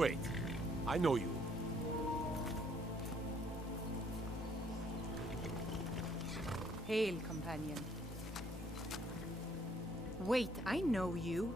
Wait, I know you. Hail, companion. Wait, I know you.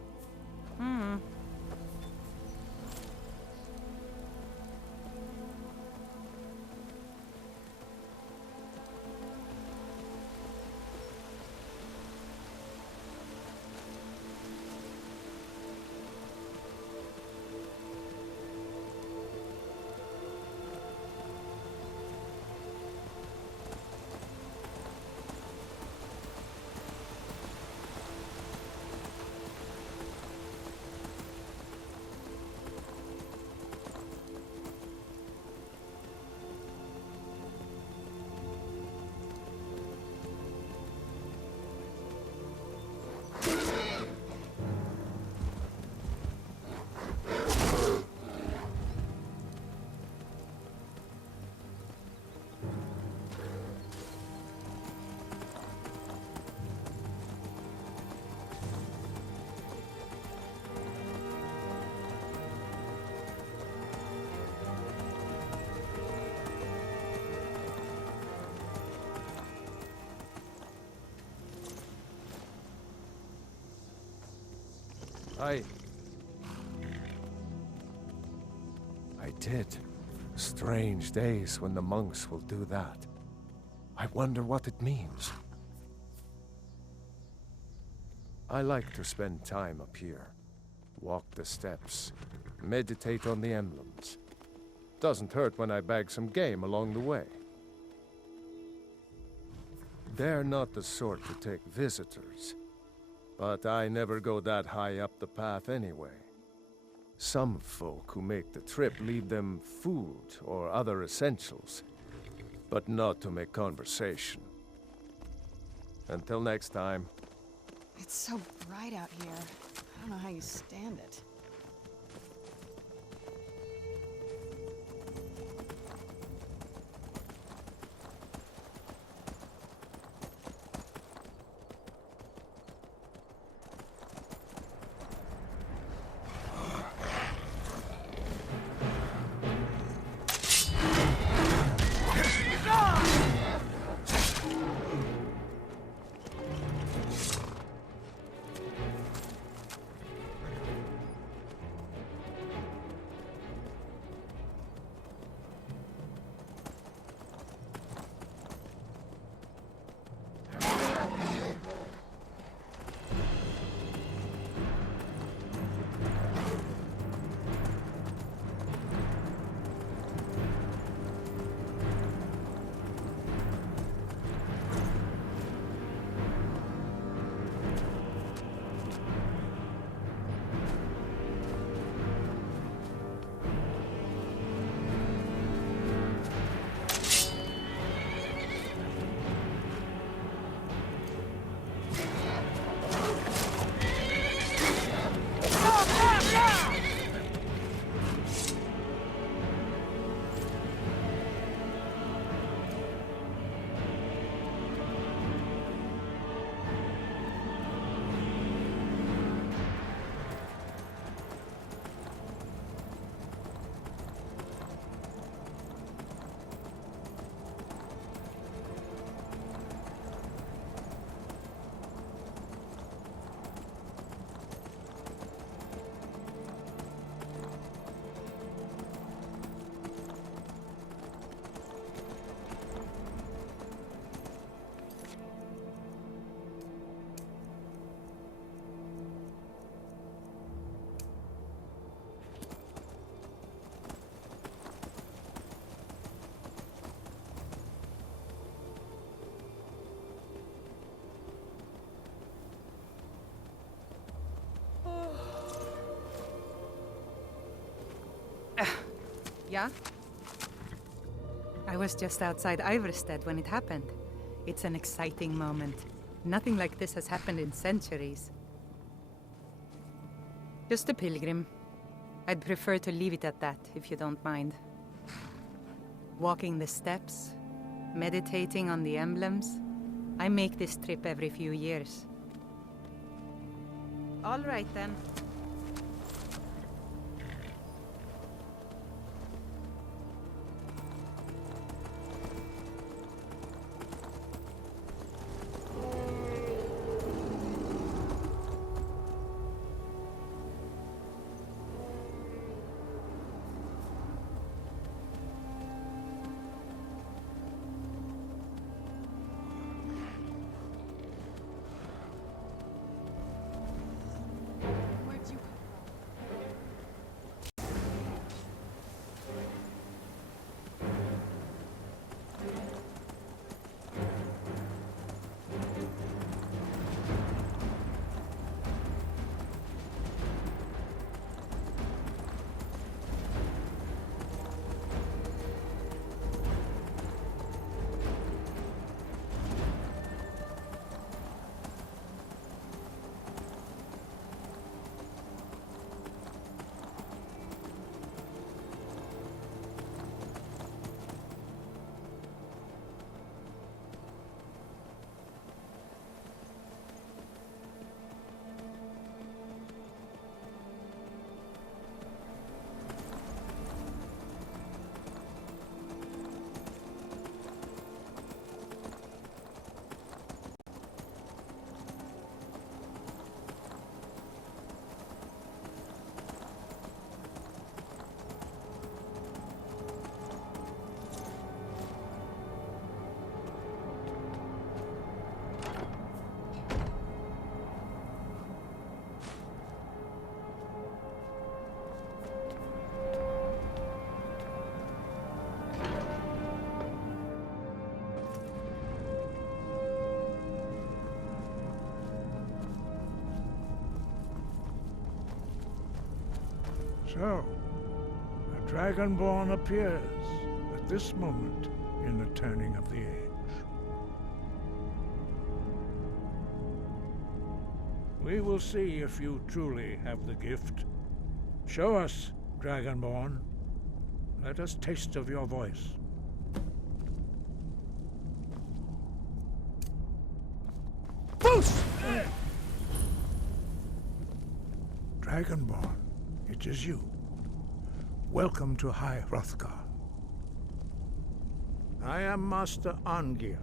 I did. Strange days when the monks will do that. I wonder what it means. I like to spend time up here. Walk the steps, meditate on the emblems. Doesn't hurt when I bag some game along the way. They're not the sort to take visitors. But I never go that high up the path anyway. Some folk who make the trip leave them food or other essentials, but not to make conversation. Until next time. It's so bright out here. I don't know how you stand it. Yeah? I was just outside Iverstead when it happened. It's an exciting moment. Nothing like this has happened in centuries. Just a pilgrim. I'd prefer to leave it at that, if you don't mind. Walking the steps, meditating on the emblems. I make this trip every few years. All right, then. So, a Dragonborn appears at this moment in the turning of the age. We will see if you truly have the gift. Show us, Dragonborn. Let us taste of your voice. Boost! Dragonborn, it is you. Welcome to High Hrothgar. I am Master Arngir.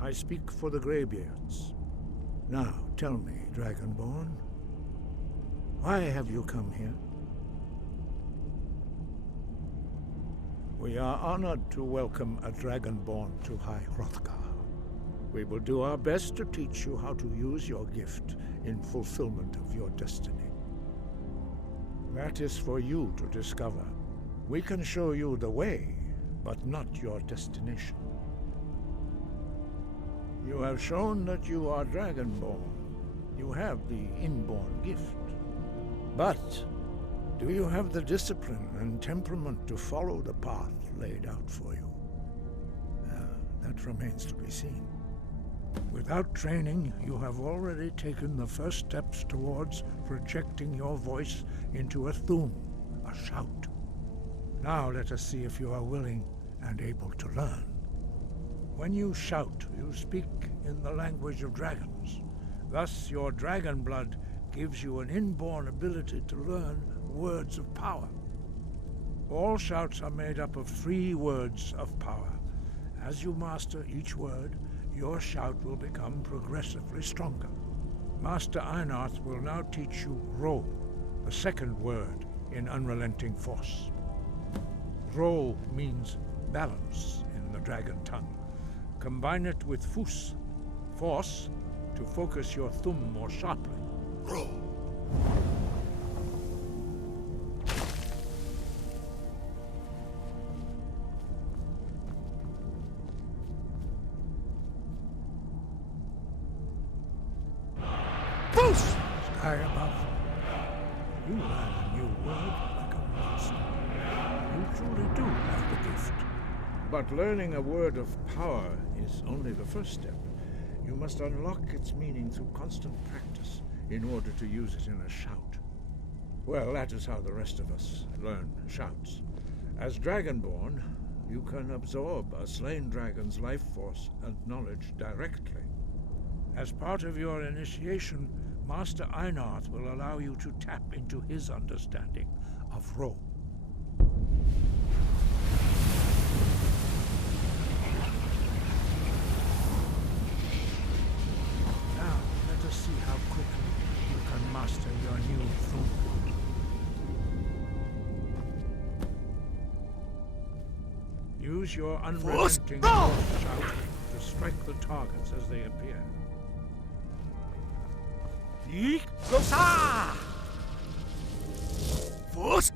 I speak for the Greybeards. Now, tell me, Dragonborn, why have you come here? We are honored to welcome a Dragonborn to High Hrothgar. We will do our best to teach you how to use your gift in fulfillment of your destiny. That is for you to discover. We can show you the way, but not your destination. You have shown that you are Dragonborn. You have the inborn gift. But do you have the discipline and temperament to follow the path laid out for you? That remains to be seen. Without training, you have already taken the first steps towards projecting your voice into a thum, a shout. Now let us see if you are willing and able to learn. When you shout, you speak in the language of dragons. Thus, your dragon blood gives you an inborn ability to learn words of power. All shouts are made up of 3 words of power. As you master each word, your shout will become progressively stronger. Master Einarth will now teach you Ro, the 2nd word in Unrelenting Force. Ro means balance in the dragon tongue. Combine it with Fus, force, to focus your thumb more sharply. Ro. Boost! Sky above. You learn a new word like a monster. You truly do have the gift. But learning a word of power is only the first step. You must unlock its meaning through constant practice in order to use it in a shout. Well, that is how the rest of us learn shouts. As Dragonborn, you can absorb a slain dragon's life force and knowledge directly. As part of your initiation, Master Einarth will allow you to tap into his understanding of Ro. Now, let us see how quickly you can master your new thum. Use your unrelenting force shout to strike the targets as they appear. Force!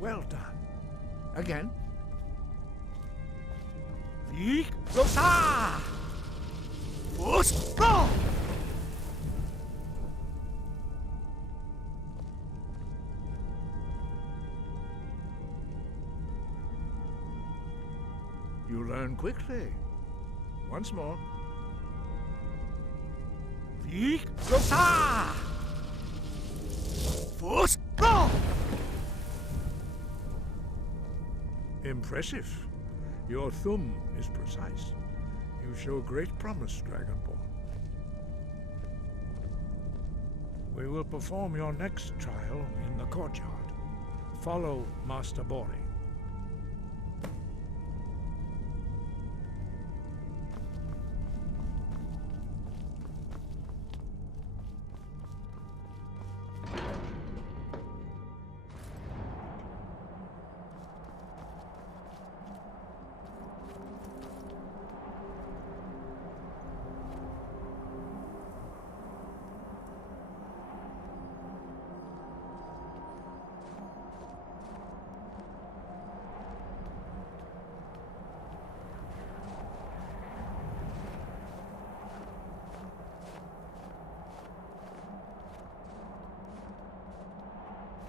Well done. Again. Force! You learn quickly. Once more. Force! Impressive. Your thumb is precise. You show great promise, Dragonborn. We will perform your next trial in the courtyard. Follow Master Bori.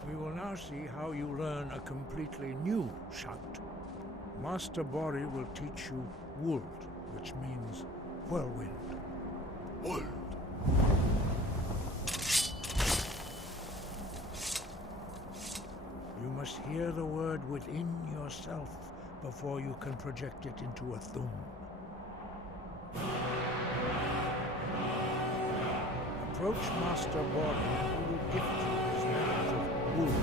We will now see how you learn a completely new shout. Master Bori will teach you Wold, which means whirlwind. Wold. You must hear the word within yourself before you can project it into a thum. Approach Master Bori and he will gift you his knowledge of Wold.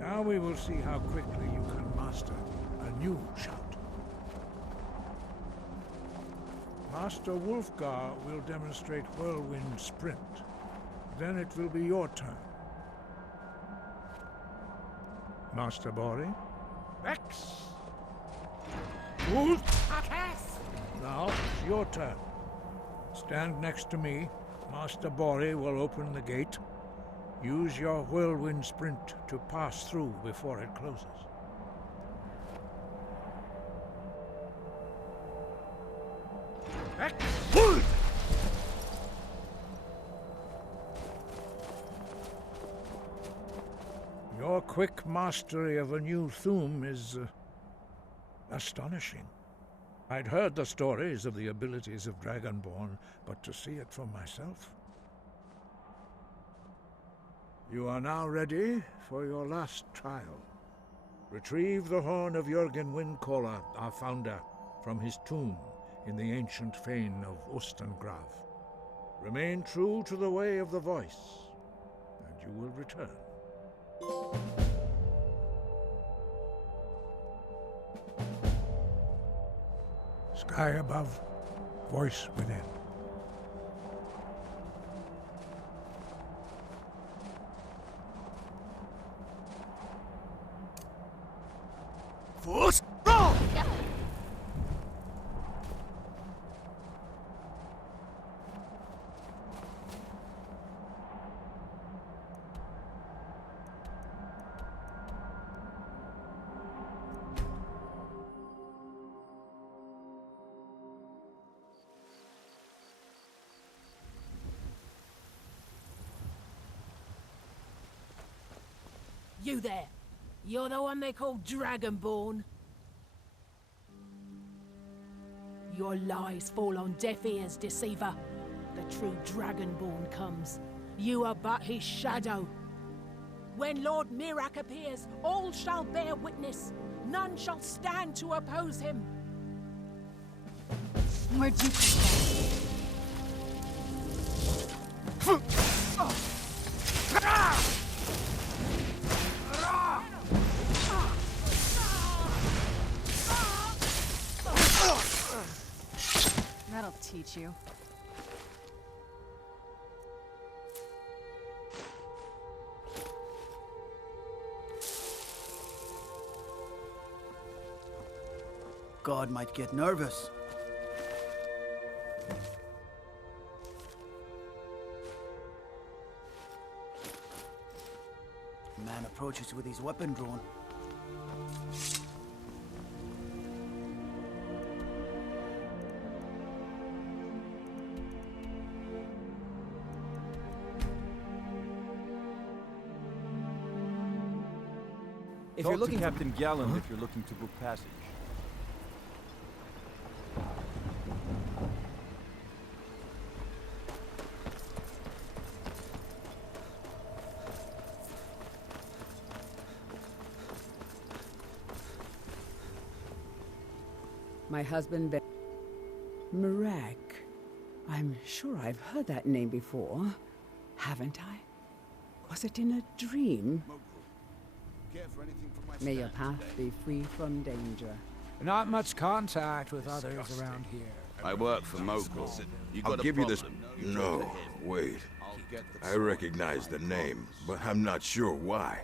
Now we will see how quickly you can master a new shout. Master Wulfgar will demonstrate Whirlwind Sprint. Then it will be your turn. Master Bori? X! Wolf! Now it's your turn. Stand next to me. Master Bori will open the gate. Use your whirlwind sprint to pass through before it closes. Excellent! Your quick mastery of a new thum is astonishing. I'd heard the stories of the abilities of Dragonborn, but to see it for myself. You are now ready for your last trial. Retrieve the horn of Jürgen Windcaller, our founder, from his tomb in the ancient fane of Ostengrav. Remain true to the way of the voice, and you will return. Sky above, voice within. Force roll! You there! You're the one they call Dragonborn? Your lies fall on deaf ears, deceiver. The true Dragonborn comes. You are but his shadow. When Lord Mirak appears, all shall bear witness. None shall stand to oppose him. Where'd you come from? That'll teach you. God might get nervous. Man approaches with his weapon drawn. If you're looking, Captain Galland, if you're looking to book passage. My husband, Mirak. I'm sure I've heard that name before, haven't I? Was it in a dream? May your path be free from danger. Not much contact with others around here. I work for Mogul. I'll give you this. No, wait. I recognize the name, but I'm not sure why.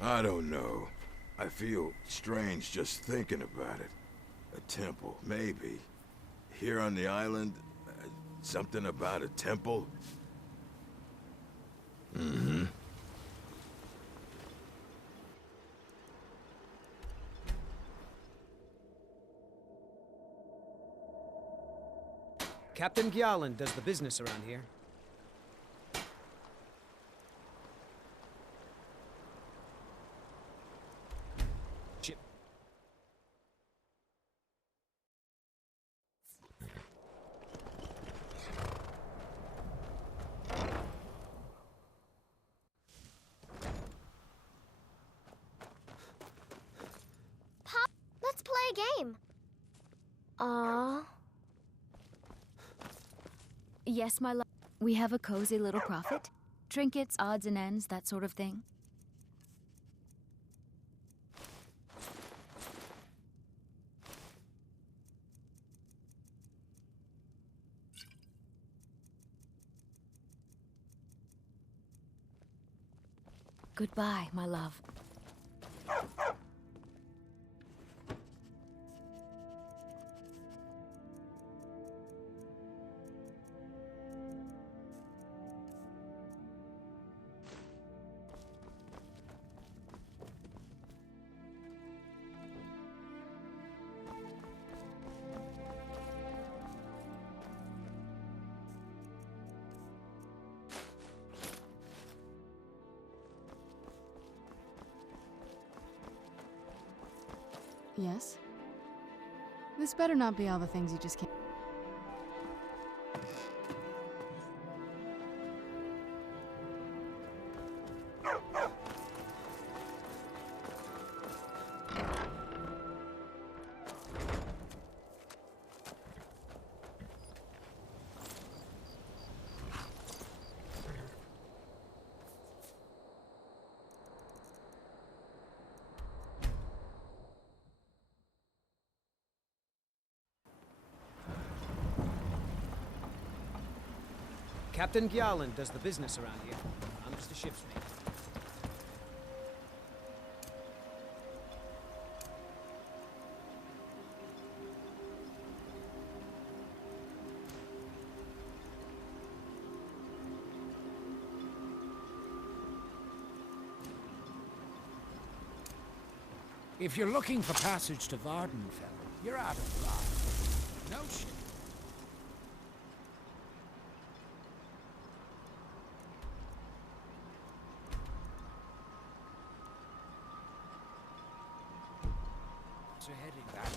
I don't know. I feel strange just thinking about it. A temple, maybe. Here on the island, something about a temple? Mm-hmm. Captain Gjalland does the business around here. Pop, let's play a game. Aww. Yes, my love. We have a cozy little profit. Trinkets, odds and ends, that sort of thing. Goodbye, my love. Yes? This better not be all the things you just can't. Captain Gjalland does the business around here. I'm just a ship's mate. If you're looking for passage to Vardenfell, you're out of luck. No ship. Are heading back.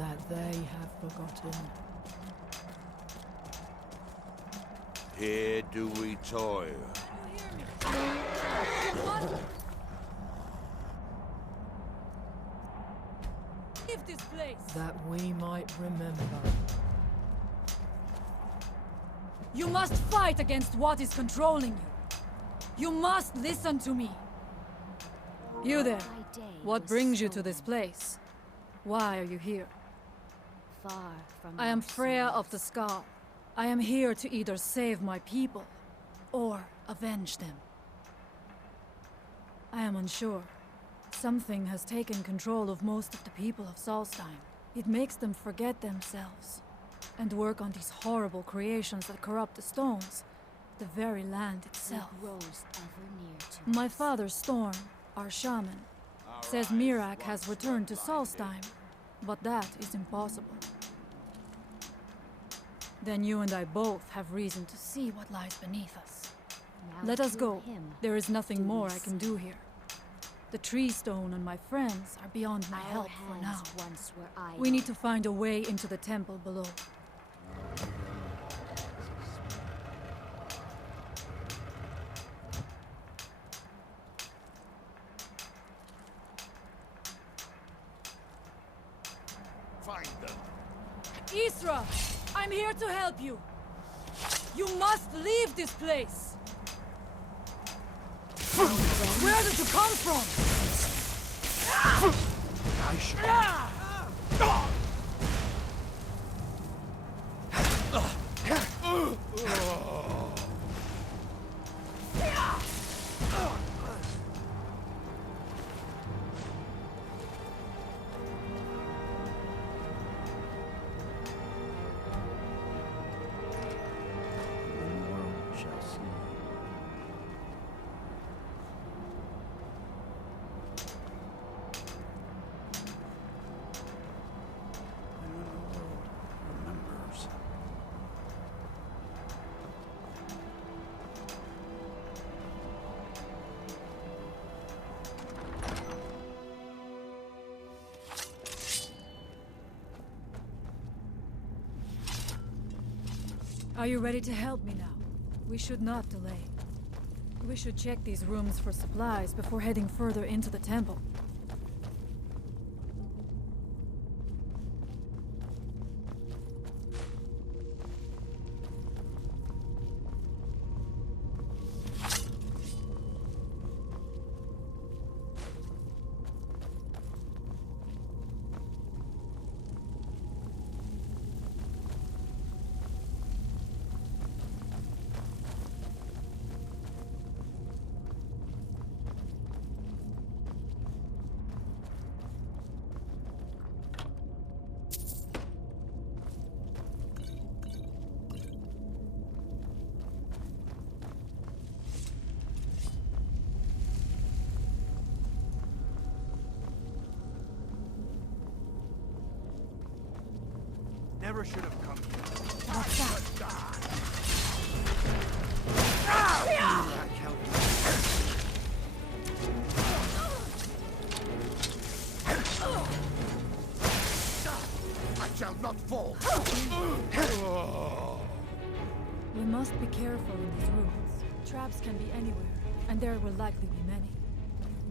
that they have forgotten. Here do we toil. Leave this place! That we might remember. You must fight against what is controlling you. You must listen to me. You there. What brings you to this place? Why are you here? Far from I am Freya of the Scar. I am here to either save my people or avenge them. I am unsure. Something has taken control of most of the people of Solstheim. It makes them forget themselves and work on these horrible creations that corrupt the stones, the very land itself. My father, Storm, our shaman, says Mirak has returned to Solstheim, but that is impossible. Then you and I both have reason to see what lies beneath us. Let us go. There is nothing more I can do here. The tree stone and my friends are beyond my help for now. We need to find a way into the temple below. Find them. Isra! I'm here to help you! You must leave this place! Where did you come from? I should. Are you ready to help me now? We should not delay. We should check these rooms for supplies before heading further into the temple. Never should have come here. What's that? I shall not fall. We must be careful in these ruins. Traps can be anywhere, and there will likely be many.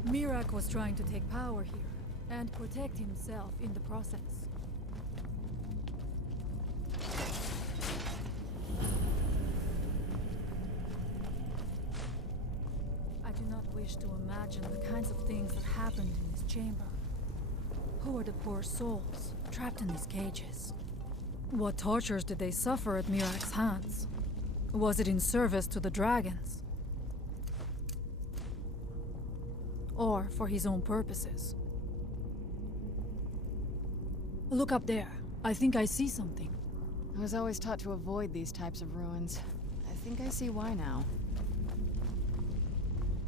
Mirak was trying to take power here, and protect himself in the process. I do not wish to imagine the kinds of things that happened in this chamber. Who are the poor souls trapped in these cages? What tortures did they suffer at Mirak's hands? Was it in service to the dragons? Or for his own purposes? Look up there. I think I see something. I was always taught to avoid these types of ruins. I think I see why now.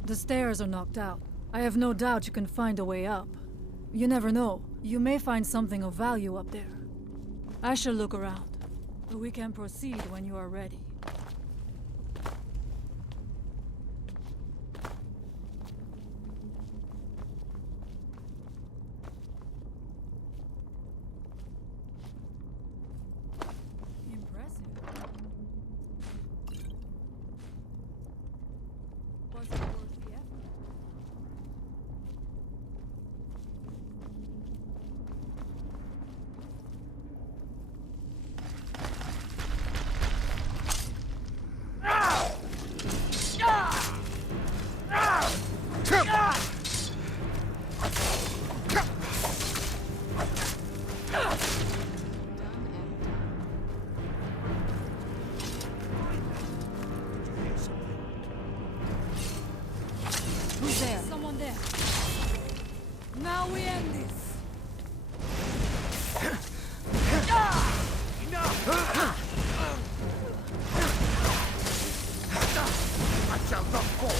The stairs are knocked out. I have no doubt you can find a way up. You never know. You may find something of value up there. I shall look around. We can proceed when you are ready. Who's there? Someone there. Now we end this. I shall not fall.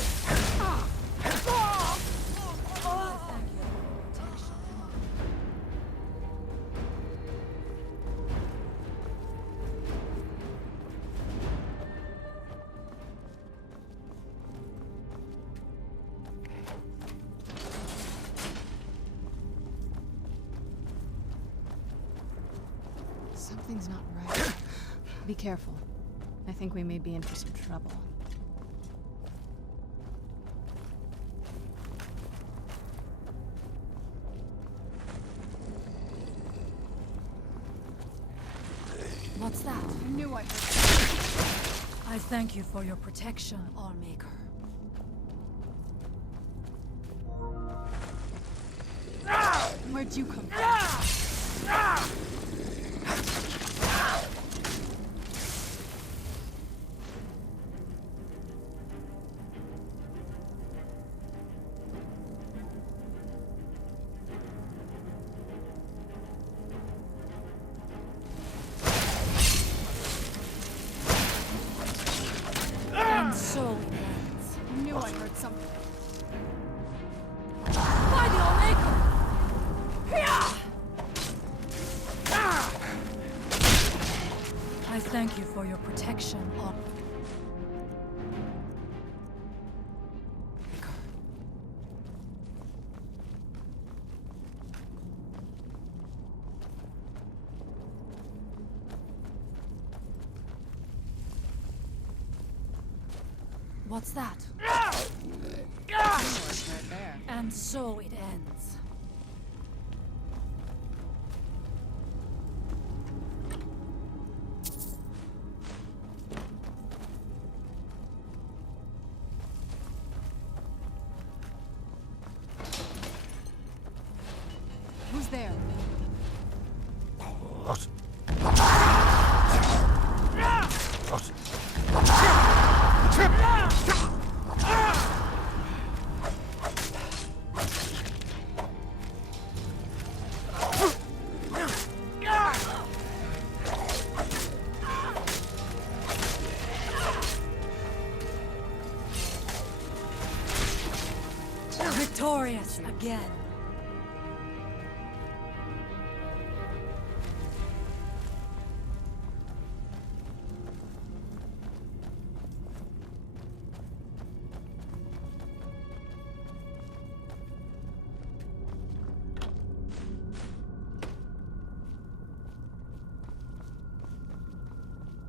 Something's not right. Be careful. I think we may be in for some trouble. What's that? I knew I heard. I thank you for your protection, Allmaker. Where'd you come from? And so it ends. I knew I heard something. By the Allmaker! I thank you for your protection, Allmaker. What's that? Right there. And so it ends. Who's there? Victorious again.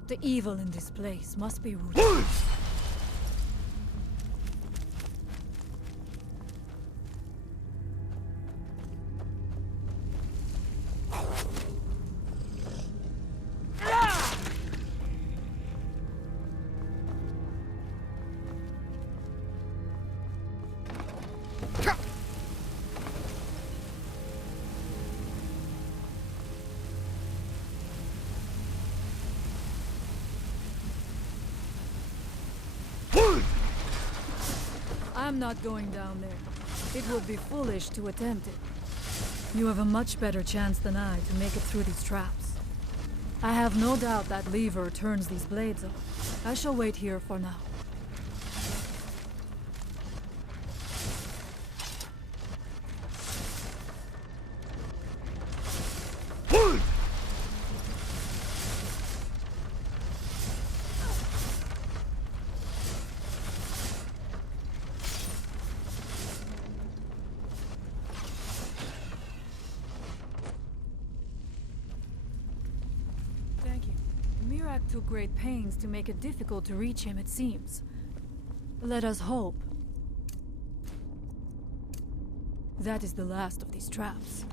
The evil in this place must be rooted. I'm not going down there. It would be foolish to attempt it. You have a much better chance than I to make it through these traps. I have no doubt that lever turns these blades off. I shall wait here for now. Thank you. Mirak took great pains to make it difficult to reach him, it seems. Let us hope that is the last of these traps.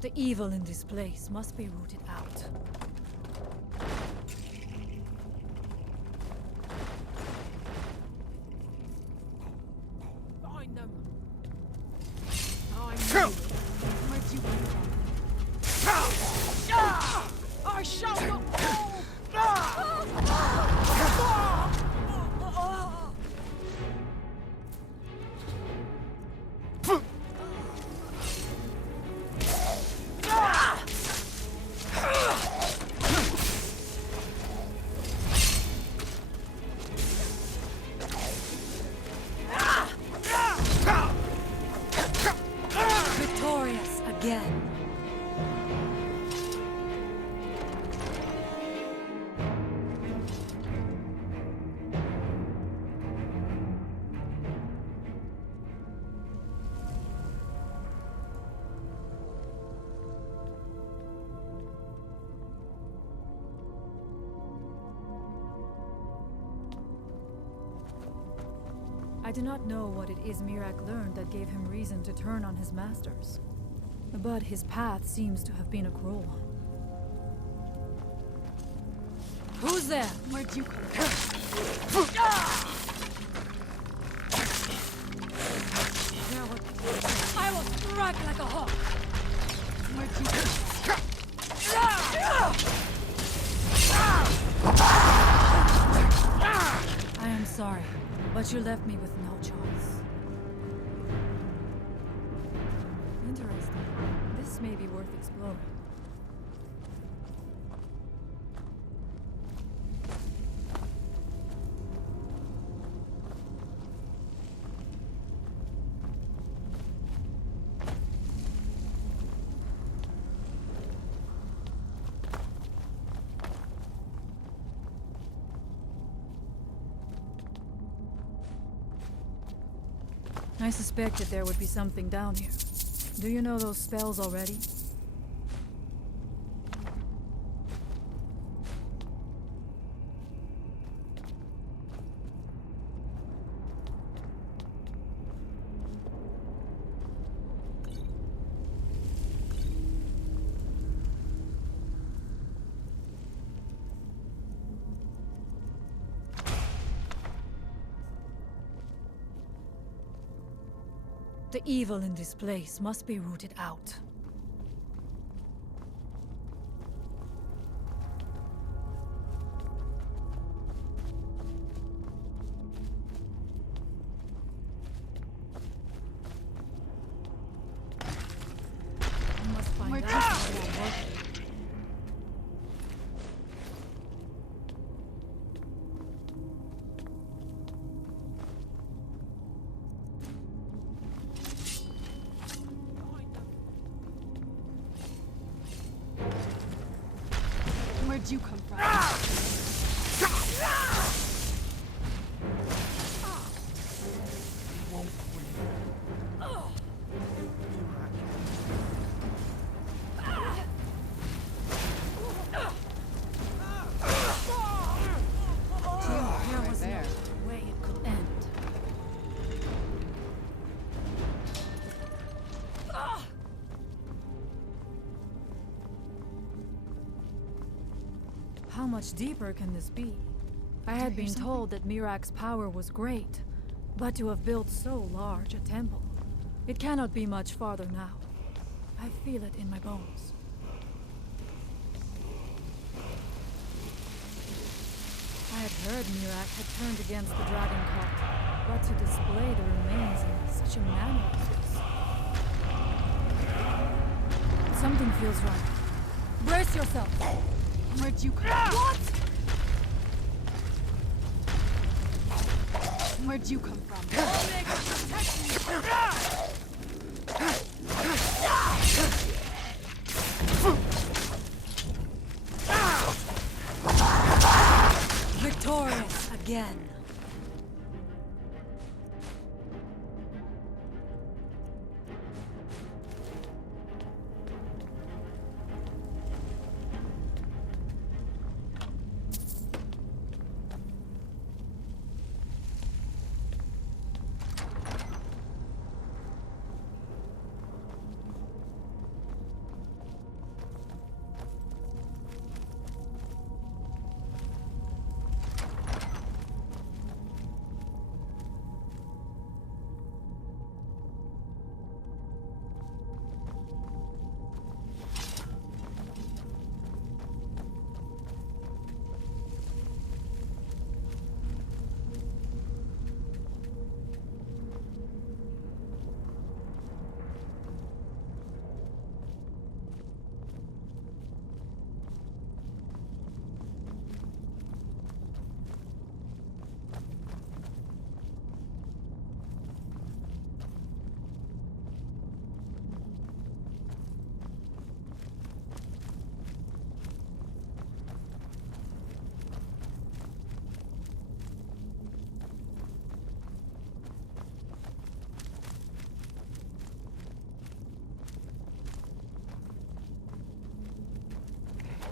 The evil in this place must be rooted out. Find them. I know. Where'd you come from? I shall not fall. Victorious again. I do not know what it is Mirak learned that gave him reason to turn on his masters. But his path seems to have been a cruel one. Who's there? Where'd you come I will strike like a hawk! Where'd you come I am sorry, but you left me with no choice. Interesting. This may be worth exploring. I suspected there would be something down here. Do you know those spells already? The evil in this place must be rooted out. We must find out how it will work. Where'd you come from? There was no way it could end. How much deeper can this be? I had been told that Mirak's power was great, but to have built so large a temple, it cannot be much farther now. I feel it in my bones. I had heard Mirak had turned against the dragon cult, but to display the remains in such a manner as this... Something feels right. Brace yourself! Where'd you come What? Where'd you come from? Victorious again.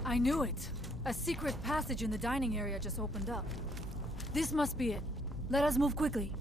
I knew it. A secret passage in the dining area just opened up. This must be it. Let us move quickly.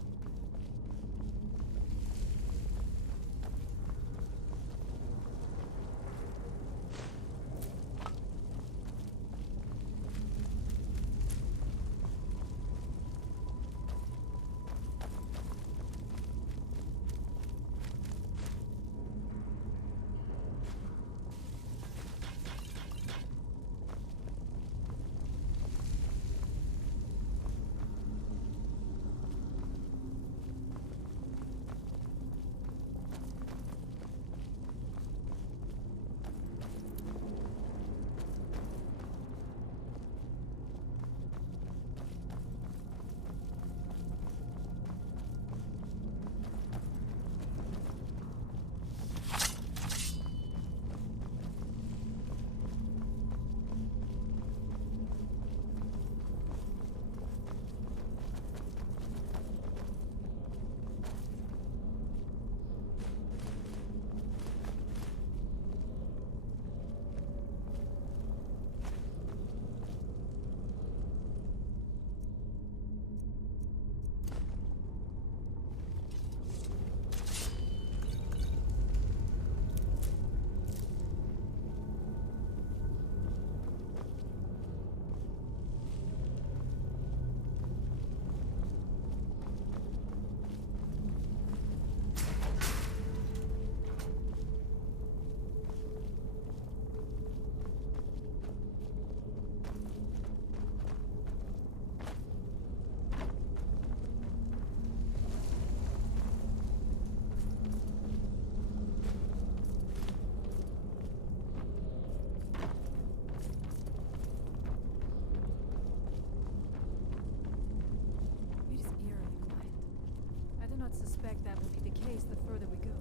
Suspect that will be the case the further we go.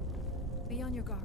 Be on your guard.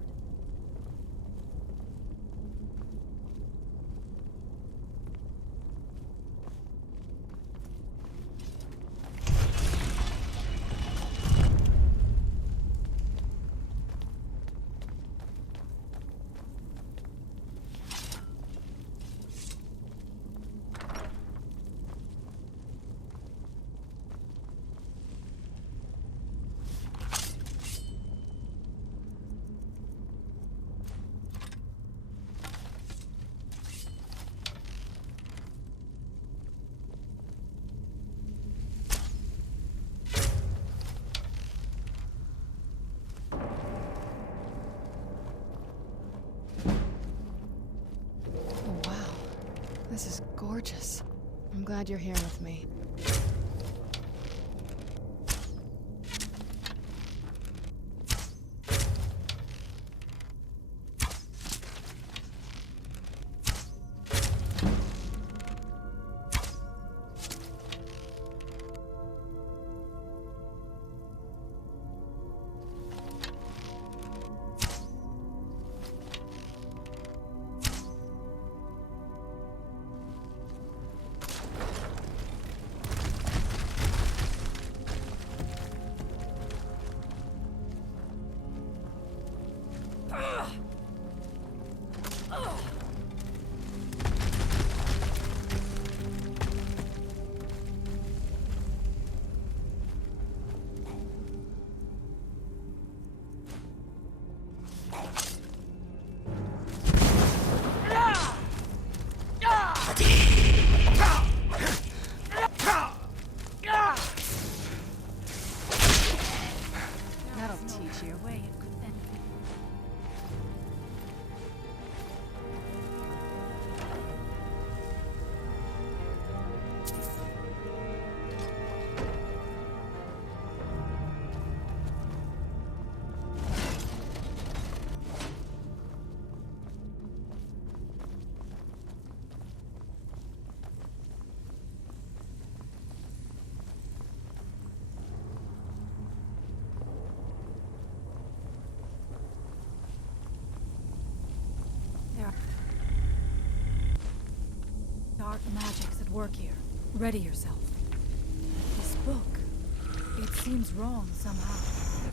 This is gorgeous. I'm glad you're here with me. That'll teach you. Dark magic's at work here. Ready yourself. This book, it seems wrong somehow.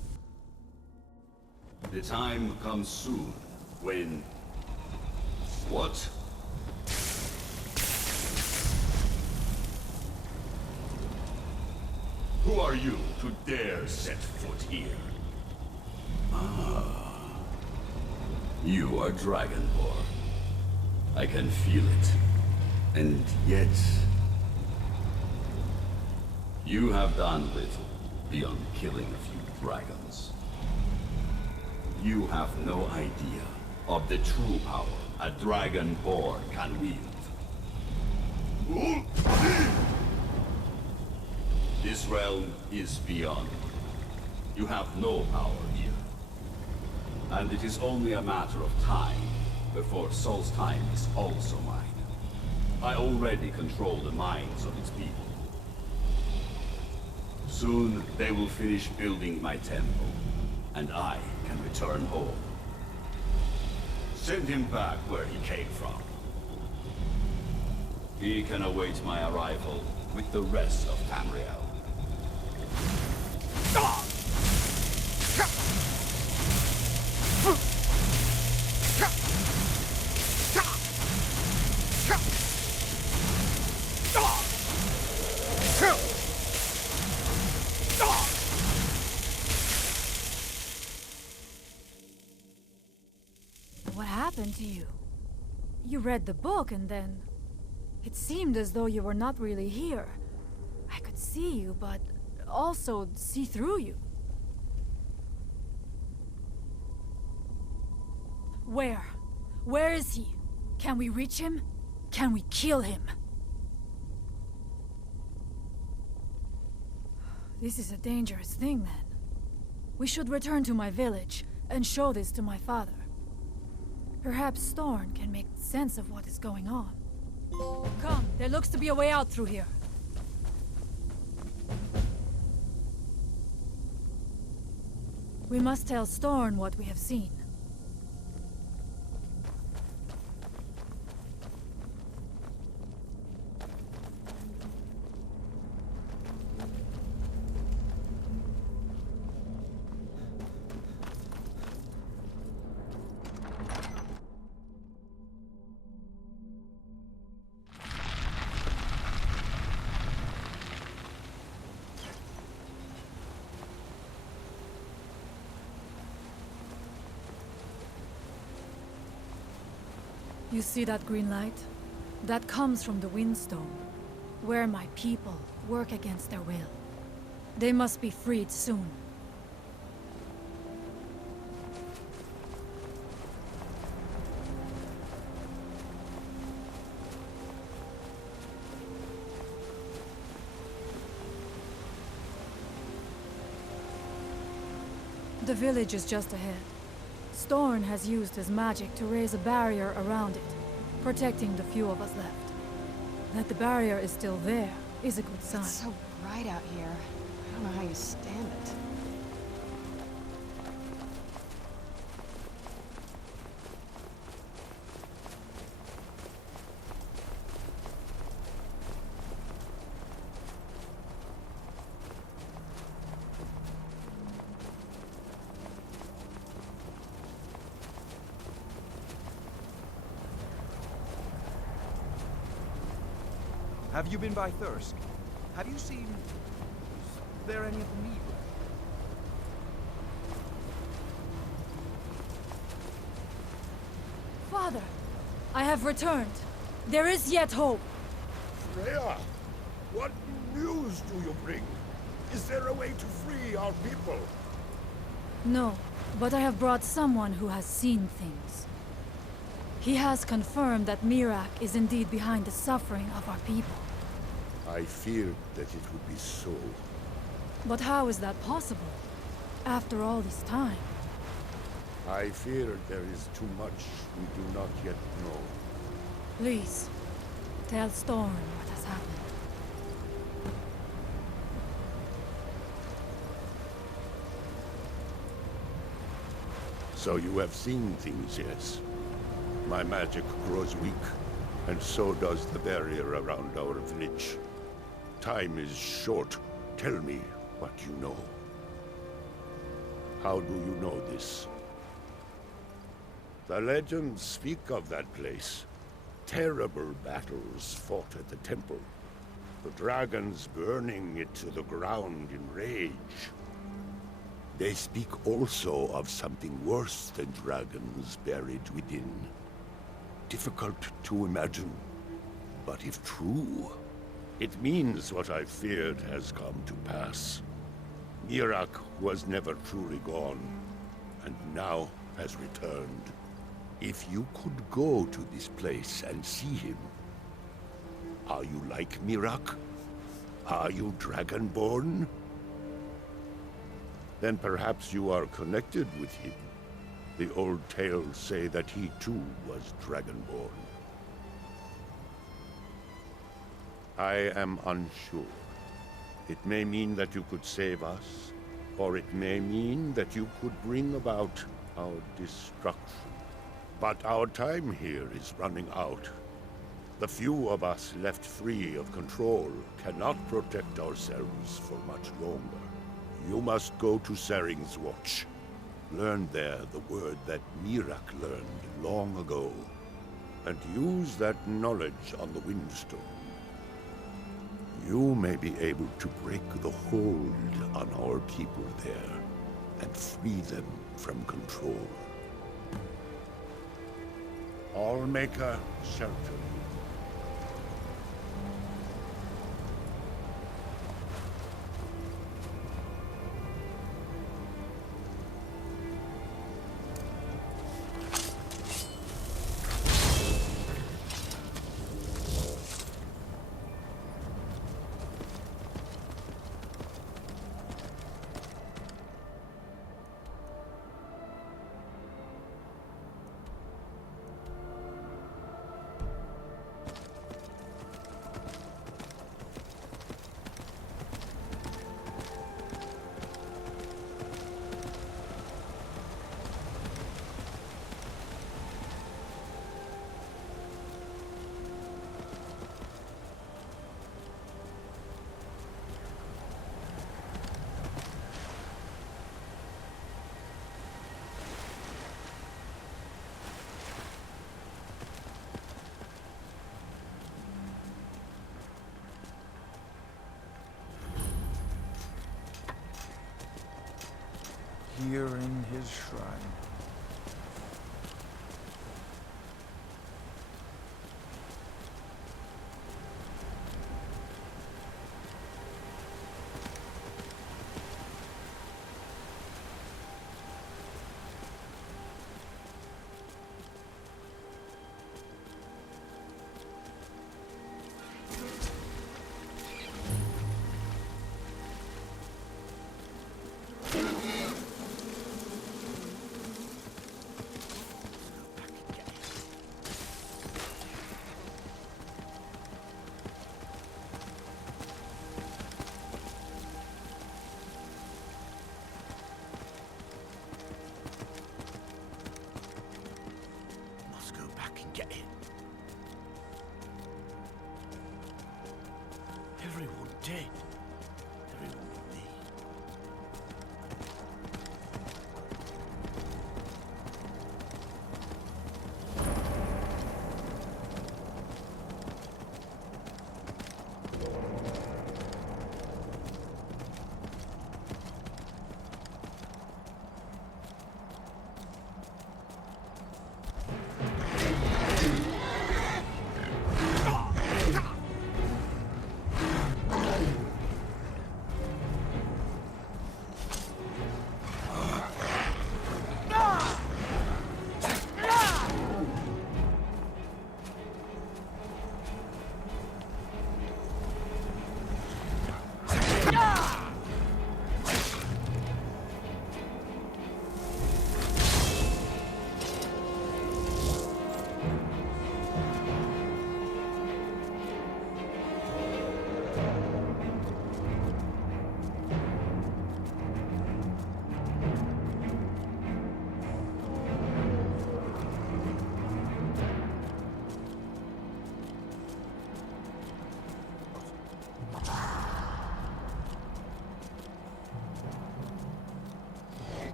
The time comes soon when... What? Who are you to dare set foot here? Ah. You are Dragonborn. I can feel it. And yet... you have done little beyond killing a few dragons. You have no idea of the true power a Dragonborn can wield. This realm is beyond. You have no power here. And it is only a matter of time before Solstheim is also mine. I already control the minds of its people. Soon they will finish building my temple, and I can return home. Send him back where he came from. He can await my arrival with the rest of Tamriel. What happened to you? You read the book and then... it seemed as though you were not really here. I could see you, but also see through you. Where? Where is he? Can we reach him? Can we kill him? This is a dangerous thing, then. We should return to my village and show this to my father. Perhaps Storn can make sense of what is going on. Come, there looks to be a way out through here. We must tell Storn what we have seen. You see that green light? That comes from the Windstone, where my people work against their will. They must be freed soon. The village is just ahead. Storn has used his magic to raise a barrier around it, protecting the few of us left. That the barrier is still there is a good sign. It's so bright out here. I don't know how you stand it. Have you been by Thirsk? Have you seen... is there any of the mead left? Father, I have returned. There is yet hope. Freya, what news do you bring? Is there a way to free our people? No, but I have brought someone who has seen things. He has confirmed that Miraak is indeed behind the suffering of our people. I feared that it would be so. But how is that possible? After all this time? I fear there is too much we do not yet know. Please, tell Storm what has happened. So you have seen things, yes? My magic grows weak, and so does the barrier around our village. Time is short. Tell me what you know. How do you know this? The legends speak of that place. Terrible battles fought at the temple. The dragons burning it to the ground in rage. They speak also of something worse than dragons buried within. Difficult to imagine, but if true, it means what I feared has come to pass. Mirak was never truly gone, and now has returned. If you could go to this place and see him, are you like Mirak? Are you Dragonborn? Then perhaps you are connected with him. The old tales say that he too was Dragonborn. I am unsure. It may mean that you could save us, or it may mean that you could bring about our destruction. But our time here is running out. The few of us left free of control cannot protect ourselves for much longer. You must go to Saring's Watch. Learn there the word that Mirak learned long ago, and use that knowledge on the Windstone. You may be able to break the hold on our people there, and free them from control. Allmaker, shelter you. Here in his shrine. Get in. Everyone dead. Everyone but me.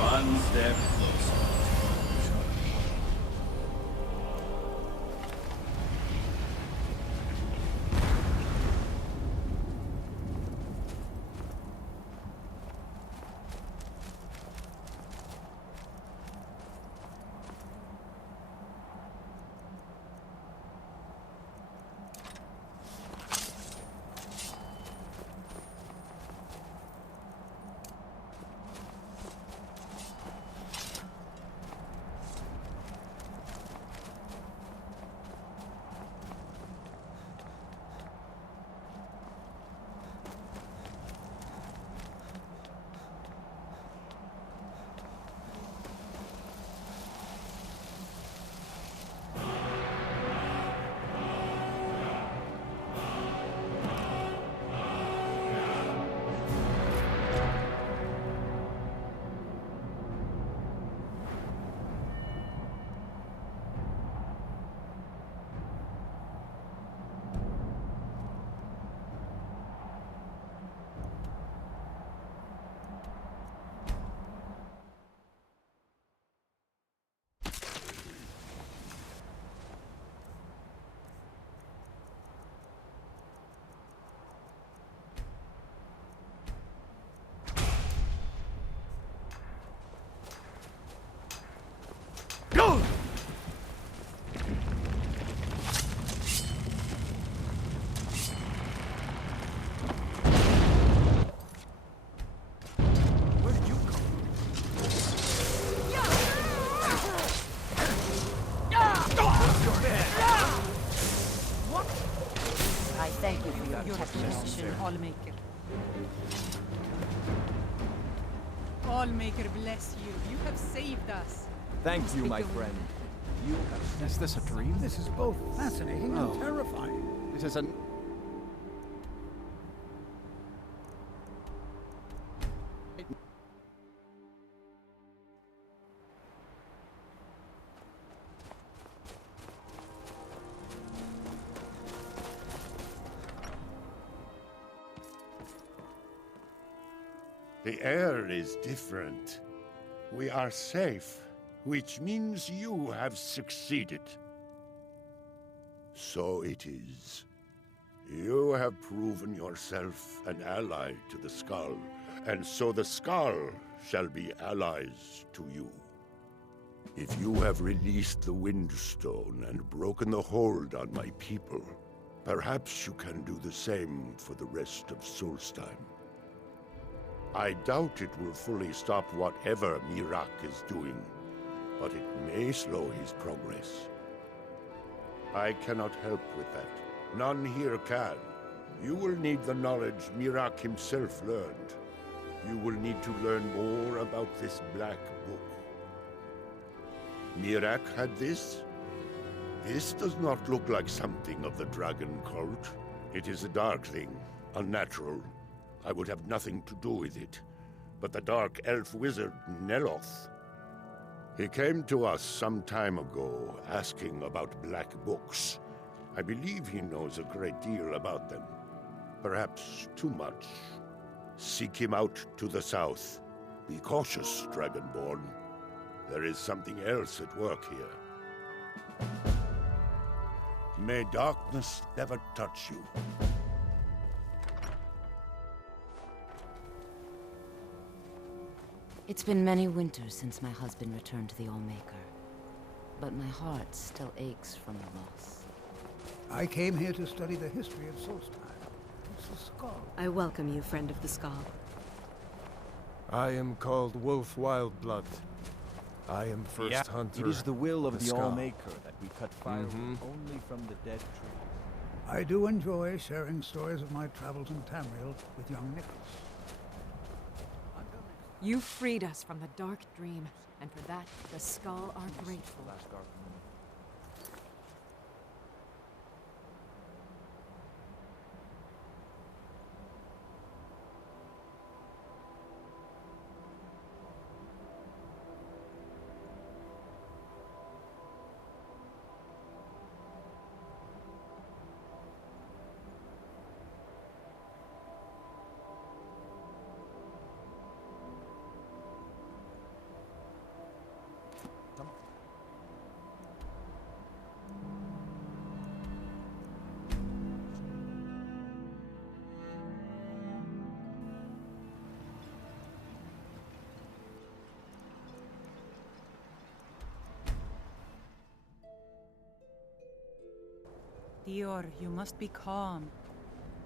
One step closer. I thank you for your precision, Allmaker. Allmaker bless you. You have saved us. Thank you, my friend. You have... Is this a dream? This is both fascinating and terrifying. It is an... The air is different. We are safe, which means you have succeeded. So it is. You have proven yourself an ally to the Skull, and so the Skull shall be allies to you. If you have released the Windstone and broken the hold on my people, perhaps you can do the same for the rest of Solstheim. I doubt it will fully stop whatever Miraak is doing, but it may slow his progress. I cannot help with that. None here can. You will need the knowledge Miraak himself learned. You will need to learn more about this Black Book. Miraak had this? This does not look like something of the dragon cult. It is a dark thing, unnatural. I would have nothing to do with it. But the dark elf wizard, Neloth, he came to us some time ago, asking about black books. I believe he knows a great deal about them. Perhaps too much. Seek him out to the south. Be cautious, Dragonborn. There is something else at work here. May darkness never touch you. It's been many winters since my husband returned to the Allmaker, but my heart still aches from the loss. I came here to study the history of Solstheim. It's the Skull. I welcome you, friend of the Skull. I am called Wolf Wildblood. I am first hunter. It is the will of the Skull. Allmaker that we cut firewood only from the dead tree. I do enjoy sharing stories of my travels in Tamriel with young Nicholas. You freed us from the dark dream, and for that, the Skull are grateful. Dior, you must be calm.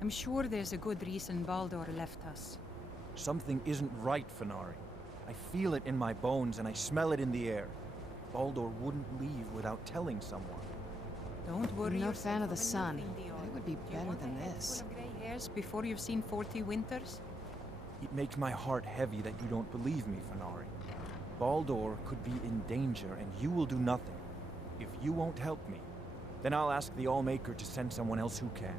I'm sure there's a good reason Baldur left us. Something isn't right, Fenari. I feel it in my bones and I smell it in the air. Baldur wouldn't leave without telling someone. Don't worry. I'm no yourself fan of the over sun, nothing, but Dior. it would be Do you better want than a head this. full of gray hairs before you've seen 40 winters? It makes my heart heavy that you don't believe me, Fenari. Baldur could be in danger and you will do nothing. If you won't help me, then I'll ask the Allmaker to send someone else who can.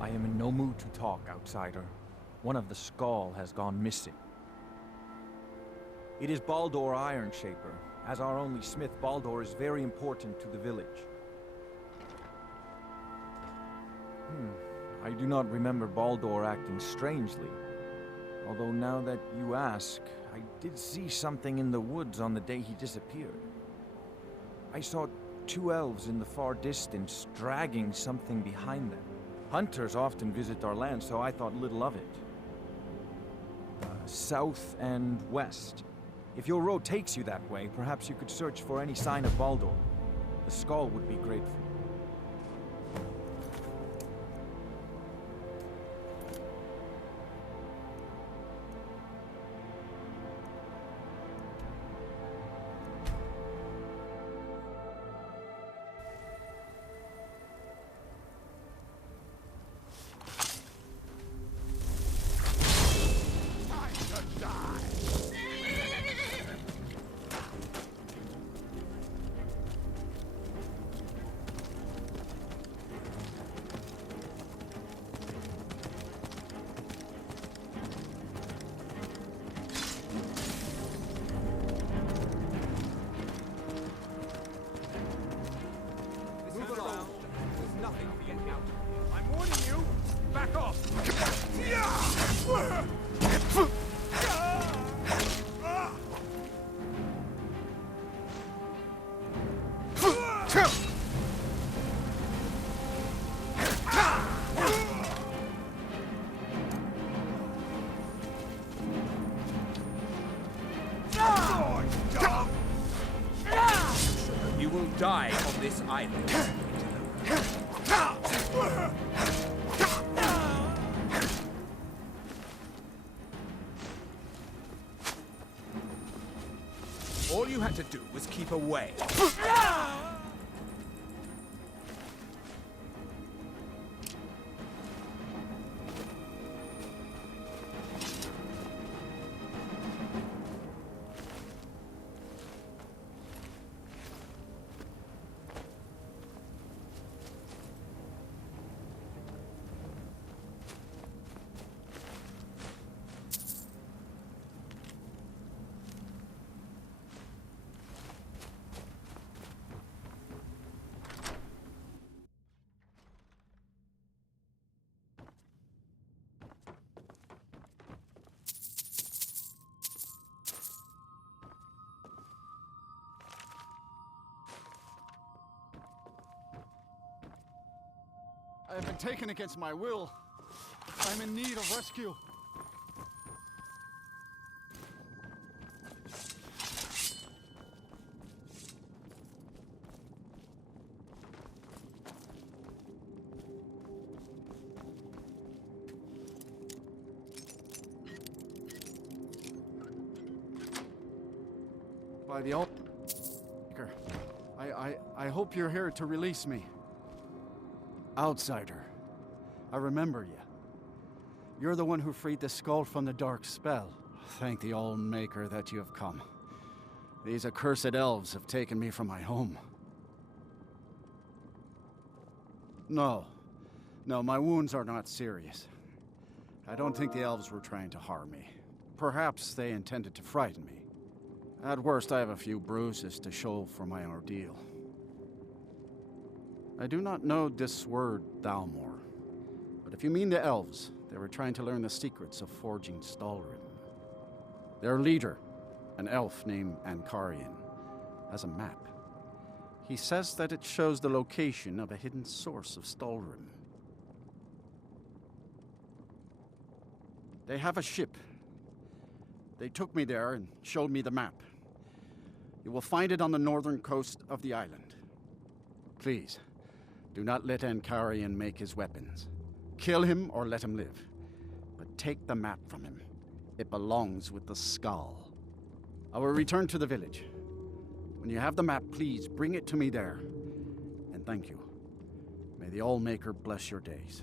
I am in no mood to talk, outsider. One of the Skull has gone missing. It is Baldur Ironshaper. As our only smith, Baldur is very important to the village. I do not remember Baldur acting strangely. Although now that you ask, I did see something in the woods on the day he disappeared. I saw two elves in the far distance dragging something behind them. Hunters often visit our land, so I thought little of it. South and west. If your road takes you that way, perhaps you could search for any sign of Baldur. The Skull would be grateful. die on this island. All you had to do was keep away. I have been taken against my will. I'm in need of rescue. By the Almighty, I hope you're here to release me. Outsider, I remember you. You're the one who freed the skull from the dark spell. Thank the All-Maker that you have come. These accursed elves have taken me from my home. No, my wounds are not serious. I don't think the elves were trying to harm me. Perhaps they intended to frighten me. At worst, I have a few bruises to show for my ordeal. I do not know this word, Thalmor, but if you mean the elves, they were trying to learn the secrets of forging Stalrim. Their leader, an elf named Ankarian, has a map. He says that it shows the location of a hidden source of Stalrim. They have a ship. They took me there and showed me the map. You will find it on the northern coast of the island. Please, do not let Ankarian make his weapons. Kill him or let him live. But take the map from him. It belongs with the skull. I will return to the village. When you have the map, please bring it to me there. And thank you. May the All-Maker bless your days.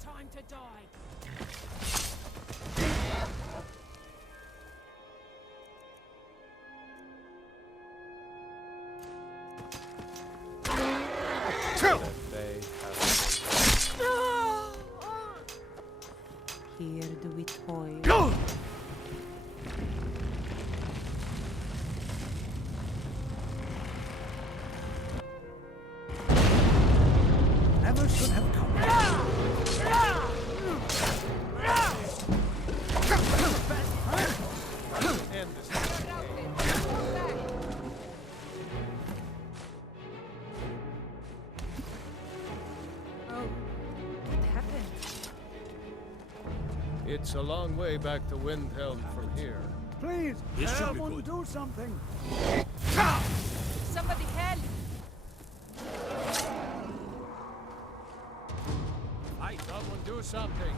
Time to die. here do we toil. Go! Never should have come. End this. Oh, what happened? It's a long way back to Windhelm from here. Please, This should be someone good. do something. Somebody help! Hey, someone do something.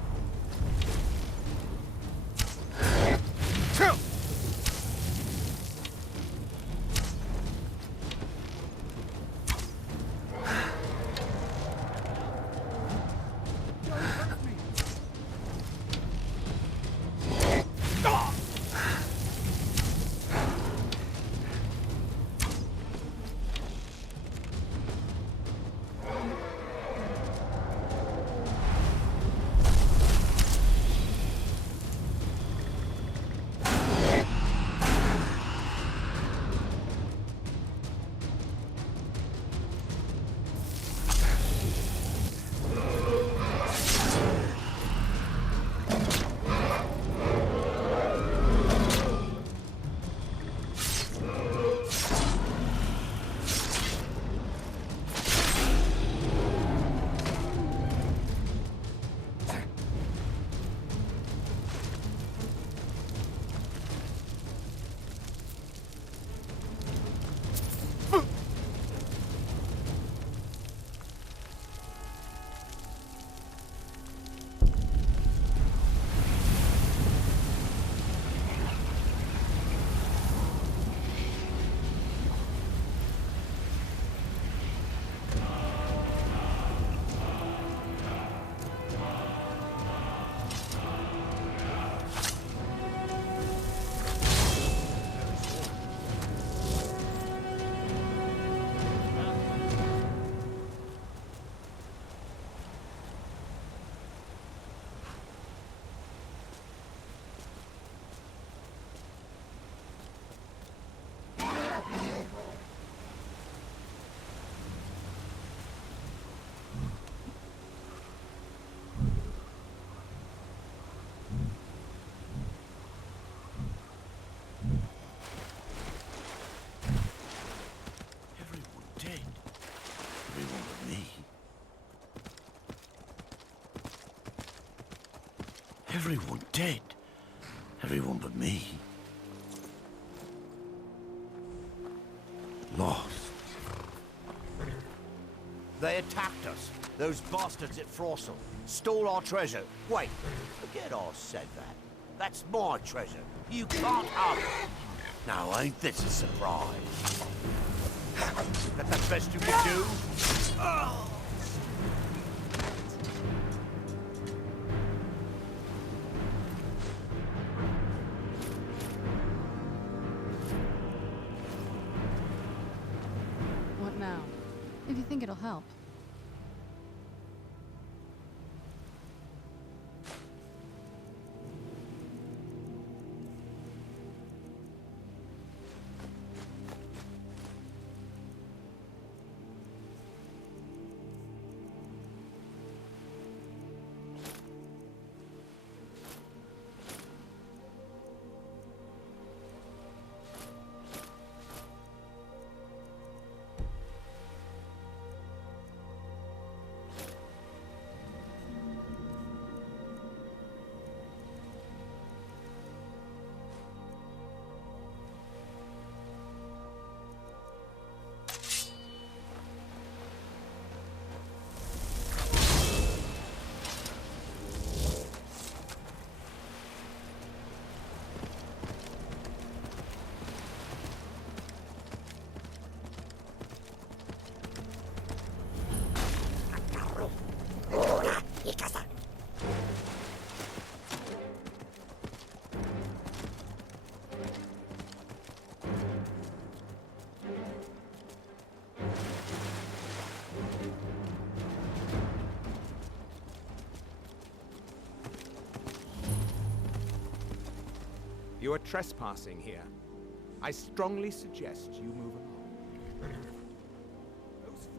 Everyone dead. Everyone but me. Lost. They attacked us. Those bastards at Frossel. Stole our treasure. Wait, forget I said that. That's my treasure. You can't have it. Now, ain't this a surprise? That the best you can do? What now? If you think it'll help. You are trespassing here. I strongly suggest you move along.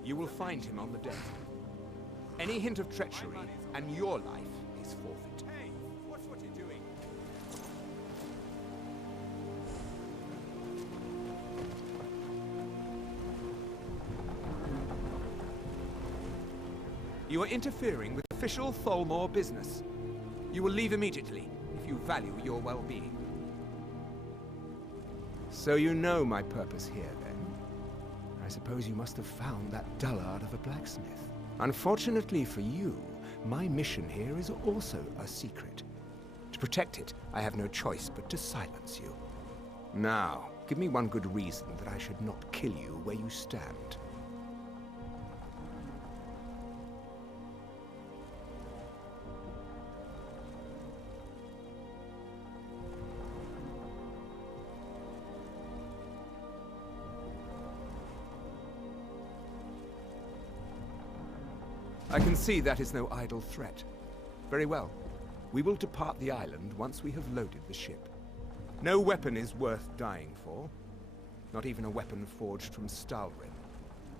You will find him on the deck. Any hint of treachery, and your life is forfeit. Hey, watch what you're doing. You are interfering with official Tholmor business. You will leave immediately if you value your well-being. So you know my purpose here, then? I suppose you must have found that dullard of a blacksmith. Unfortunately for you, my mission here is also a secret. To protect it, I have no choice but to silence you. Now, give me one good reason that I should not kill you where you stand. I can see that is no idle threat. Very well. We will depart the island once we have loaded the ship. No weapon is worth dying for. Not even a weapon forged from Stalrim.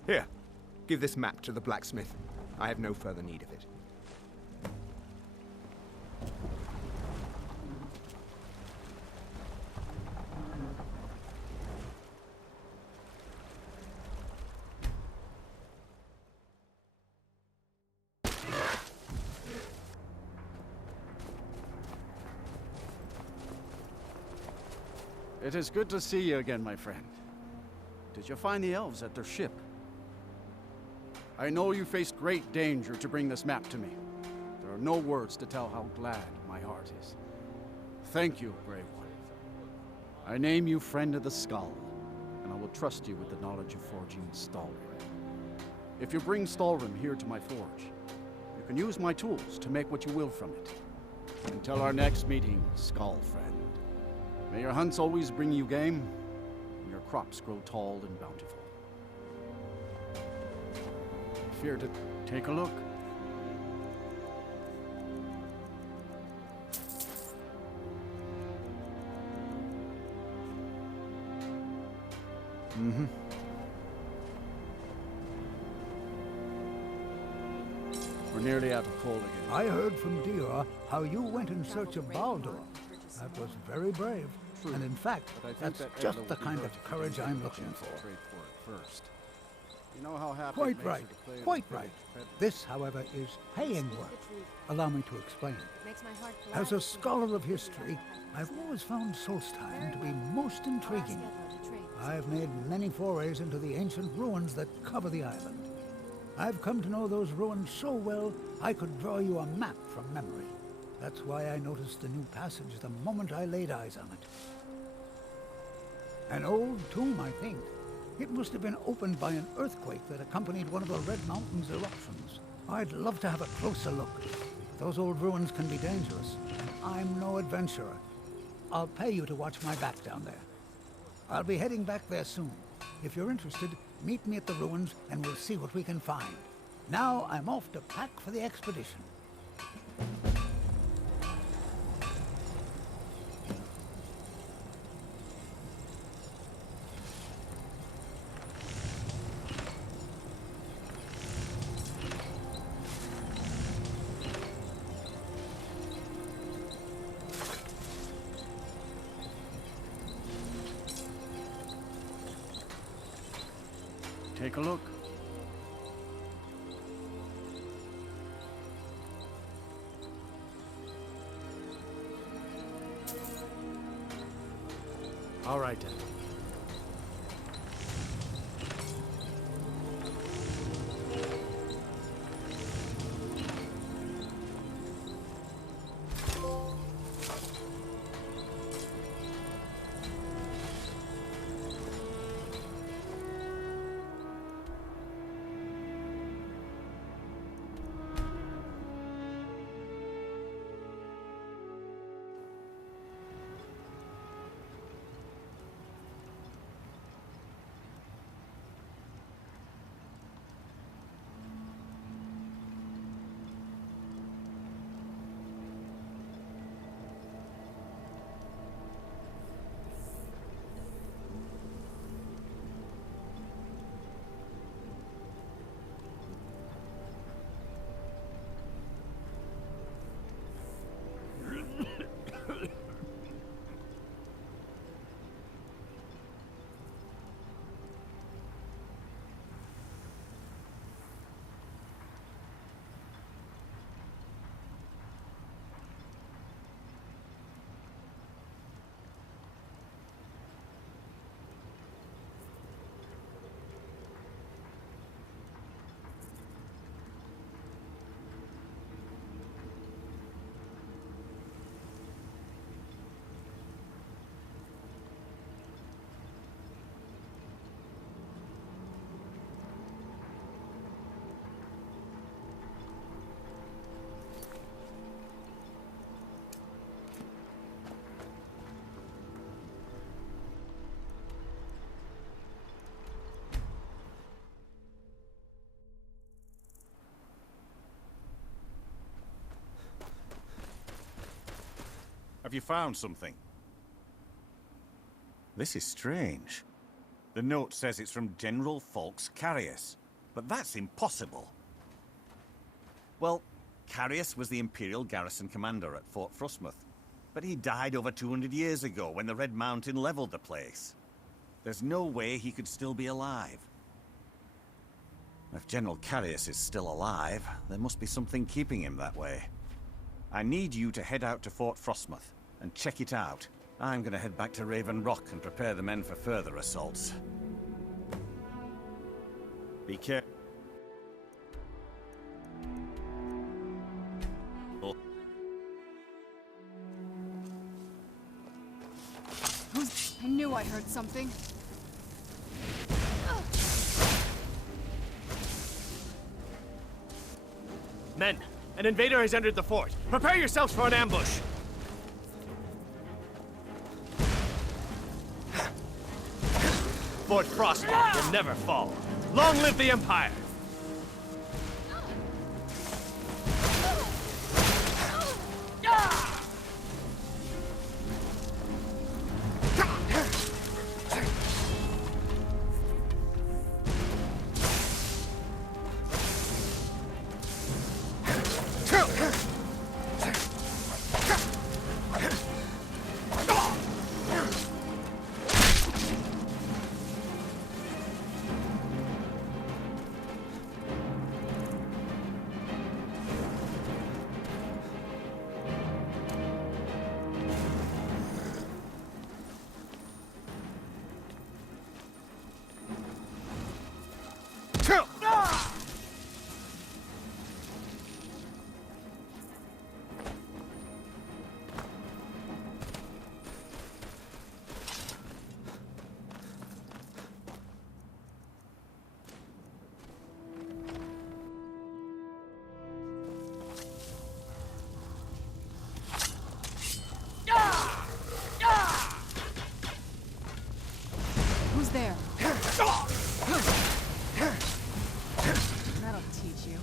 Here, give this map to the blacksmith. I have no further need of it. It is good to see you again, my friend. Did you find the elves at their ship? I know you faced great danger to bring this map to me. There are no words to tell how glad my heart is. Thank you, brave one. I name you Friend of the Skull, and I will trust you with the knowledge of forging Stalrim. If you bring Stalrim here to my forge, you can use my tools to make what you will from it. Until our next meeting, Skull Friend. May your hunts always bring you game, and your crops grow tall and bountiful. Fear to take a look? Mm-hmm. We're nearly out of coal again. I heard from Dior how you went in search of Baldur. That was very brave. True. And in fact, that's just the kind of courage I'm looking for. First. You know how happy Quite right. Quite right. This, however, is paying work. Allow me to explain. As a scholar of history, I've always found Solstheim to be most intriguing. I've made many forays into the ancient ruins that cover the island. I've come to know those ruins so well, I could draw you a map from memory. That's why I noticed the new passage the moment I laid eyes on it. An old tomb, I think. It must have been opened by an earthquake that accompanied one of the Red Mountain's eruptions. I'd love to have a closer look. Those old ruins can be dangerous, and I'm no adventurer. I'll pay you to watch my back down there. I'll be heading back there soon. If you're interested, meet me at the ruins and we'll see what we can find. Now I'm off to pack for the expedition. Take a look. All right, then. Have you found something? This is strange. The note says it's from General Falx Carius, but that's impossible. Well, Carius was the Imperial garrison commander at Fort Frostmoth, but he died over 200 years ago when the Red Mountain leveled the place. There's no way he could still be alive. If General Carius is still alive, there must be something keeping him that way. I need you to head out to Fort Frostmoth and check it out. I'm gonna head back to Raven Rock and prepare the men for further assaults. Be careful. I knew I heard something. Men, an invader has entered the fort. Prepare yourselves for an ambush. Fort Frostmoth will never fall. Long live the Empire! Who's there? That'll teach you.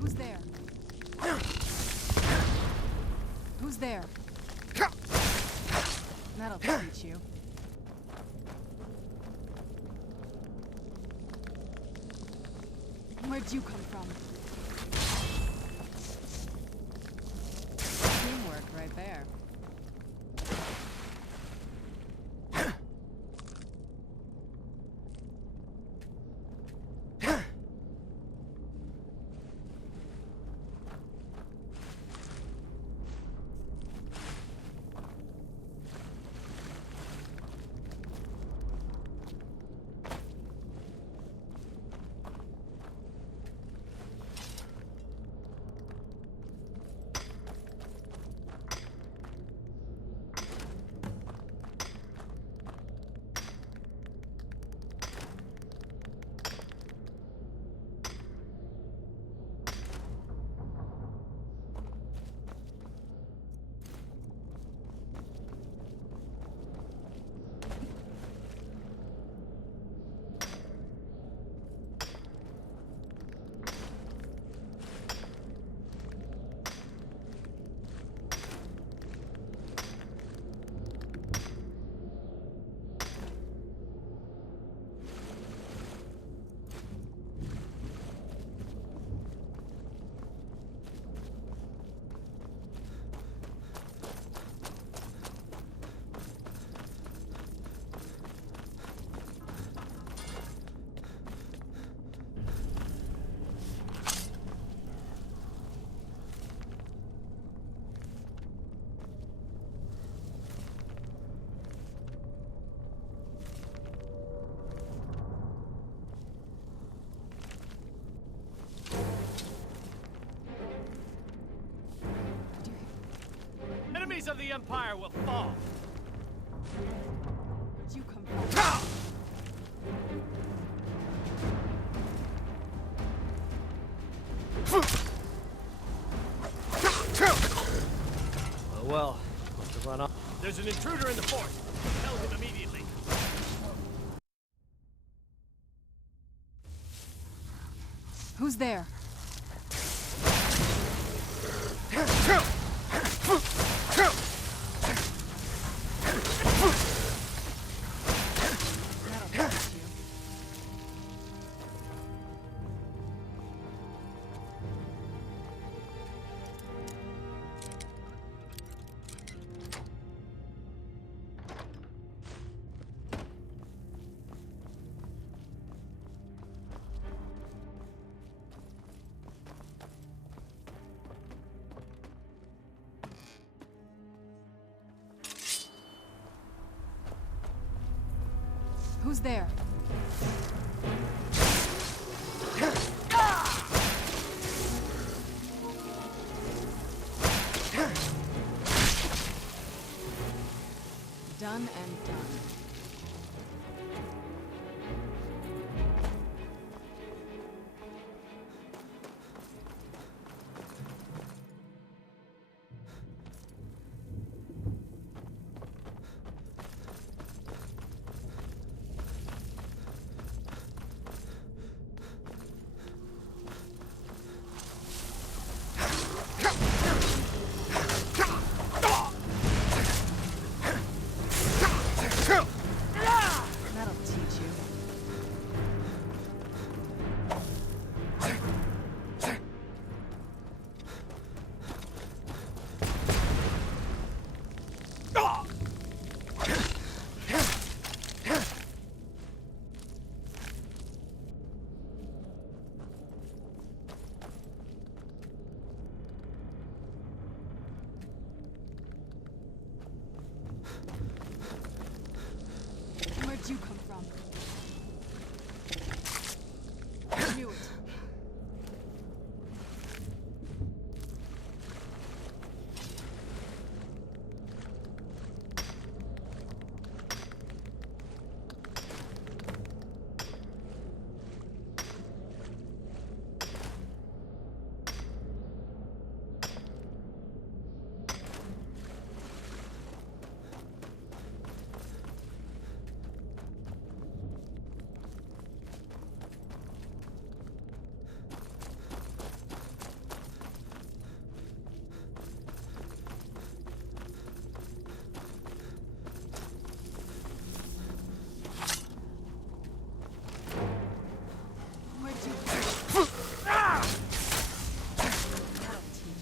Who's there? Who's there? That'll teach you. Where'd you come from? enemies of the Empire will fall. Where'd you come from? Well, must have run off. There's an intruder in the fort. Tell him immediately. Who's there? Who's there? Done and done. That'll teach you. Where'd you come from? I knew it. Where'd you come from? That'll teach you.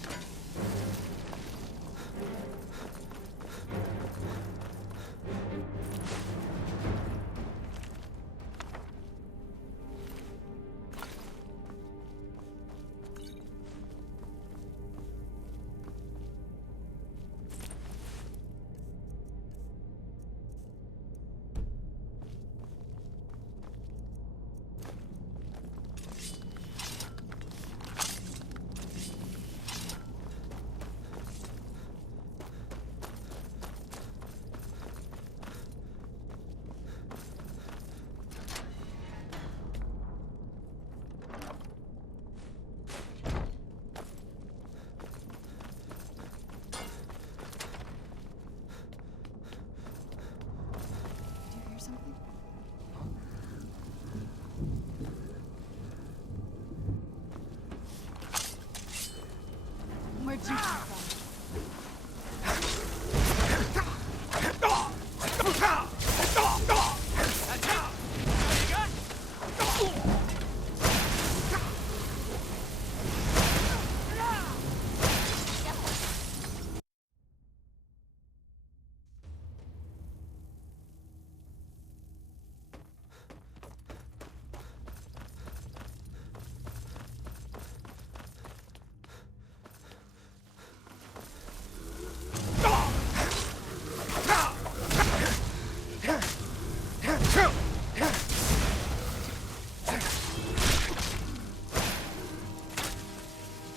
Do you hear something? Where'd you come from?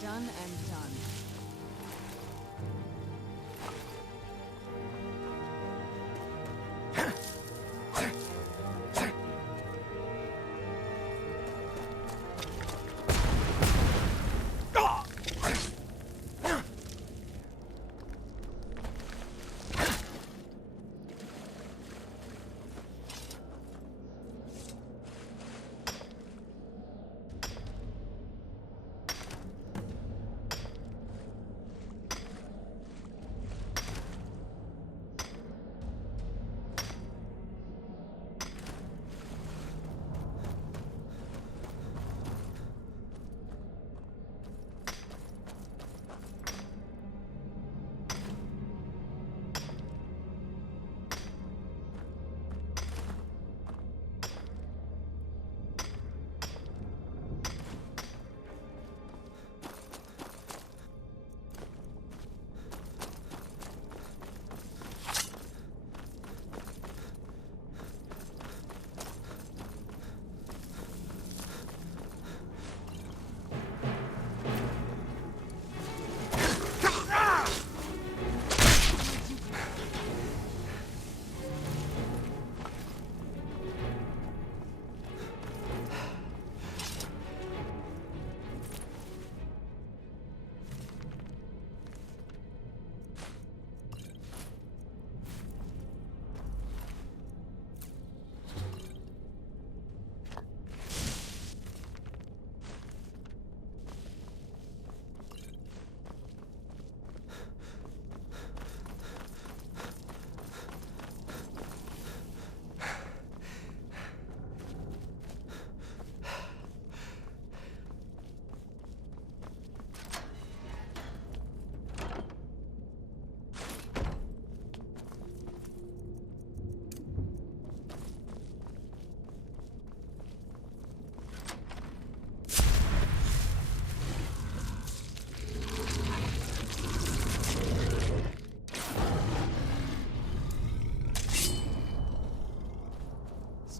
Done and done.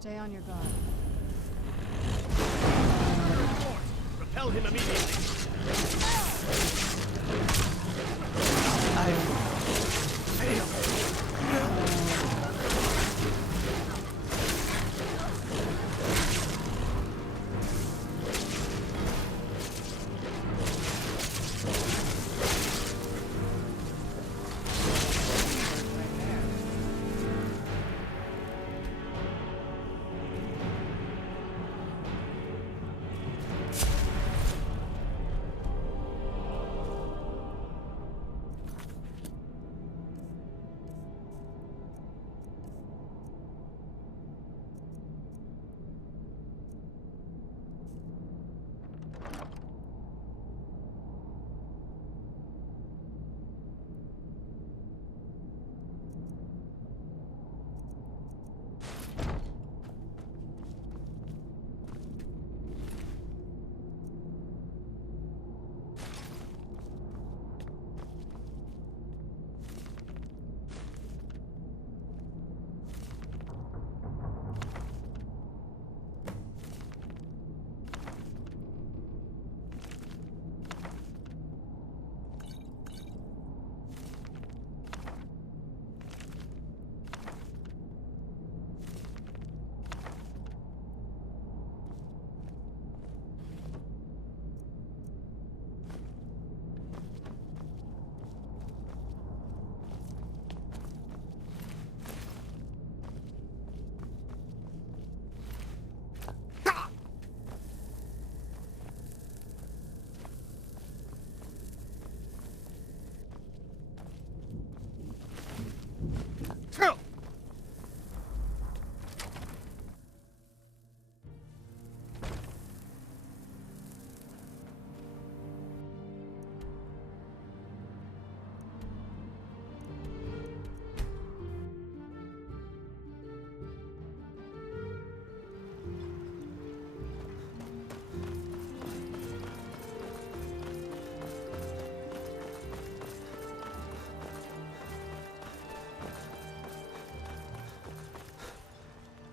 Stay on your guard. Repel him immediately. I failed.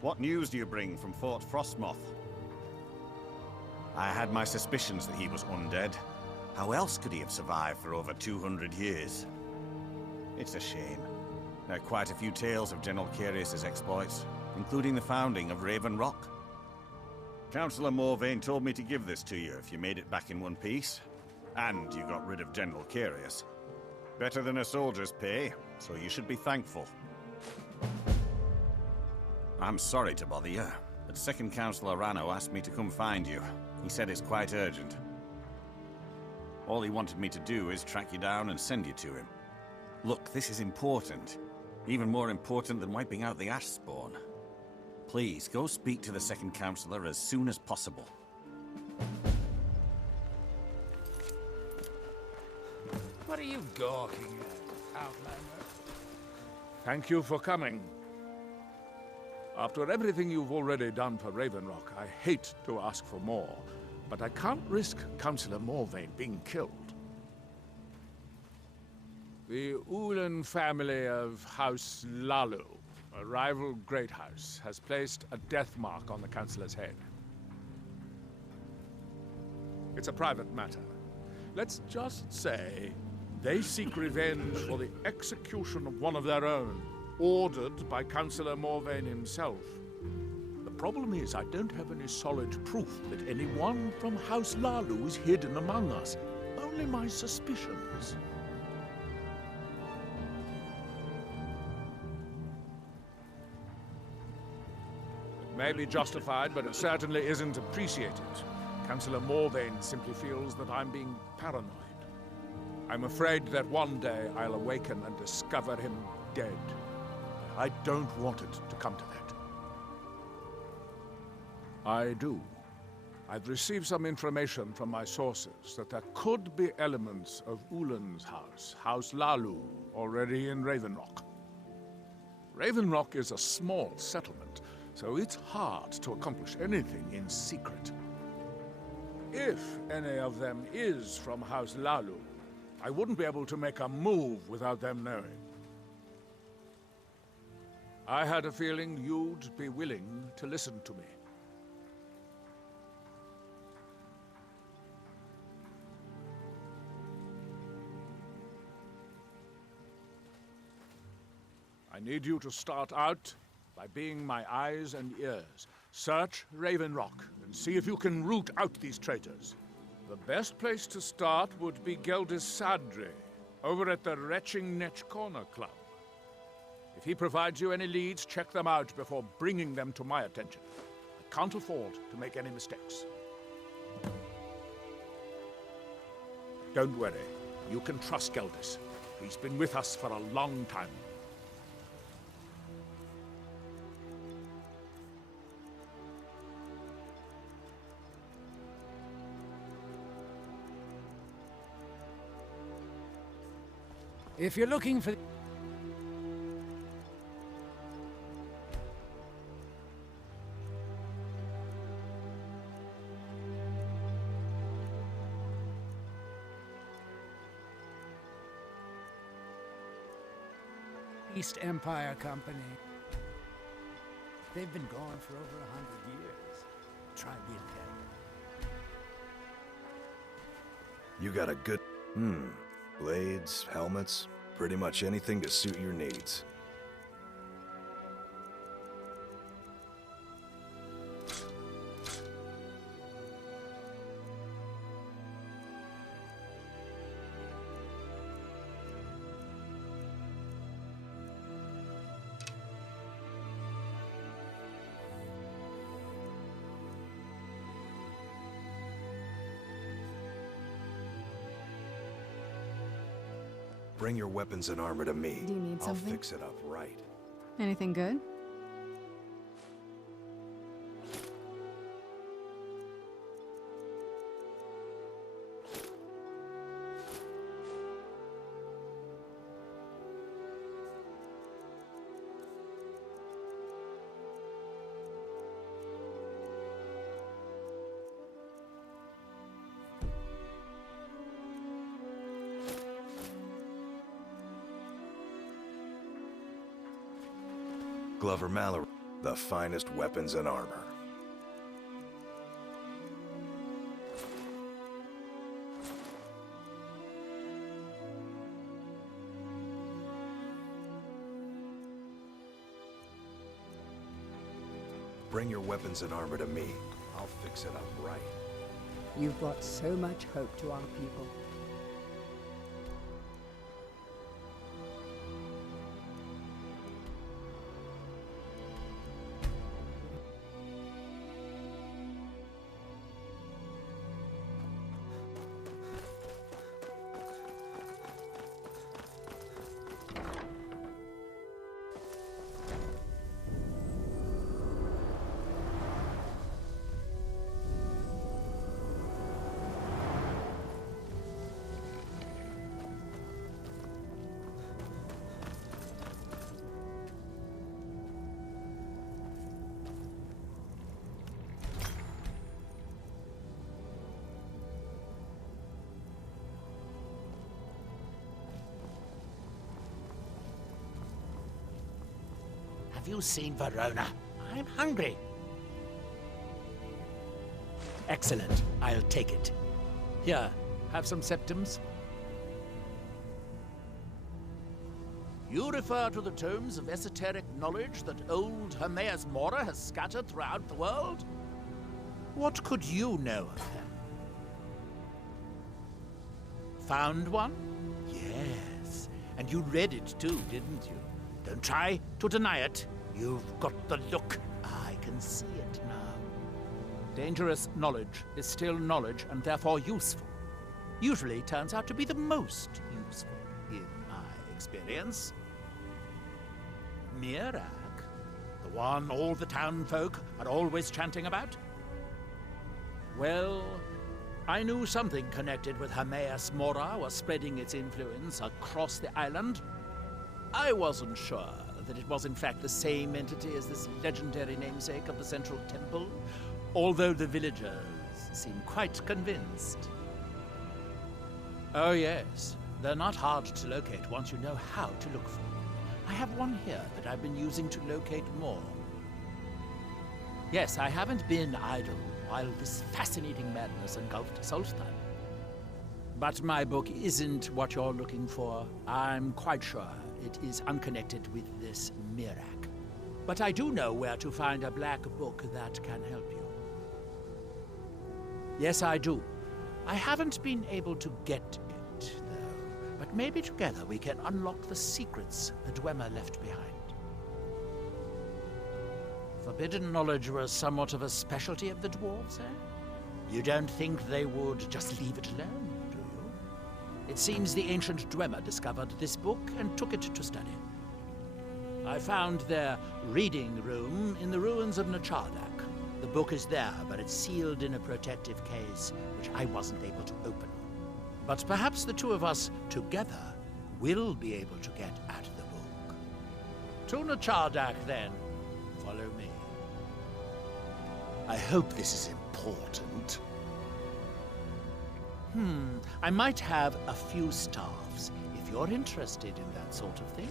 What news do you bring from Fort Frostmoth? I had my suspicions that he was undead. How else could he have survived for over 200 years? It's a shame. There are quite a few tales of General Carius's exploits, including the founding of Raven Rock. Councillor Morvain told me to give this to you if you made it back in one piece. And you got rid of General Carius. Better than a soldier's pay, so you should be thankful. I'm sorry to bother you, but Second Councillor Rano asked me to come find you. He said it's quite urgent. All he wanted me to do is track you down and send you to him. Look, this is important. Even more important than wiping out the ash spawn. Please, go speak to the Second Councillor as soon as possible. What are you gawking at, Outlander? Thank you for coming. After everything you've already done for Raven Rock, I hate to ask for more, but I can't risk Councillor Morvain being killed. The Ulan family of House Lalu, a rival great house, has placed a death mark on the Councillor's head. It's a private matter. Let's just say they seek revenge for the execution of one of their own, ordered by Councillor Morvain himself. The problem is I don't have any solid proof that anyone from House Lalu is hidden among us. Only my suspicions. It may be justified, but it certainly isn't appreciated. Councillor Morvain simply feels that I'm being paranoid. I'm afraid that one day I'll awaken and discover him dead. I don't want it to come to that. I do. I've received some information from my sources that there could be elements of Ulan's house, House Lalu, already in Raven Rock. Raven Rock is a small settlement, so it's hard to accomplish anything in secret. If any of them is from House Lalu, I wouldn't be able to make a move without them knowing. I had a feeling you'd be willing to listen to me. I need you to start out by being my eyes and ears. Search Raven Rock and see if you can root out these traitors. The best place to start would be Geldis Sadri, over at the Retching Netch Corner Club. If he provides you any leads, check them out before bringing them to my attention. I can't afford to make any mistakes. Don't worry. You can trust Geldis. He's been with us for a long time. If you're looking for... East Empire Company. They've been gone for over 100 years. Try being dead. You got a good... Blades, helmets, pretty much anything to suit your needs. Bring your weapons and armor to me. Do you need something? I'll fix it up right. Anything good? Glover Mallory, the finest weapons and armor. Bring your weapons and armor to me. I'll fix it up right. You've brought so much hope to our people. Have you seen Verona? I'm hungry. Excellent. I'll take it. Here, have some septums. You refer to the tomes of esoteric knowledge that old Hermaeus Mora has scattered throughout the world? What could you know of them? Found one? Yes. And you read it too, didn't you? Don't try to deny it. You've got the look. I can see it now. Dangerous knowledge is still knowledge and therefore useful. Usually turns out to be the most useful, in my experience. Mirak, the one all the town folk are always chanting about? Well, I knew something connected with Hermaeus Mora was spreading its influence across the island. I wasn't sure that it was in fact the same entity as this legendary namesake of the Central Temple, although the villagers seem quite convinced. Oh yes, they're not hard to locate once you know how to look for them. I have one here that I've been using to locate more. Yes, I haven't been idle while this fascinating madness engulfed Solstheim. But my book isn't what you're looking for. I'm quite sure it is unconnected with this Mirak. But I do know where to find a black book that can help you. Yes, I do. I haven't been able to get it, though. But maybe together we can unlock the secrets the Dwemer left behind. Forbidden knowledge was somewhat of a specialty of the dwarves, eh? You don't think they would just leave it alone, do you? It seems the ancient Dwemer discovered this book and took it to study. I found their reading room in the ruins of Nachardak. The book is there, but it's sealed in a protective case, which I wasn't able to open. But perhaps the two of us, together, will be able to get at the book. To Nachardak, then. Follow me. I hope this is important. I might have a few staffs, if you're interested in that sort of thing.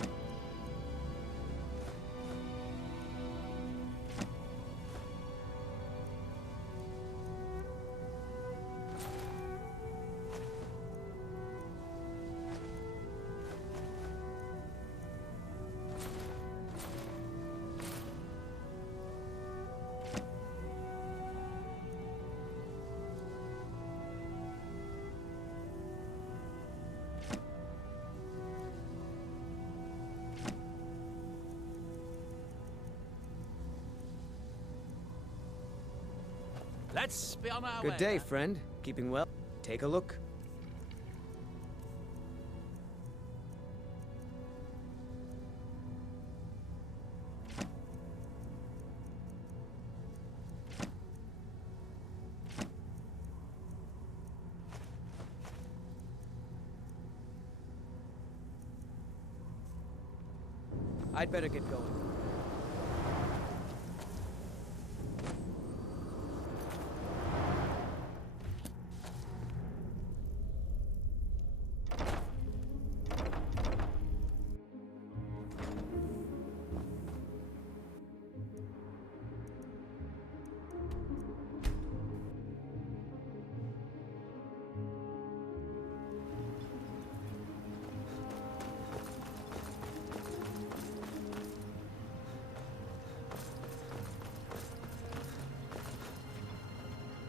Let's be on our way. Good day, friend. Keeping well? Take a look. I'd better get going.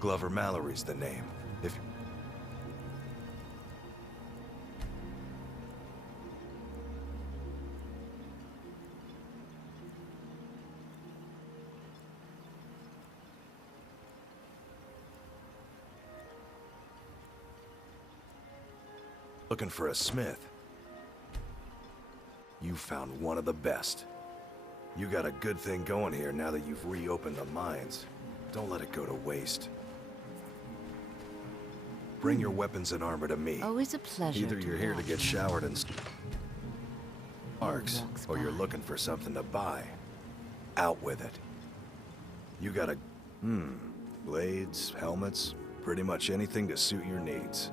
Glover Mallory's the name. If... Looking for a smith? You found one of the best. You got a good thing going here now that you've reopened the mines. Don't let it go to waste. Bring your weapons and armor to me. Always a pleasure. Either you're here to get showered and marks, or you're looking for something to buy. Out with it. You got a... blades, helmets, pretty much anything to suit your needs.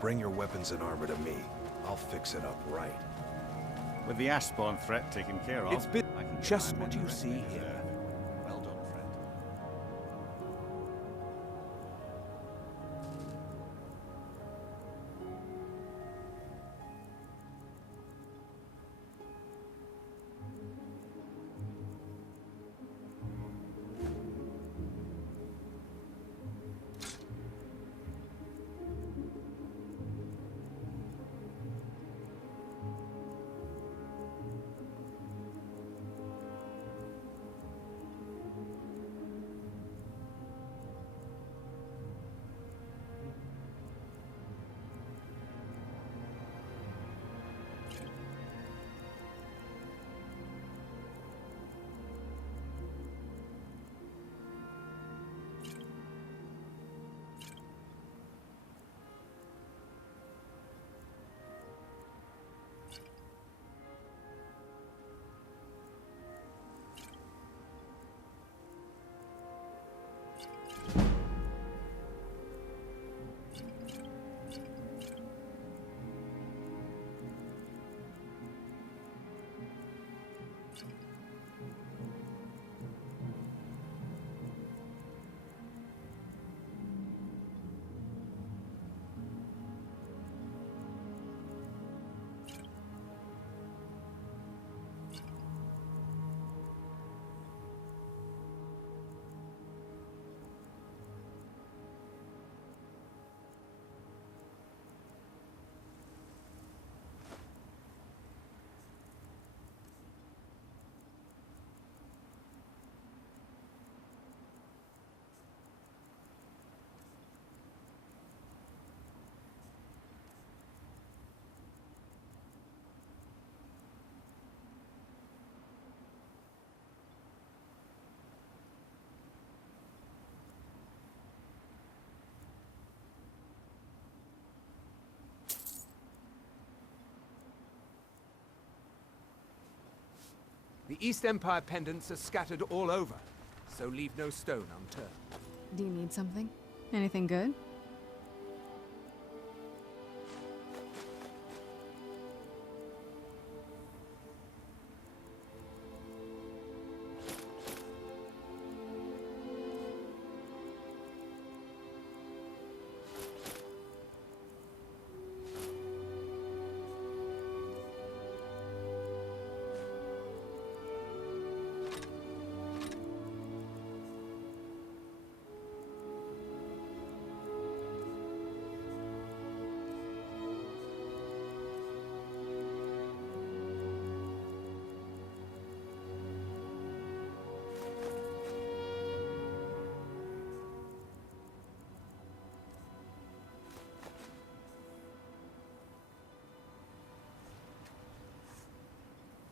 Bring your weapons and armor to me. I'll fix it up right. With the Ashbourne threat taken care of, It's been I can get just my what men you ready see to here. serve. Well done, friend. The East Empire pendants are scattered all over, so leave no stone unturned. Do you need something? Anything good?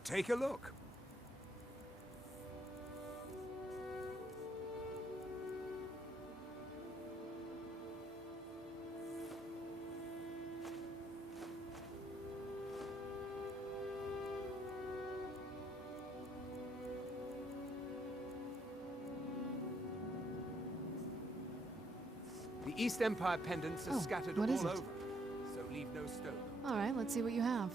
Take a look. The East Empire pendants are scattered all what is it? over, so leave no stone. All right, let's see what you have.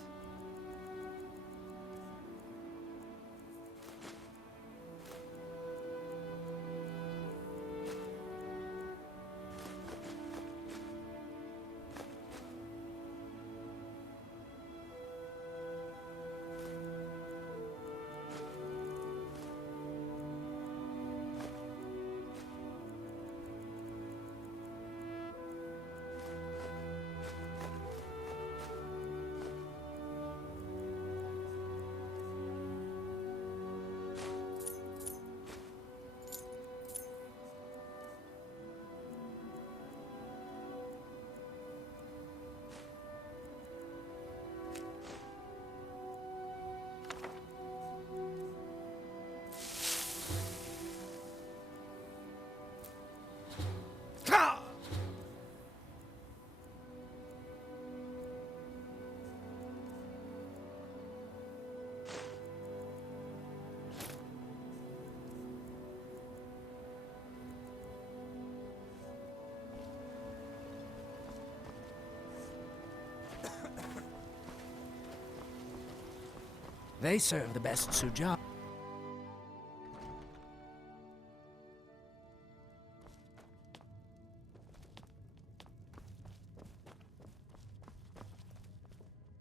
They serve the best Sujat.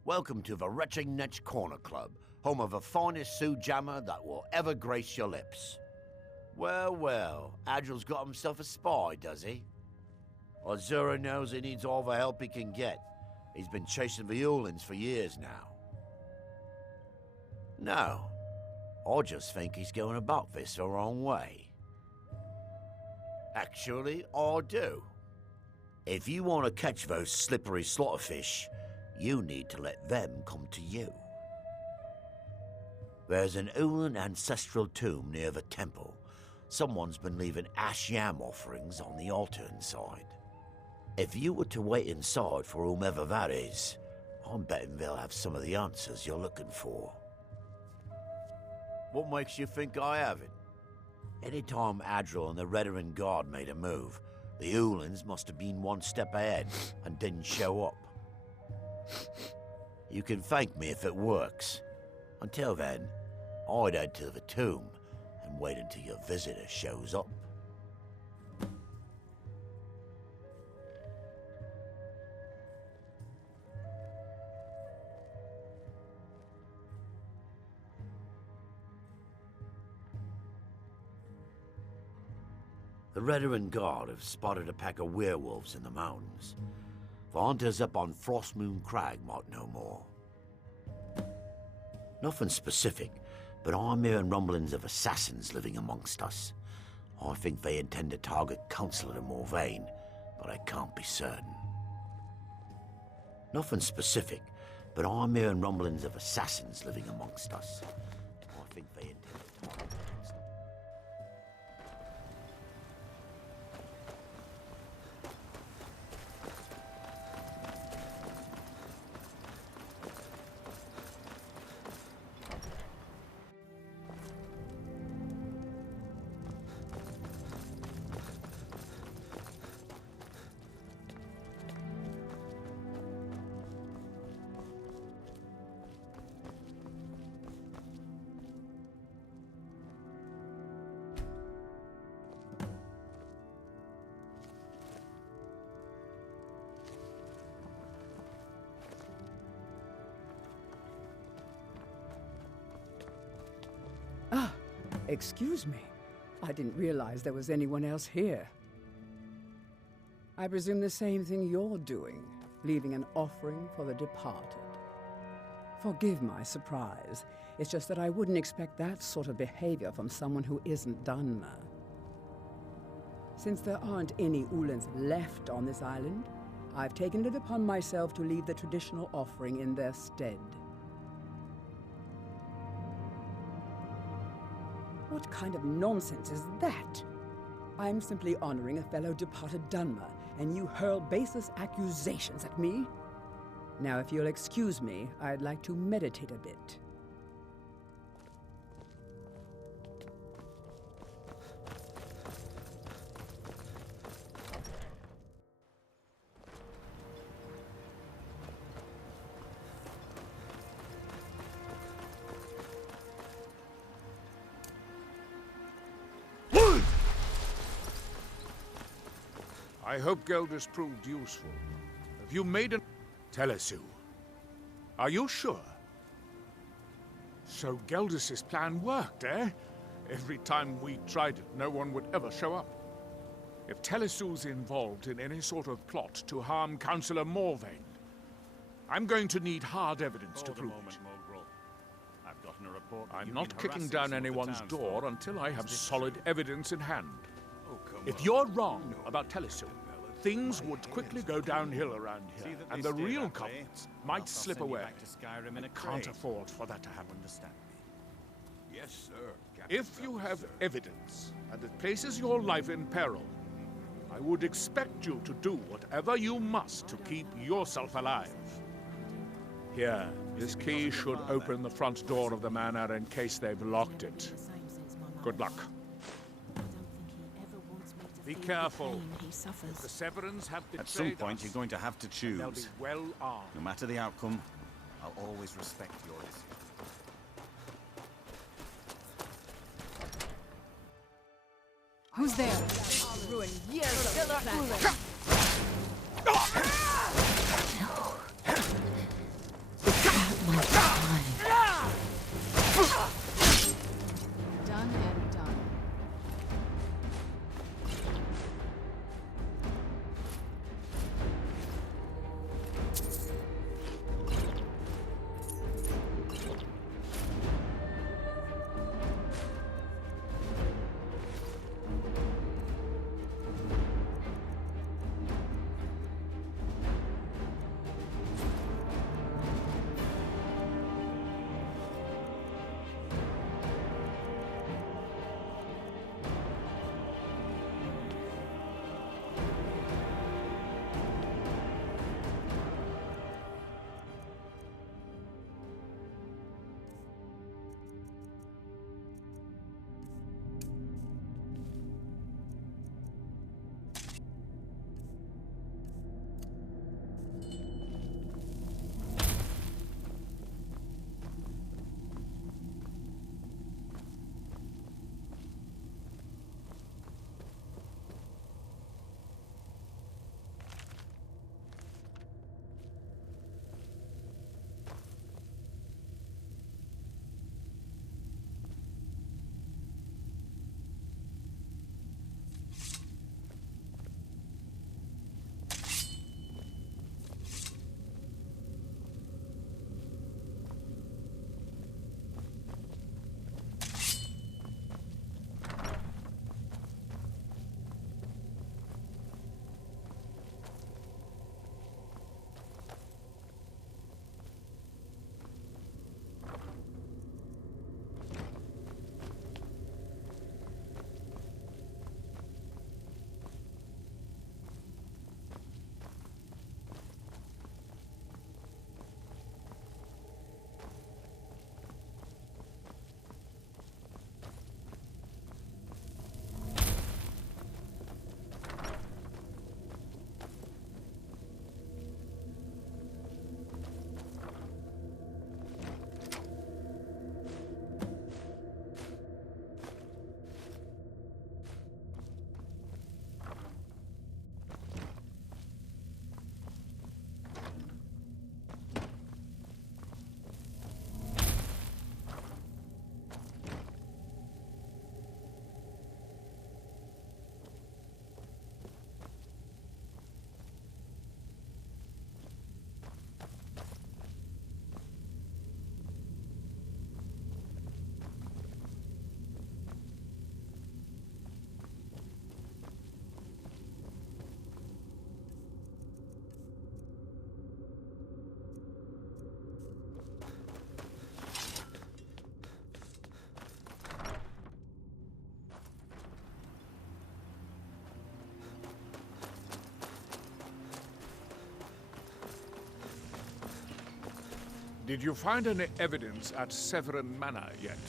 Welcome to the Retching Netch Corner Club, home of the finest Sujammer that will ever grace your lips. Well, well, Adril's got himself a spy, does he? Azura knows he needs all the help he can get. He's been chasing the Ulans for years now. No, I just think he's going about this the wrong way. Actually, I do. If you want to catch those slippery slaughterfish, you need to let them come to you. There's an Ulan ancestral tomb near the temple. Someone's been leaving ash yam offerings on the altar inside. If you were to wait inside for whomever that is, I'm betting they'll have some of the answers you're looking for. What makes you think I haven't? Anytime Adril and the Redarin Guard made a move, the Ulans must have been one step ahead and didn't show up. You can thank me if it works. Until then, I'd head to the tomb and wait until your visitor shows up. The Redarin Guard have spotted a pack of werewolves in the mountains. The hunters up on Frostmoon Crag might know more. Nothing specific, but I'm hearing rumblings of assassins living amongst us. I think they intend to target Councillor de Morvain, but I can't be certain. Nothing specific, but I'm hearing rumblings of assassins living amongst us. I think they intend to target Councillor. Excuse me. I didn't realize there was anyone else here. I presume the same thing you're doing, leaving an offering for the departed. Forgive my surprise. It's just that I wouldn't expect that sort of behavior from someone who isn't Dunmer. Since there aren't any Ulans left on this island, I've taken it upon myself to leave the traditional offering in their stead. What kind of nonsense is that? I'm simply honoring a fellow departed Dunmer, and you hurl baseless accusations at me? Now, if you'll excuse me, I'd like to meditate a bit. I hope Geldis proved useful. Have you made an... Telesu. Are you sure? So Geldis' plan worked, eh? Every time we tried it, no one would ever show up. If Telesu's involved in any sort of plot to harm Councillor Morvain, I'm going to need hard evidence to prove it. I've gotten a report that I'm not kicking down anyone's door until I have solid evidence in hand. If you're wrong about Telesu, things would quickly go downhill around here, and the real culprits might slip away. I can't afford for that to happen. Yes, sir. If you have evidence, and it places your life in peril, I would expect you to do whatever you must to keep yourself alive. Here, this key should open the front door of the manor in case they've locked it. Good luck. Be careful. If the Severans have betrayed At some point, us, you're going to have to choose. they'll be well armed. No matter the outcome, I'll always respect your decision. Who's there? I'll ruin years of planning. Done and done. Did you find any evidence at Severin Manor yet?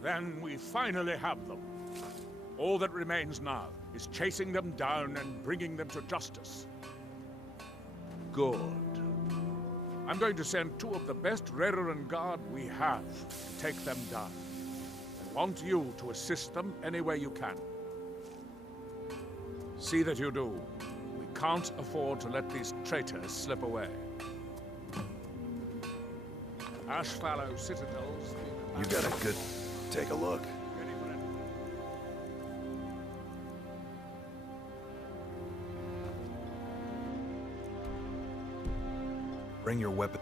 Then we finally have them. All that remains now is chasing them down and bringing them to justice. Good. I'm going to send 2 of the best Redoran Guard we have to take them down. I want you to assist them any way you can. See that you do. We can't afford to let these traitors slip away. Ashfallow Citadels... You got a good... Take a look. Bring your weapon.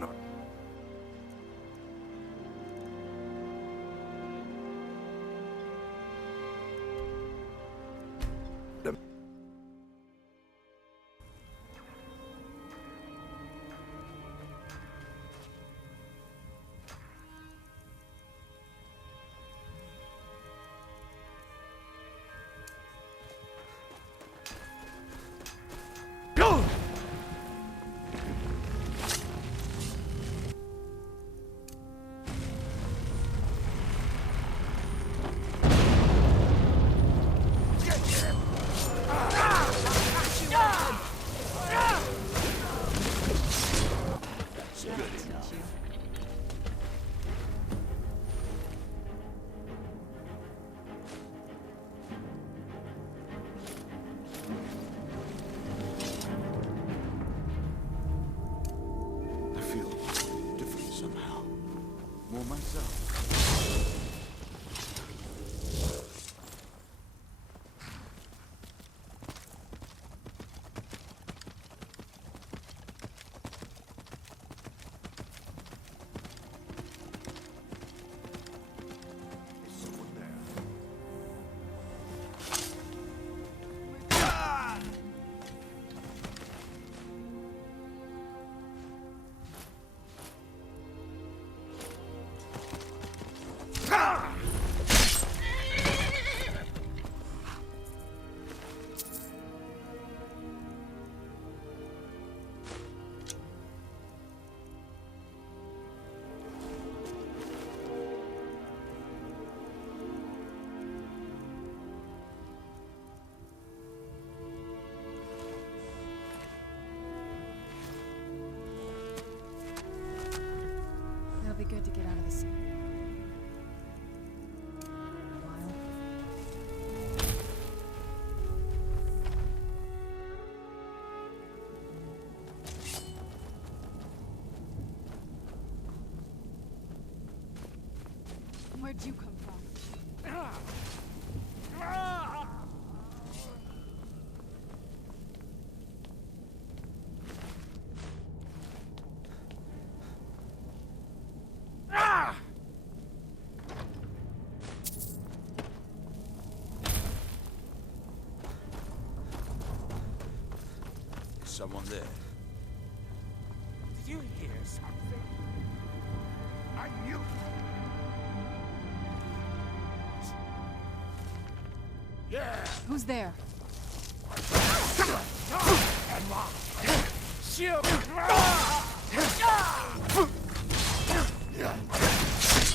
No. It'll be good to get out of the city. Where'd you come from? Someone there. Did you hear something? I knew. Yeah. Who's there?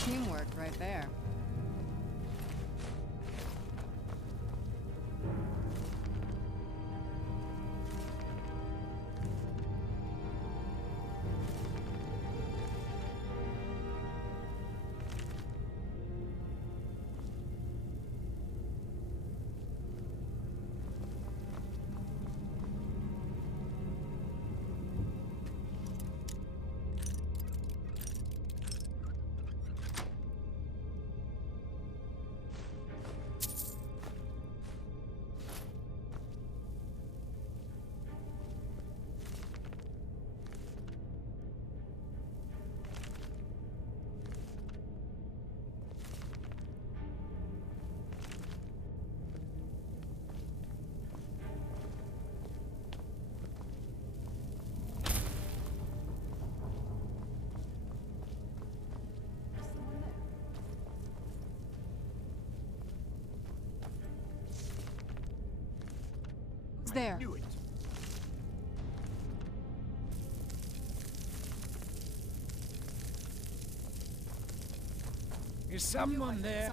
Teamwork right there. There. Is someone there?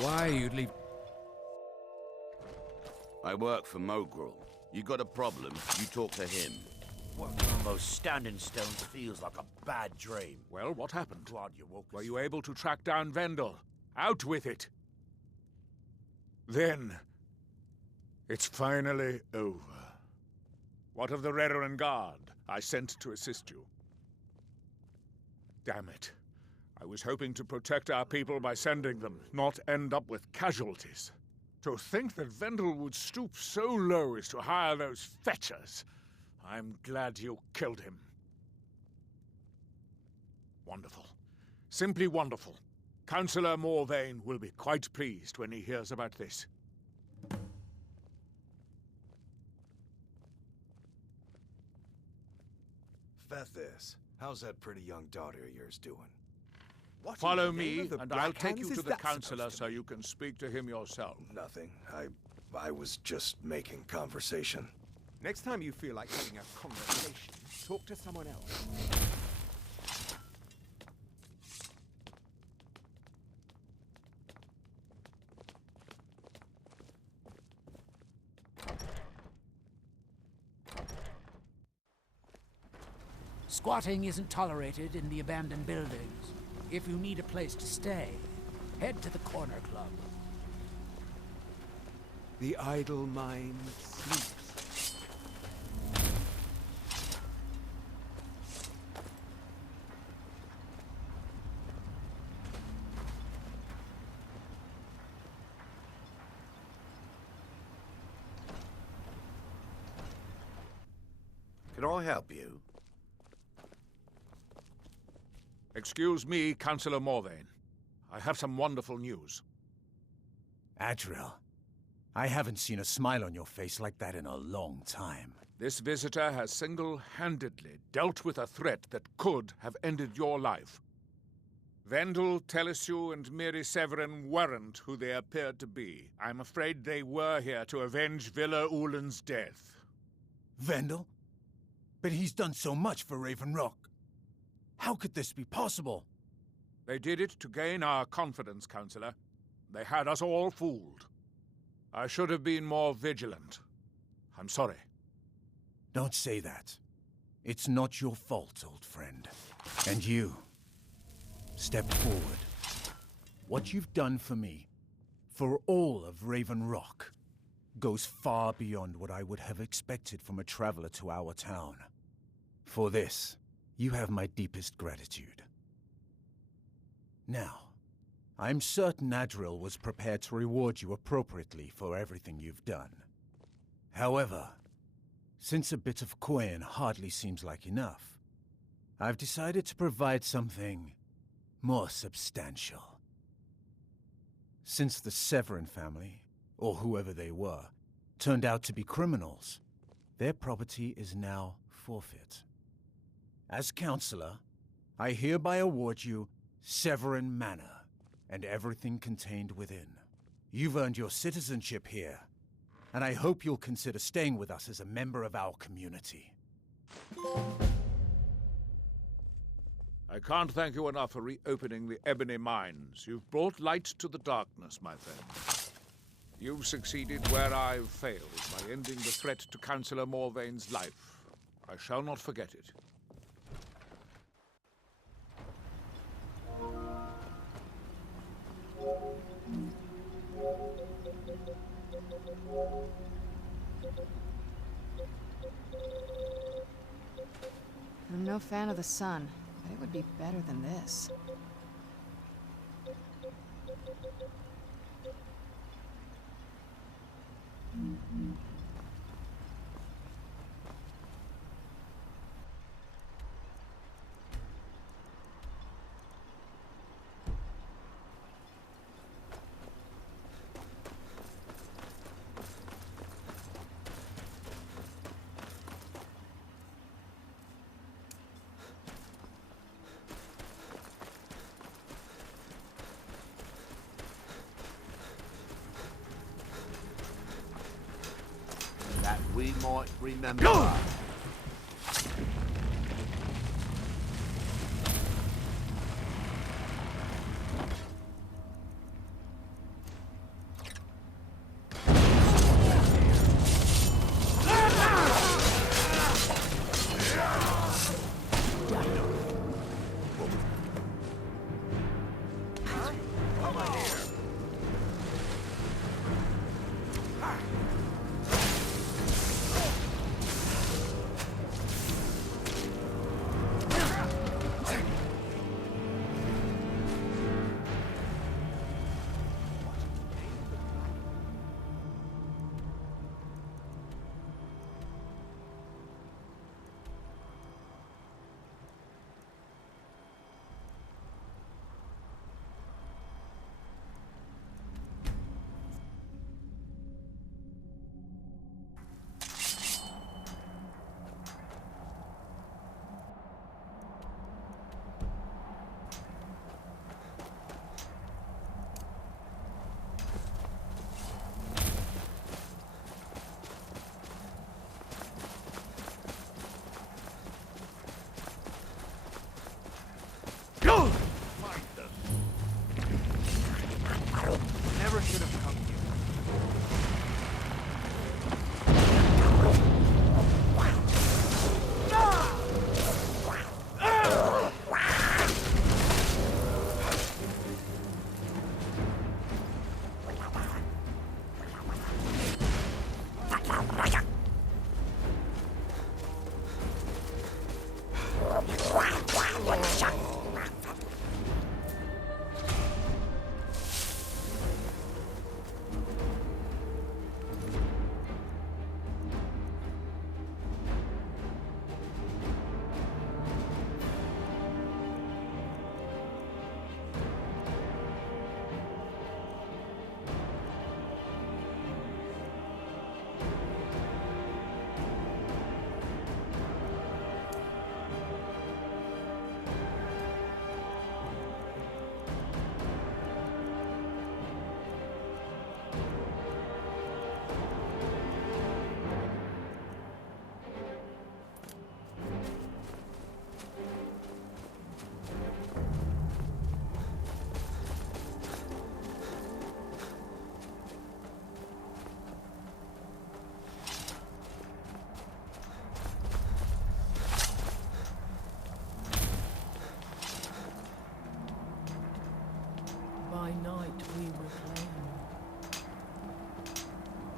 Why you'd leave... I work for Mogrel. You got a problem, you talk to him. Working on those standing stones feels like a bad dream. Well, what happened? Glad you woke us. Were you able to track down Vendel? Out with it! Then... it's finally over. What of the Reverend Guard I sent to assist you? Damn it. I was hoping to protect our people by sending them, not end up with casualties. To think that Vendel would stoop so low as to hire those fetchers. I'm glad you killed him. Wonderful. Simply wonderful. Councillor Morvain will be quite pleased when he hears about this. Fethis, how's that pretty young daughter of yours doing? Follow me, and I'll take you to the councillor so you can speak to him yourself. Nothing. I was just making conversation. Next time you feel like having a conversation, talk to someone else. Squatting isn't tolerated in the abandoned buildings. If you need a place to stay, head to the Corner Club. The idle mind sleeps. Can I help you? Excuse me, Councillor Morvain. I have some wonderful news. Adriel, I haven't seen a smile on your face like that in a long time. This visitor has single-handedly dealt with a threat that could have ended your life. Vendel, Telesue, and Miri Severin weren't who they appeared to be. I'm afraid they were here to avenge Villa Ulen's death. Vendel? But he's done so much for Raven Rock. How could this be possible? They did it to gain our confidence, Councillor. They had us all fooled. I should have been more vigilant. I'm sorry. Don't say that. It's not your fault, old friend. And you, step forward. What you've done for me, for all of Raven Rock, goes far beyond what I would have expected from a traveler to our town. For this, you have my deepest gratitude. Now, I'm certain Adriel was prepared to reward you appropriately for everything you've done. However, since a bit of coin hardly seems like enough, I've decided to provide something more substantial. Since the Severin family, or whoever they were, turned out to be criminals, their property is now forfeit. As Councillor, I hereby award you Severin Manor, and everything contained within. You've earned your citizenship here, and I hope you'll consider staying with us as a member of our community. I can't thank you enough for reopening the Ebony Mines. You've brought light to the darkness, my friend. You've succeeded where I've failed by ending the threat to Councillor Morvain's life. I shall not forget it. I'm no fan of the sun, but it would be better than this. That we might remember. Go!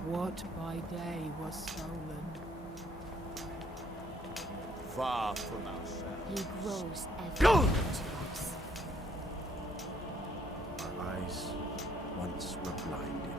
What by day was stolen? Far from ourselves. He grows everything to us. Our eyes once were blinded.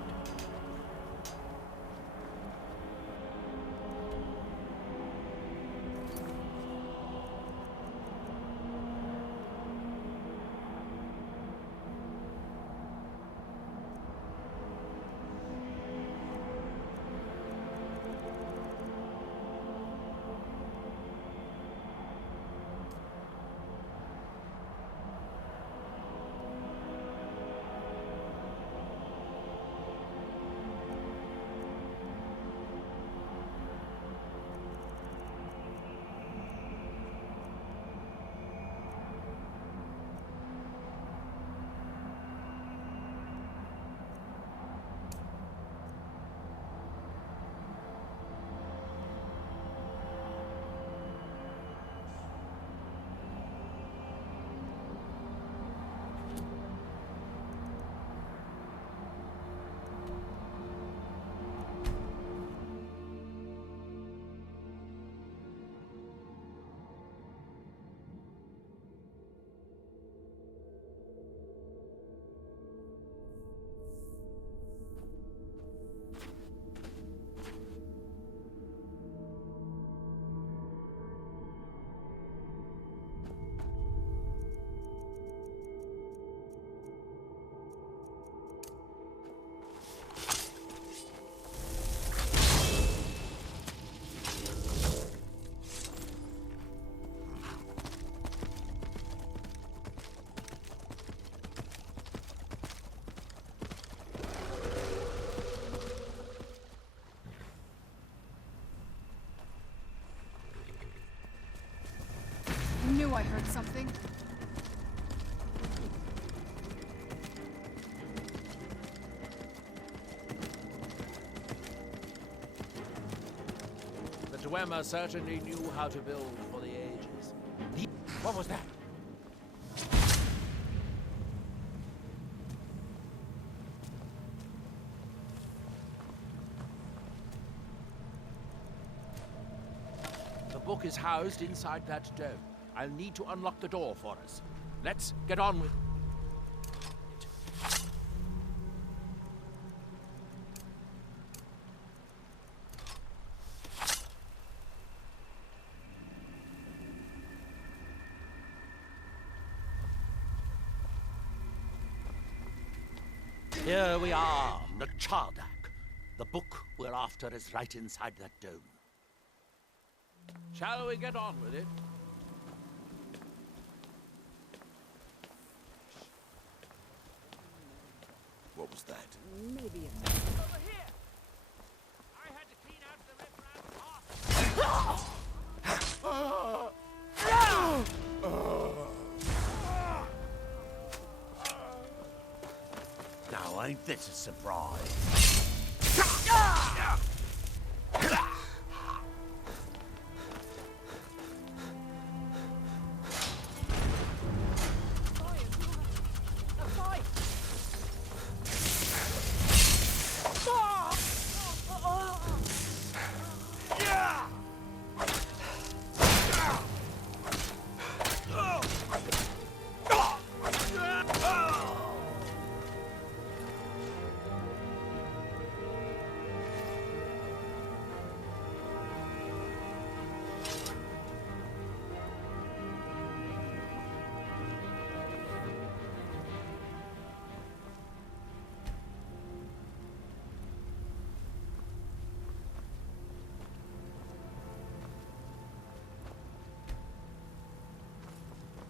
I knew I heard something. The Dwemer certainly knew how to build for the ages. What was that? The book is housed inside that dome. I'll need to unlock the door for us. Let's get on with it. Here we are, Nachardak. The book we're after is right inside that dome. Shall we get on with it? What was that? Maybe Over here! I had to clean out the riffraff. Now, ain't this a surprise?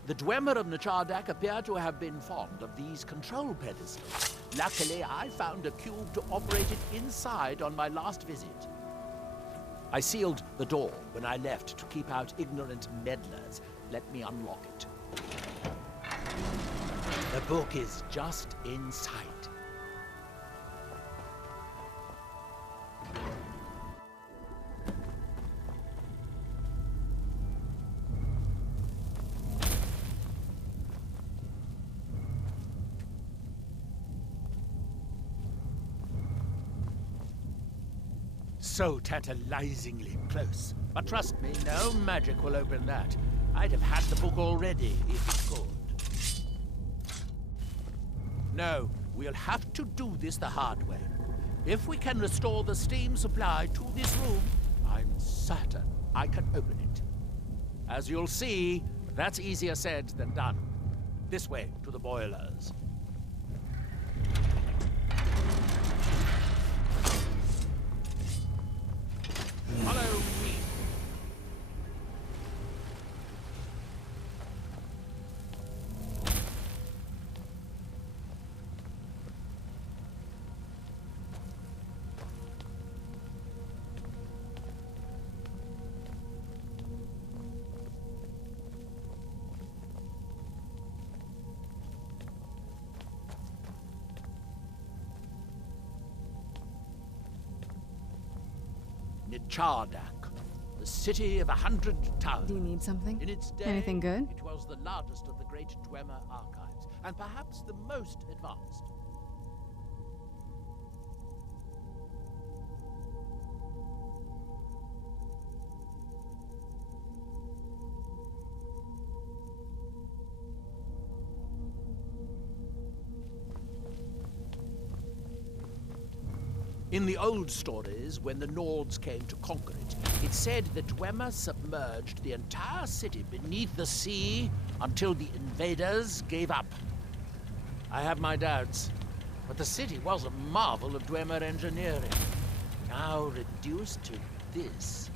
The Dwemer of Nachardak appear to have been fond of these control pedestals. Luckily, I found a cube to operate it inside on my last visit. I sealed the door when I left to keep out ignorant meddlers. Let me unlock it. The book is just inside. So tantalizingly close. But trust me, no magic will open that. I'd have had the book already if it could. No, we'll have to do this the hard way. If we can restore the steam supply to this room, I'm certain I can open it. As you'll see, that's easier said than done. This way, to the boilers. Follow me. Chardak, the city of 100 towns. Do you need something? In its day, Anything good? It was the largest of the great Dwemer archives, and perhaps the most advanced. In the old stories, when the Nords came to conquer it, it said the Dwemer submerged the entire city beneath the sea until the invaders gave up. I have my doubts, but the city was a marvel of Dwemer engineering, now reduced to this.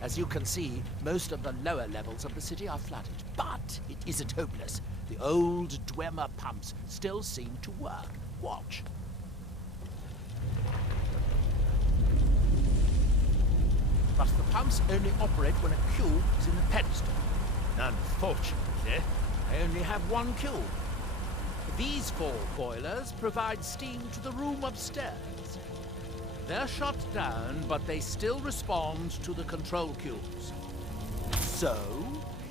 As you can see, most of the lower levels of the city are flooded, but it isn't hopeless. The old Dwemer pumps still seem to work. Watch. But the pumps only operate when a cube is in the pedestal. Unfortunately, I only have one cube. These 4 boilers provide steam to the room upstairs. They're shut down, but they still respond to the control cubes. So,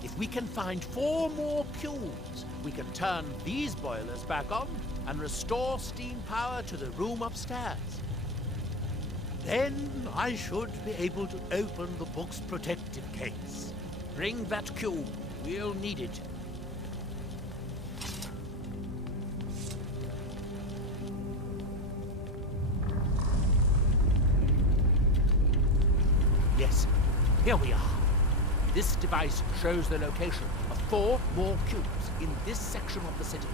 if we can find 4 more cubes, we can turn these boilers back on and restore steam power to the room upstairs. Then I should be able to open the book's protective case. Bring that cube. We'll need it. Yes, here we are. This device shows the location of 4 more cubes in this section of the city.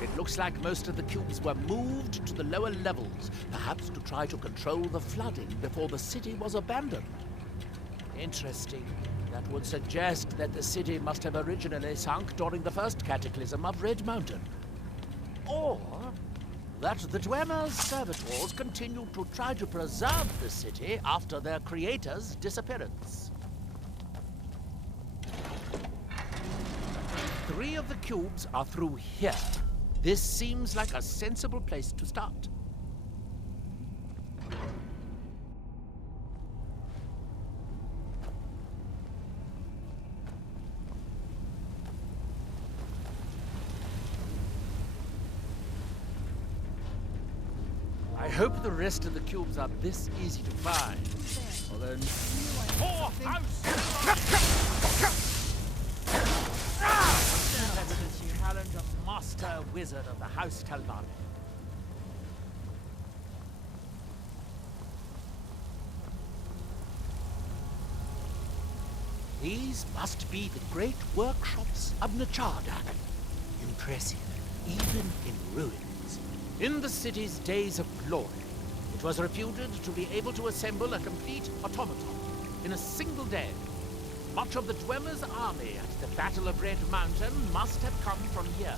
It looks like most of the cubes were moved to the lower levels, perhaps to try to control the flooding before the city was abandoned. Interesting. That would suggest that the city must have originally sunk during the first cataclysm of Red Mountain. Or that the Dwemer's servitors continued to try to preserve the city after their creator's disappearance. 3 of the cubes are through here. This seems like a sensible place to start. I hope the rest of the cubes are this easy to find. Although... Talent a master wizard of the House Talmud. These must be the great workshops of Nachardak. Impressive, even in ruins. In the city's days of glory, it was reputed to be able to assemble a complete automaton in a single day. Much of the Dwemer's army at the Battle of Red Mountain must have come from here.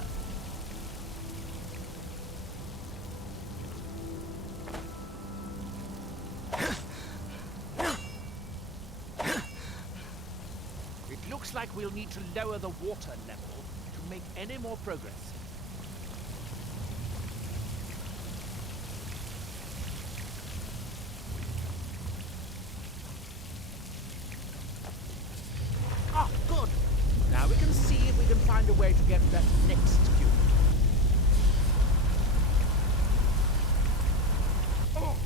It looks like we'll need to lower the water level to make any more progress. Good. Now we can see if we can find a way to get that next cube. Oh.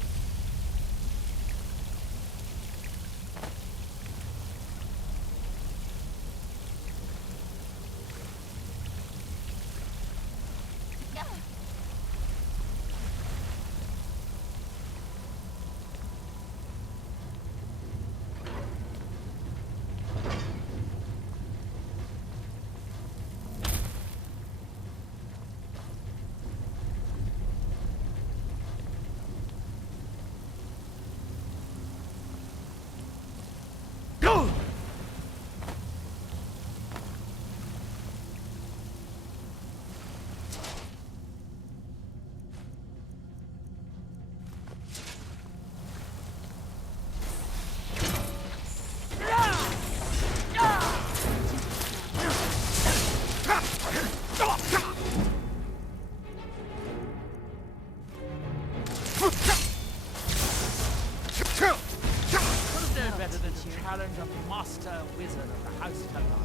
Could have known better than to challenge a master wizard of the House Talar.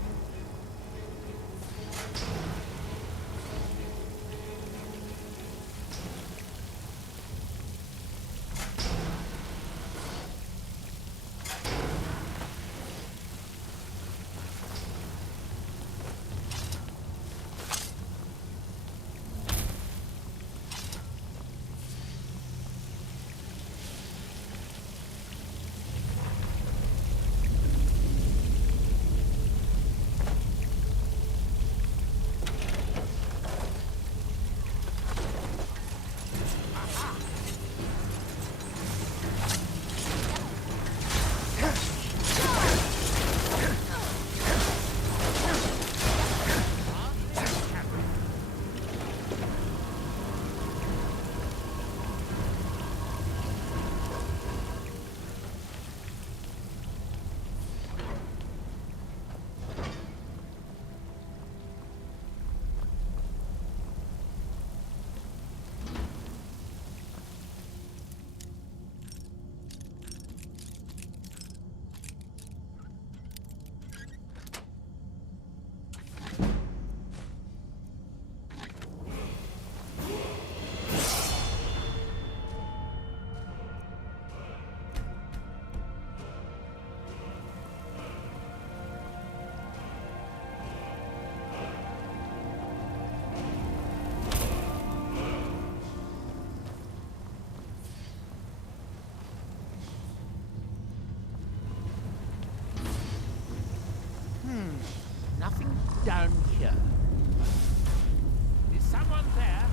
Nothing down here. Is someone there?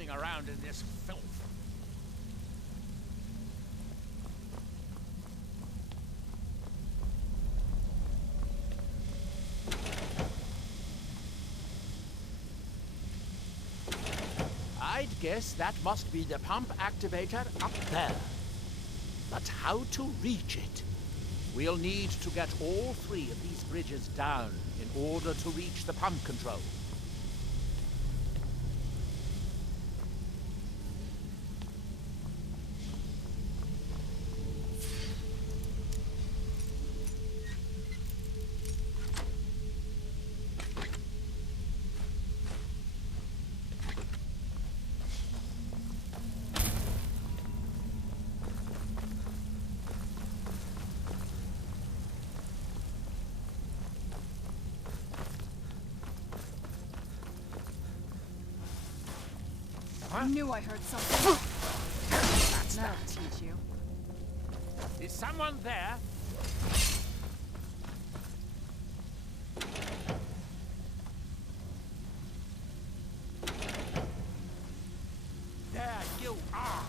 bumming around in this filth. I'd guess that must be the pump activator up there. But how to reach it? We'll need to get all 3 of these bridges down in order to reach the pump control. I knew I heard something. That's That'll that. teach you. Is someone there? There you are.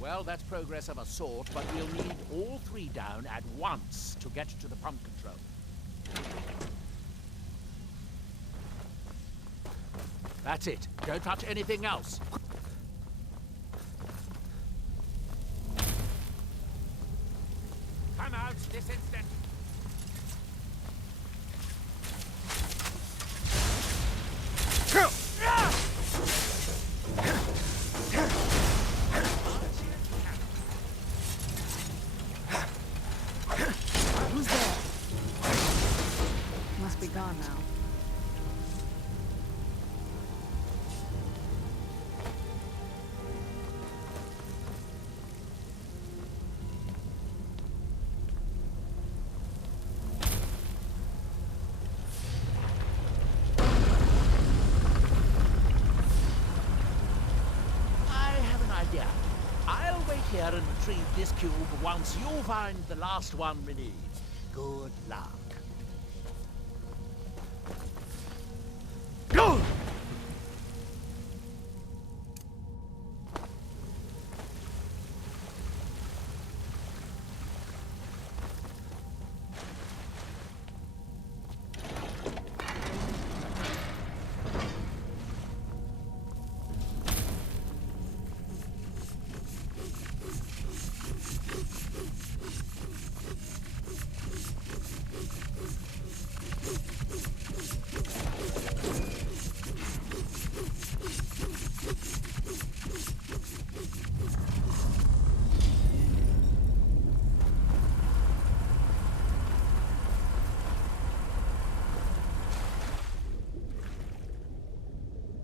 Well, that's progress of a sort, but we'll need all 3 down at once to get to the pump control. That's it. Don't touch anything else. Come out this instant. Who's there? Must be gone now. I have an idea. I'll wait here and retrieve this cube once you find the last one we need. Good luck. Go!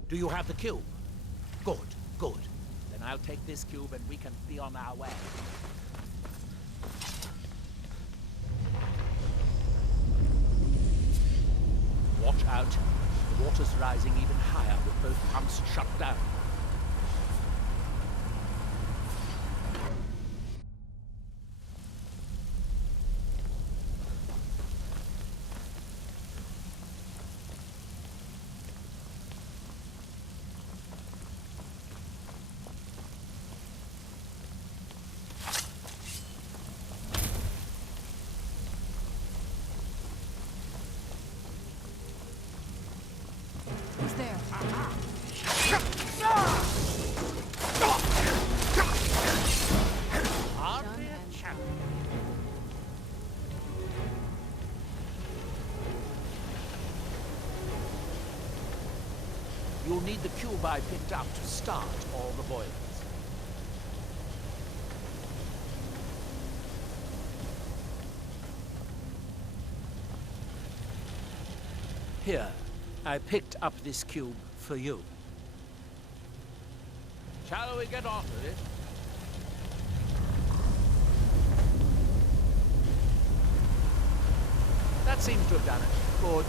Do you have the cube? Good, good. Then I'll take this cube and we can be on our way. Watch out. The water's rising even higher with both pumps shut down. Who's there? Hardly a chance. You'll need the cube I picked up to start all the boilers. Here, I picked up this cube for you. Shall we get on with it? That seems to have done it. Good.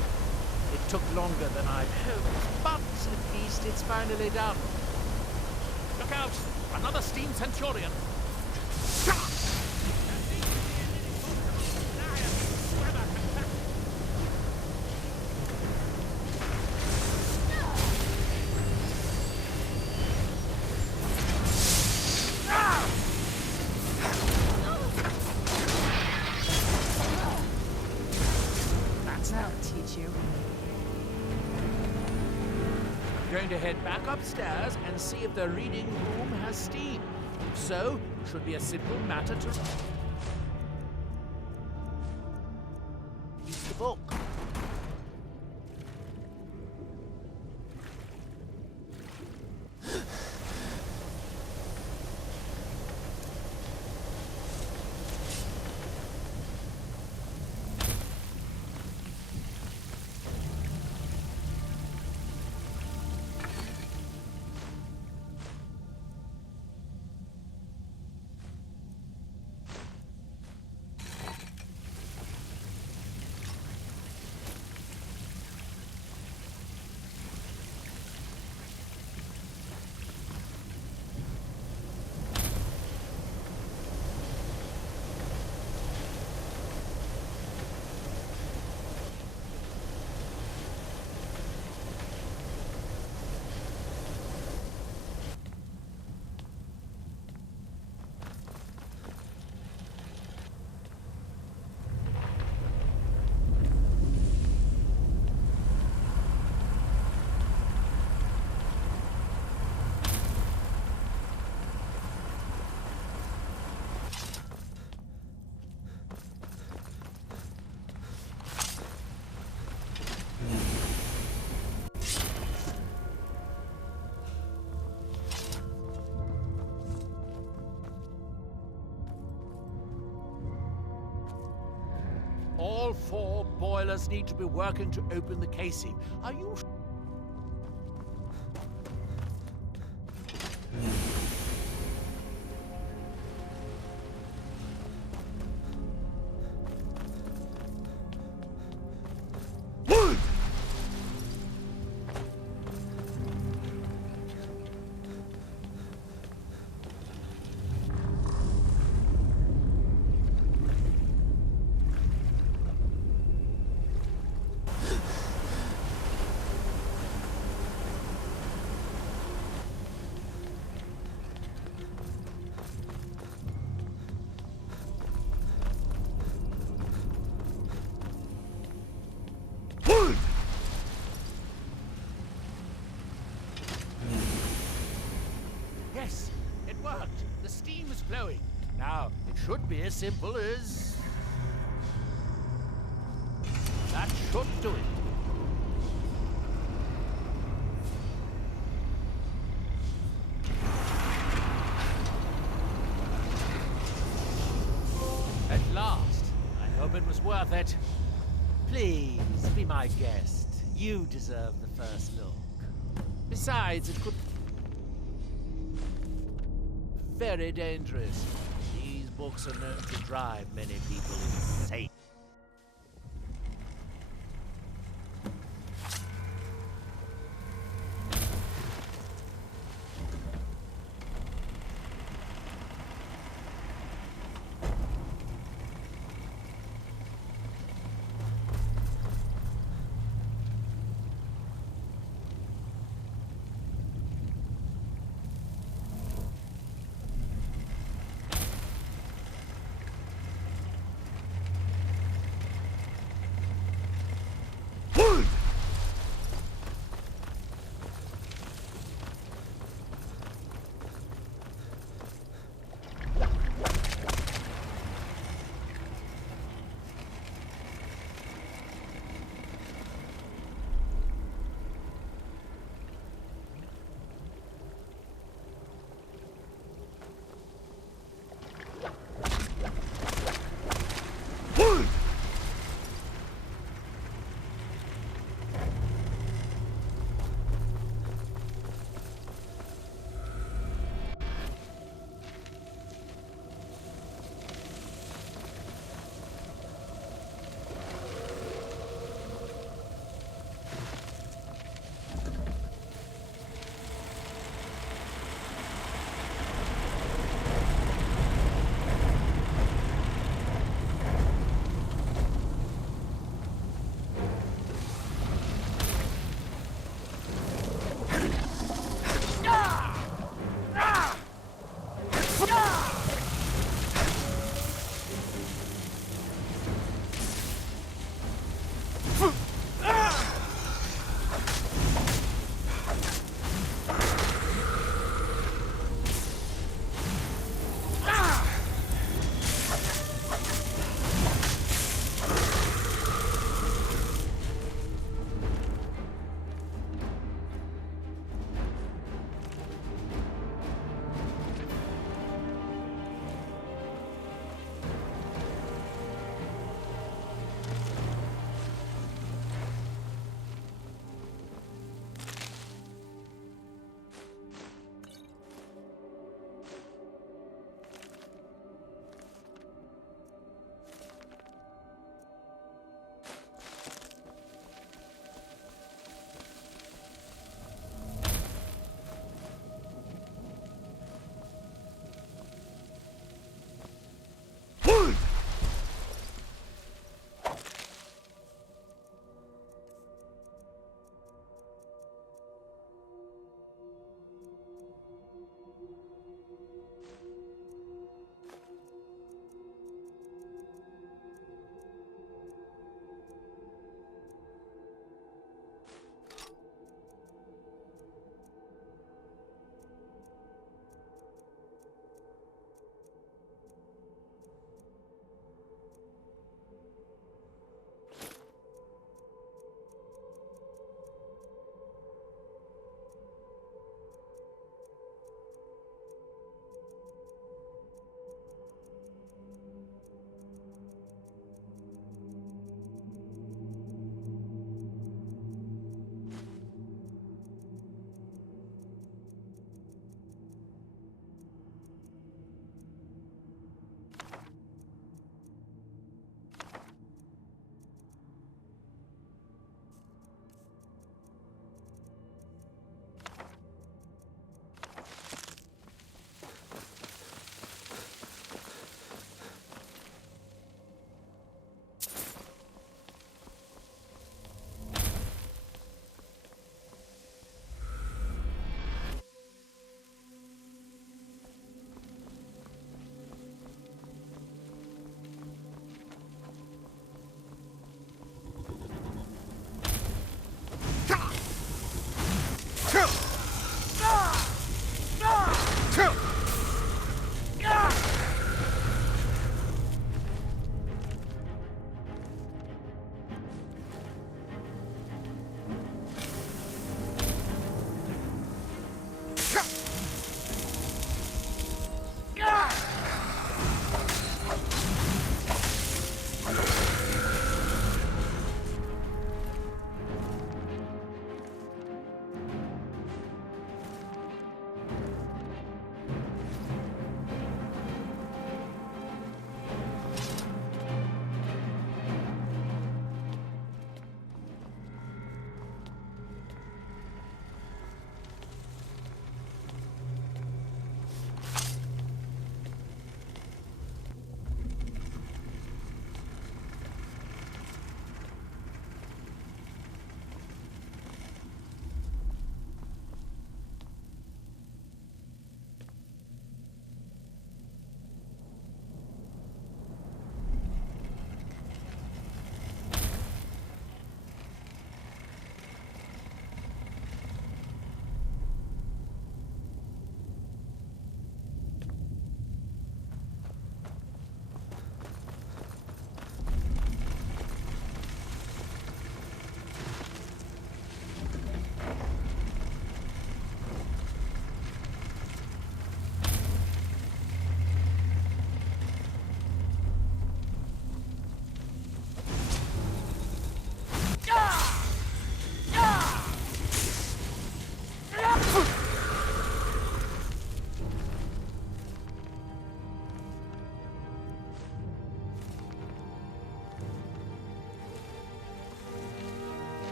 It took longer than I'd hoped, but at least it's finally done. Look out! Another steam centurion! That'll teach you. I'm going to head back upstairs and see if the reading room has steam. If so, it should be a simple matter to use the book. All 4 boilers need to be working to open the casing. Are you sure? Yes, it worked. The steam is flowing. Now, it should be as simple as... that should do it. At last. I hope it was worth it. Please, be my guest. You deserve the first look. Besides, it could... very dangerous. These books are known to drive many people insane.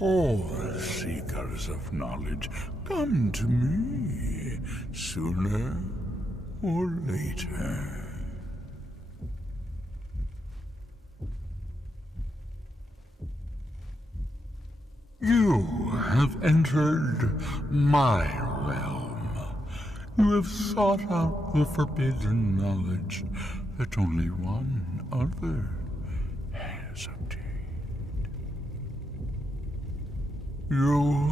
All seekers of knowledge come to me, sooner or later. You have entered my realm. You have sought out the forbidden knowledge that only one other has obtained. You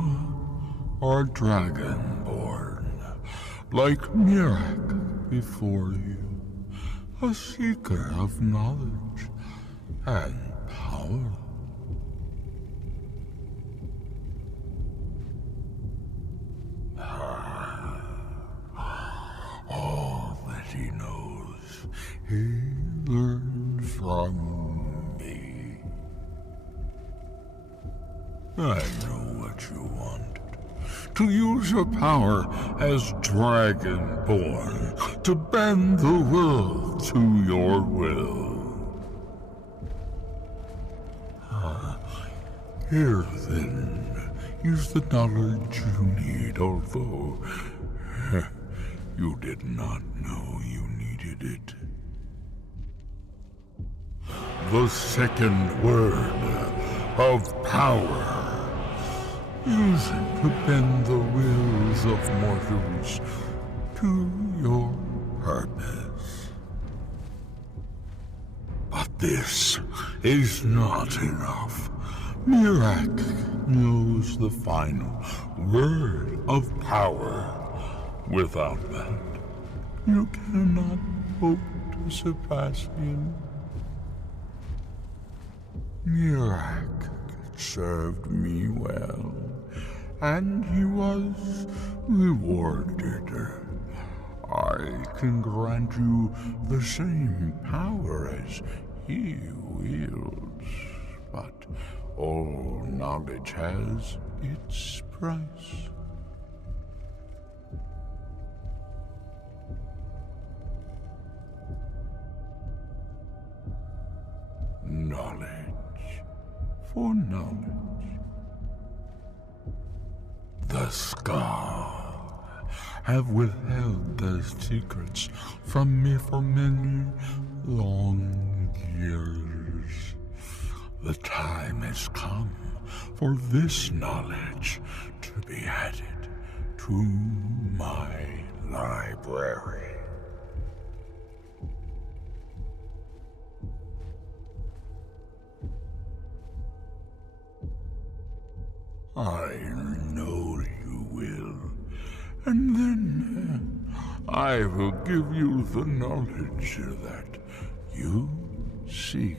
are dragonborn, like Mirak before you, a seeker of knowledge and power. All that he knows, he learned from me. I know what you wanted. To use your power as Dragonborn, to bend the world to your will. Here, then, is the knowledge you need, although you did not know you needed it. The second word of power. Use it to bend the wills of mortals to your purpose. But this is not enough. Mirak knows the final word of power. Without that, you cannot hope to surpass him. Mirak served me well, and he was rewarded. I can grant you the same power as he wields, but all knowledge has its price. Knowledge for knowledge. The Scar have withheld their secrets from me for many long years. The time has come for this knowledge to be added to my library. I know you will, and then I will give you the knowledge that you seek.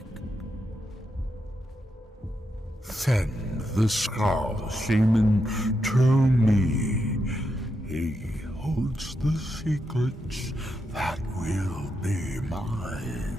Send the Skull Shaman to me. He holds the secrets that will be mine.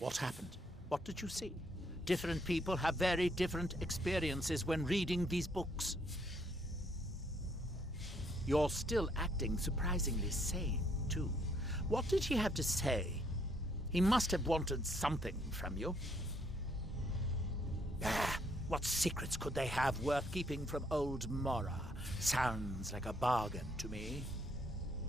What happened? What did you see? Different people have very different experiences when reading these books. You're still acting surprisingly sane, too. What did he have to say? He must have wanted something from you. What secrets could they have worth keeping from old Mora? Sounds like a bargain to me.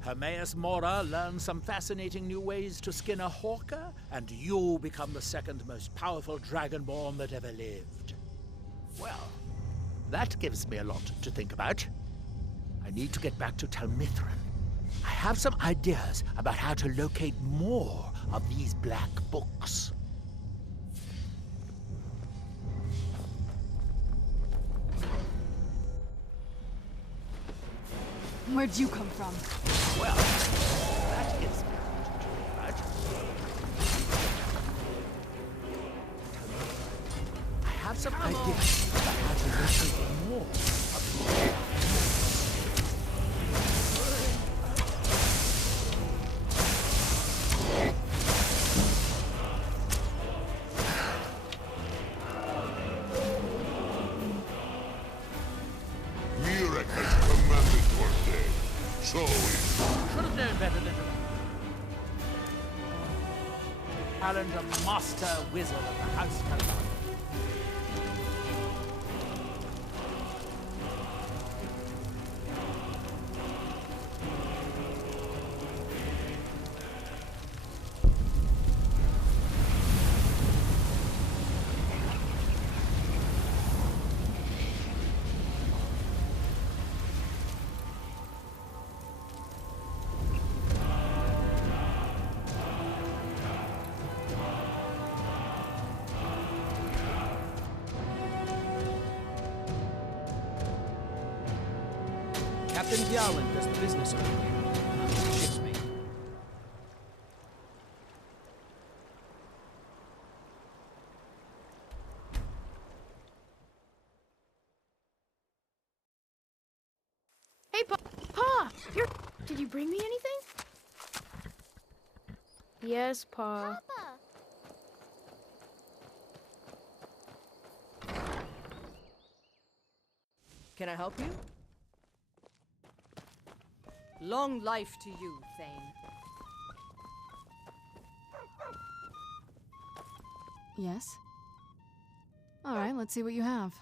Hermaeus Mora learned some fascinating new ways to skin a hawker, and you become the second most powerful dragonborn that ever lived. Well, that gives me a lot to think about. I need to get back to Talmithran. I have some ideas about how to locate more of these black books. Where'd you come from? Well, that is beyond judge. I have some ideas about how to locate more of these. Murek has commanded your day. So Should have known better than to. Alan, the master wizard of the House Calvary. Captain Gowland does the business around here. Ship's me. Hey, Pa! Here. Did you bring me anything? Yes, Pa. Can I help you? Long life to you, Thane. Yes? Alright, let's see what you have.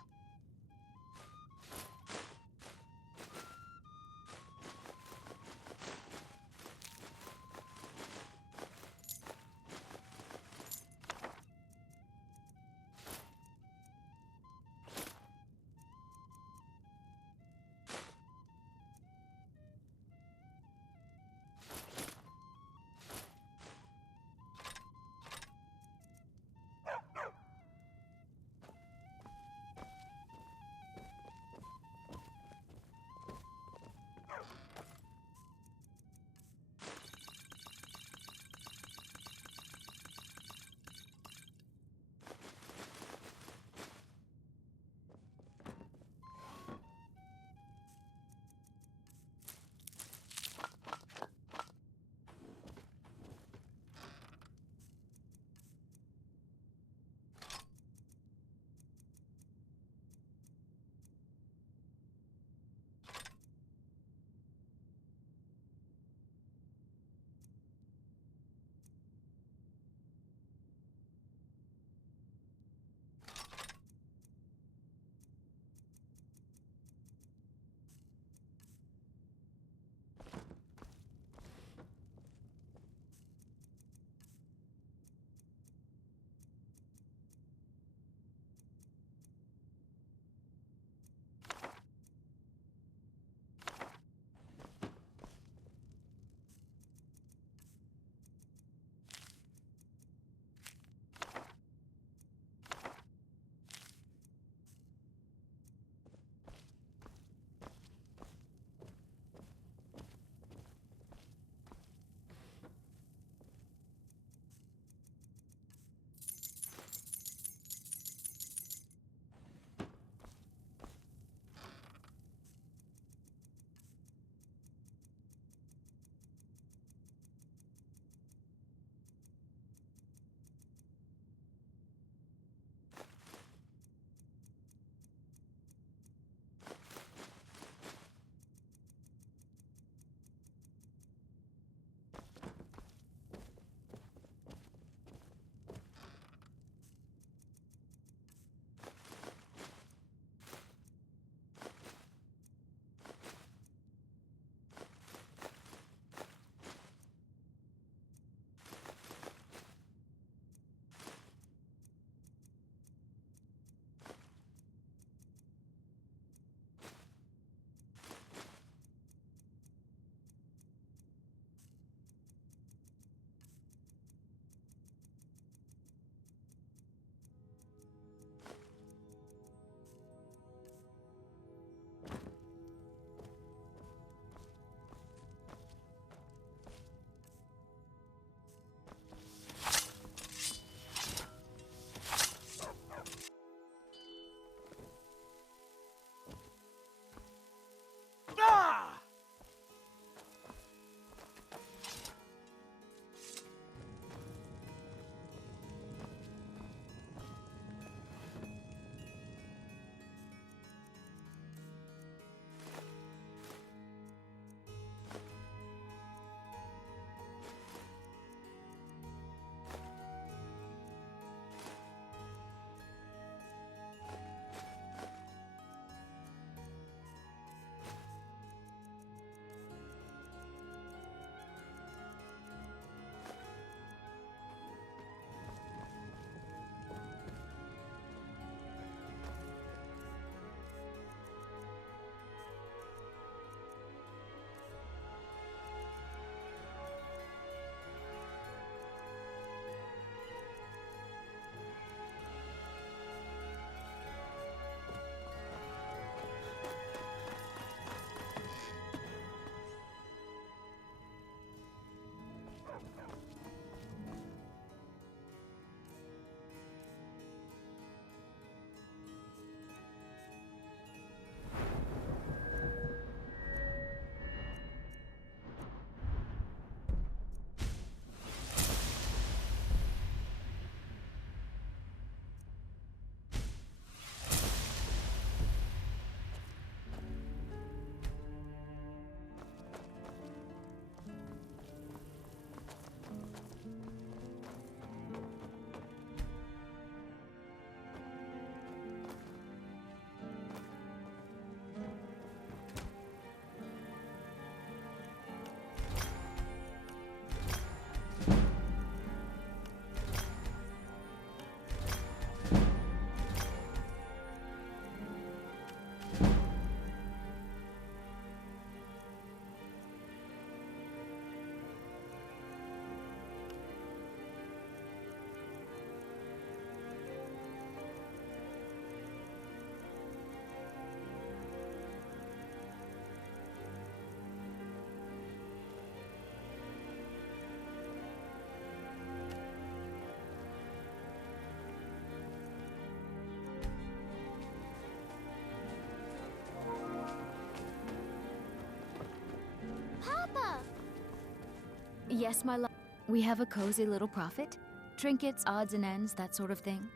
Yes, my love. We have a cozy little profit. Trinkets, odds and ends, that sort of thing.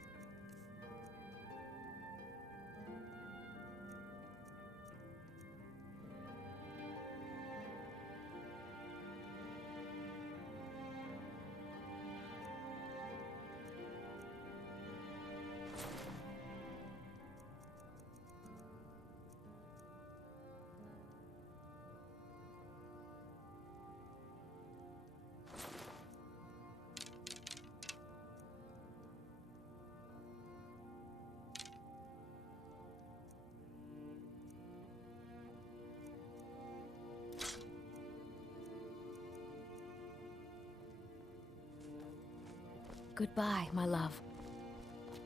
Goodbye, my love.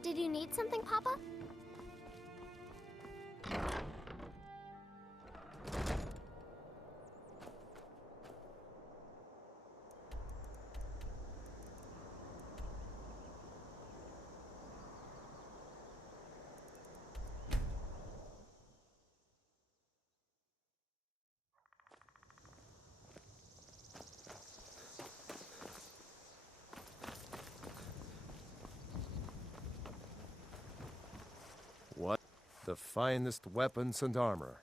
Did you need something, Papa? What? The finest weapons and armor.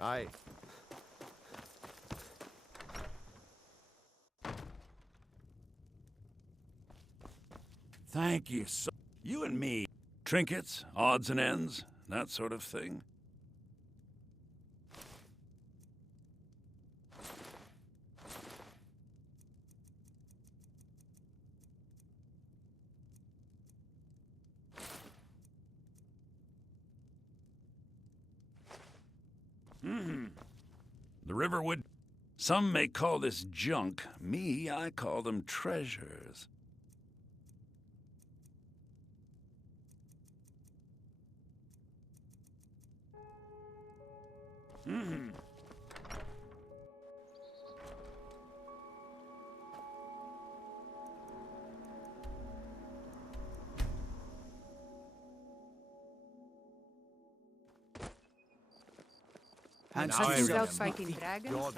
Aye. Thank you so... You and me. Trinkets, odds and ends, that sort of thing. The Riverwood... Some may call this junk. Me, I call them treasures. Ancestors out fighting dragons?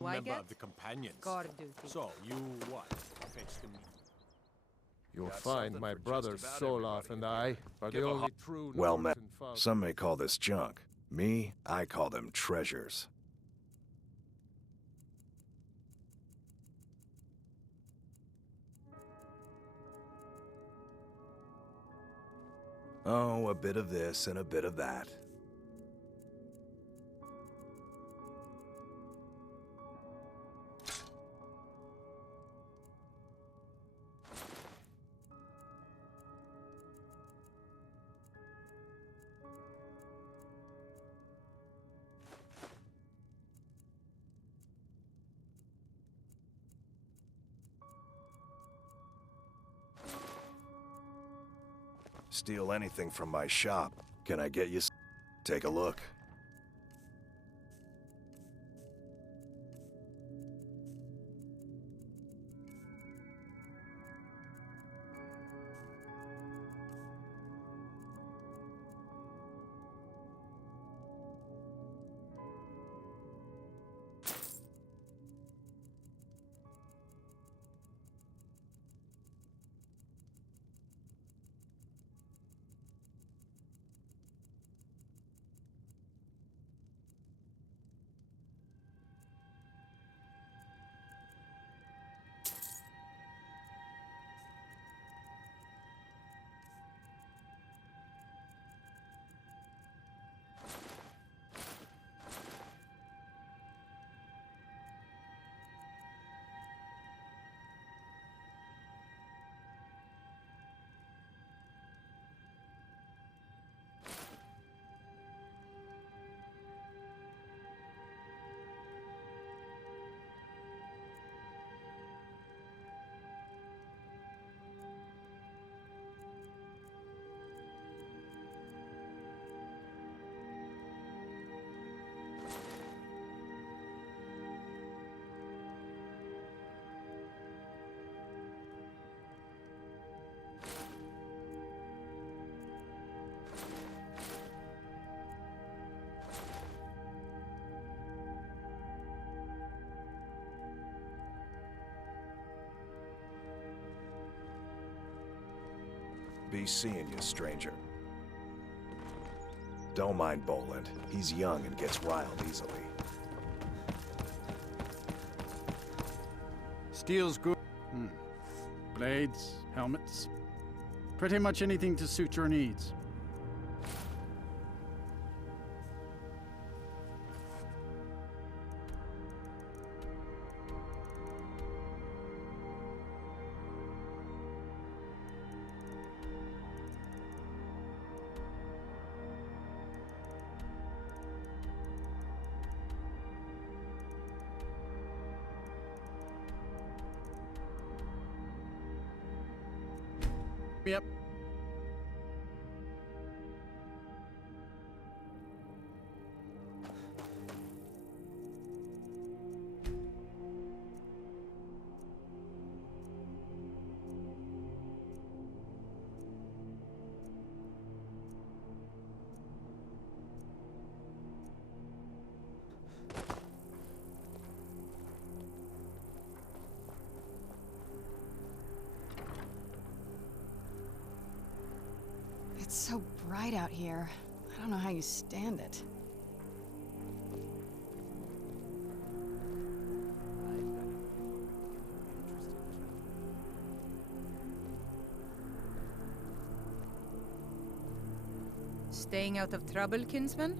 Member of the companions. Guard duty. So, you what? Fetch them. You'll find my brothers Soloth and I are the only true Well met. Norton fathers. Some may call this junk. Me, I call them treasures. Oh, a bit of this and a bit of that. Steal anything from my shop. Can I get you Take a look. Be seeing you, stranger. Don't mind Boland. He's young and gets riled easily. Steel's good. Blades, helmets. Pretty much anything to suit your needs. Yep. It's so bright out here. I don't know how you stand it. Staying out of trouble, kinsman?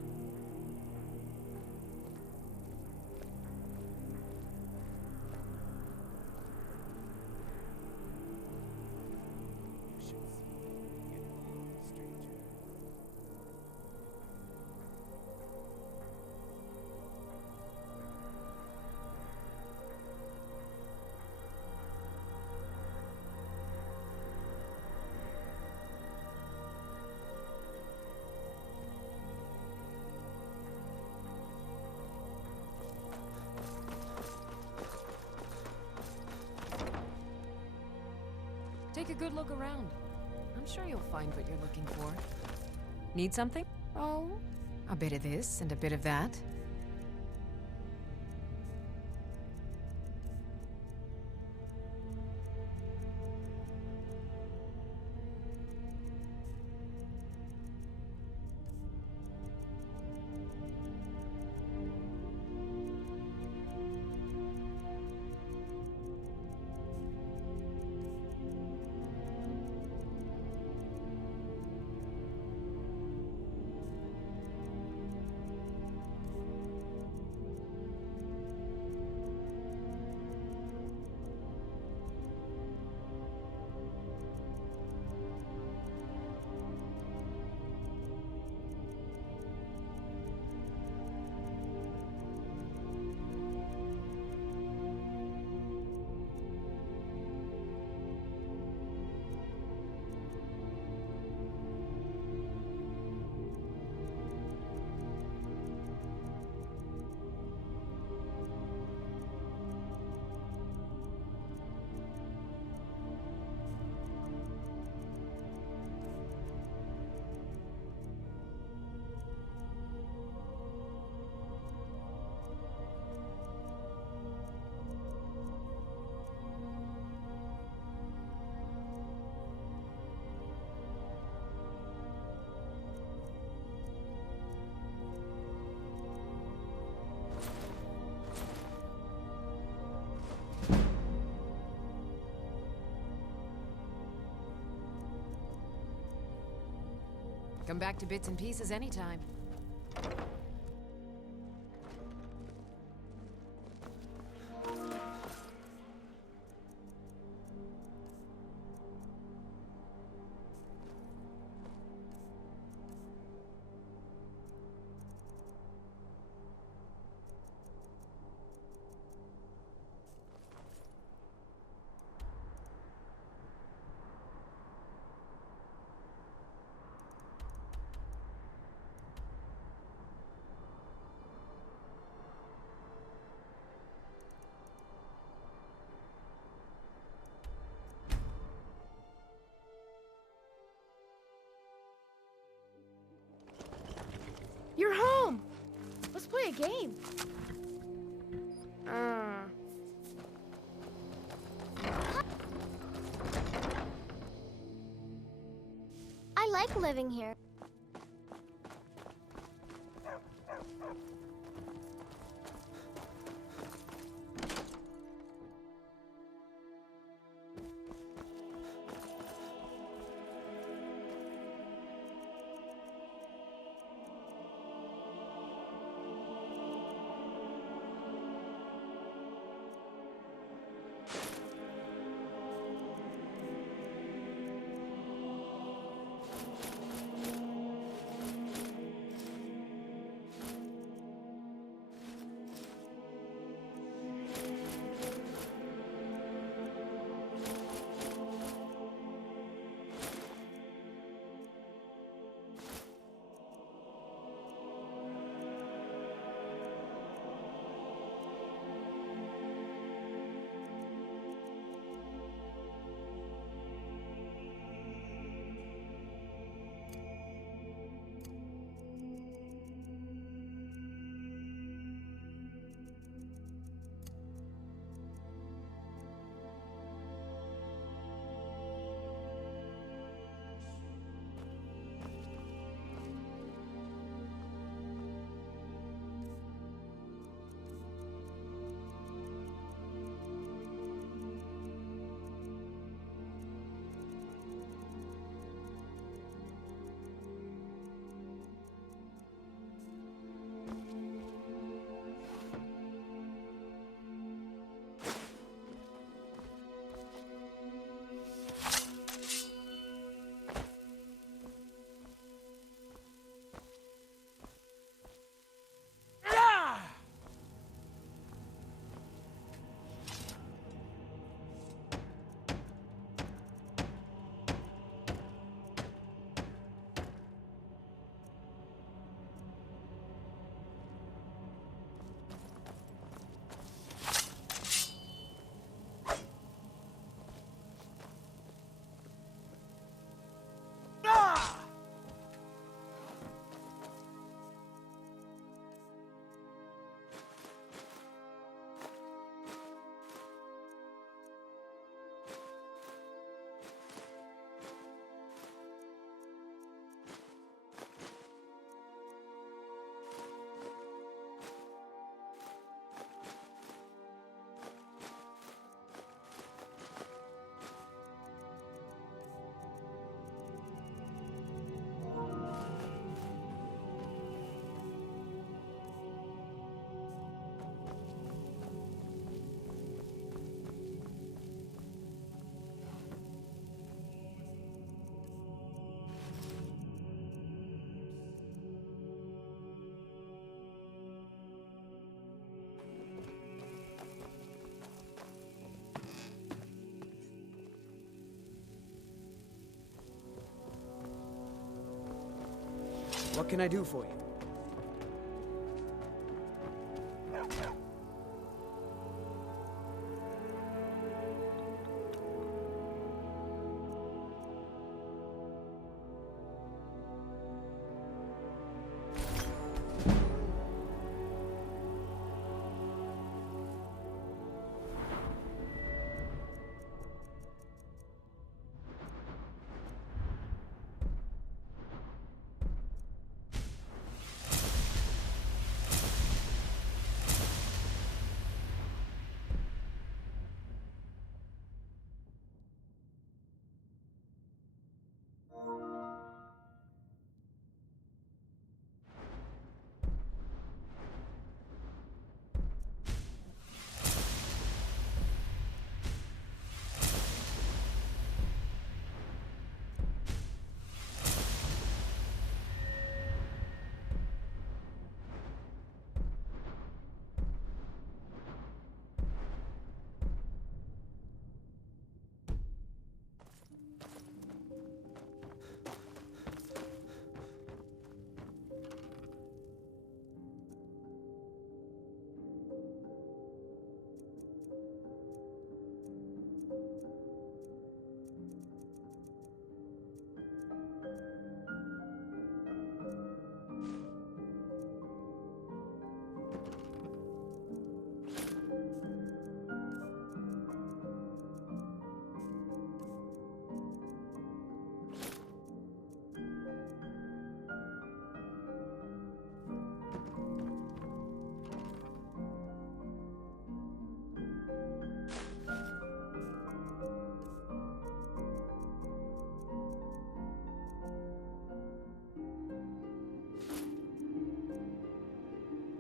Take a good look around. I'm sure you'll find what you're looking for. Need something? Oh, a bit of this and a bit of that. Come back to bits and pieces anytime. You're home! Let's play a game. like living here. What can I do for you?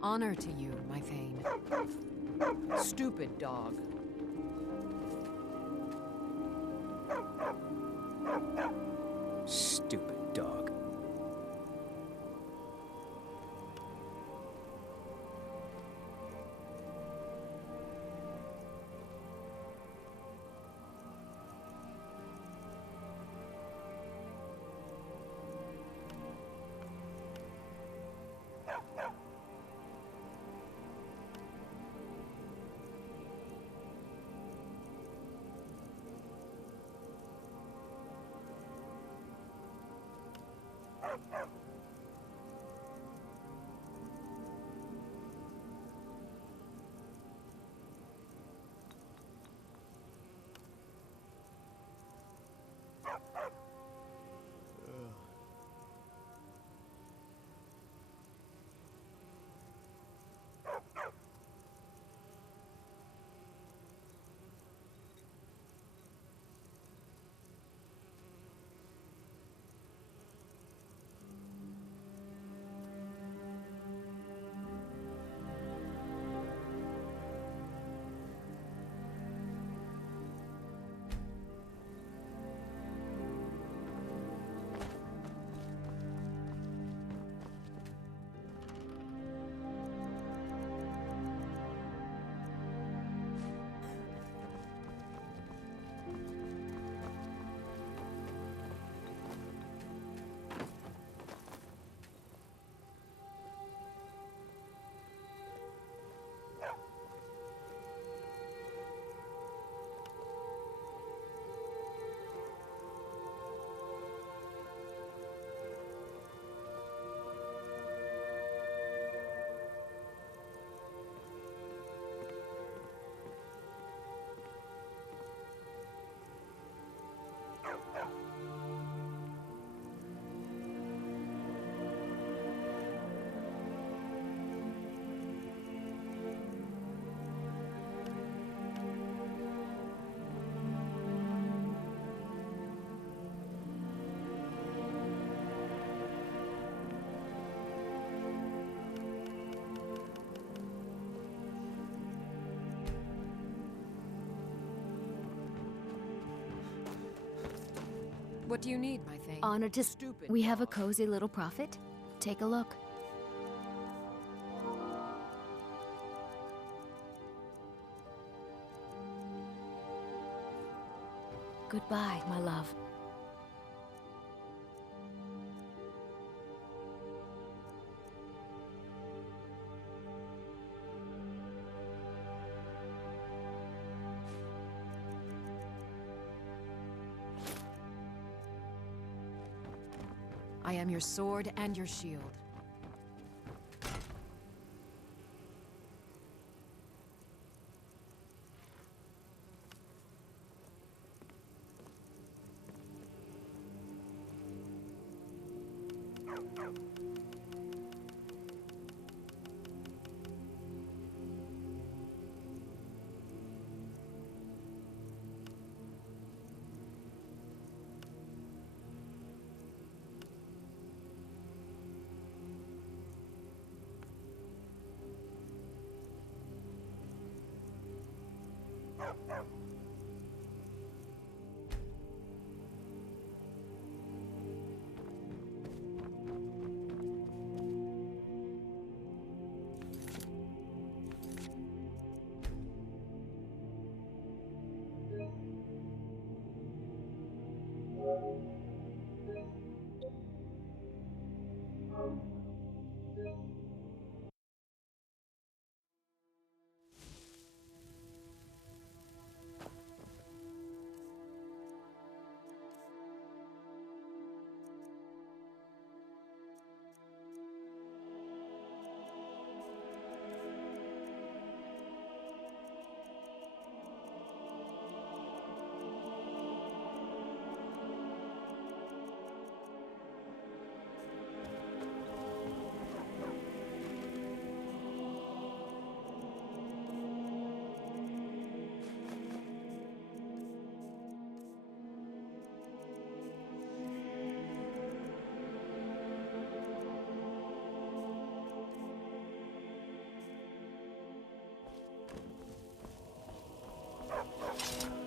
Honor to you, my Thane. Stupid dog. Stupid dog. What do you need, my Thane? Honor to... Stupid We have a dog. cozy little prophet. Take a look. Goodbye, my love. I am your sword and your shield.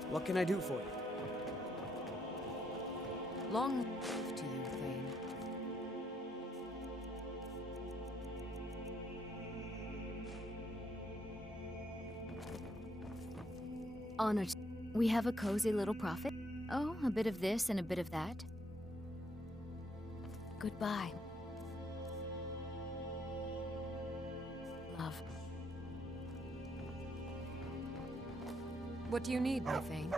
What can I do for you? Long life to you, Thane. Honored. We have a cozy little prophet. Oh, a bit of this and a bit of that. Goodbye. Love. What do you need, my Thane?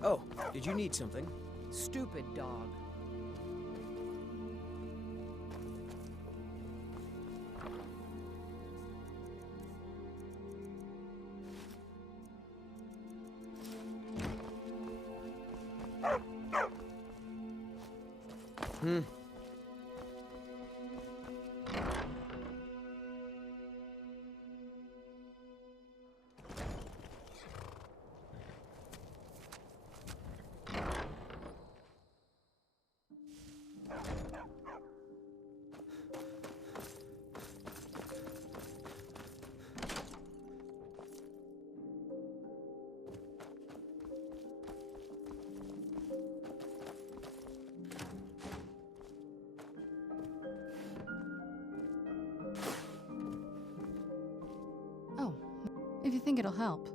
Oh, did you need something? Stupid dog. Hmm. Oh, if you think it'll help.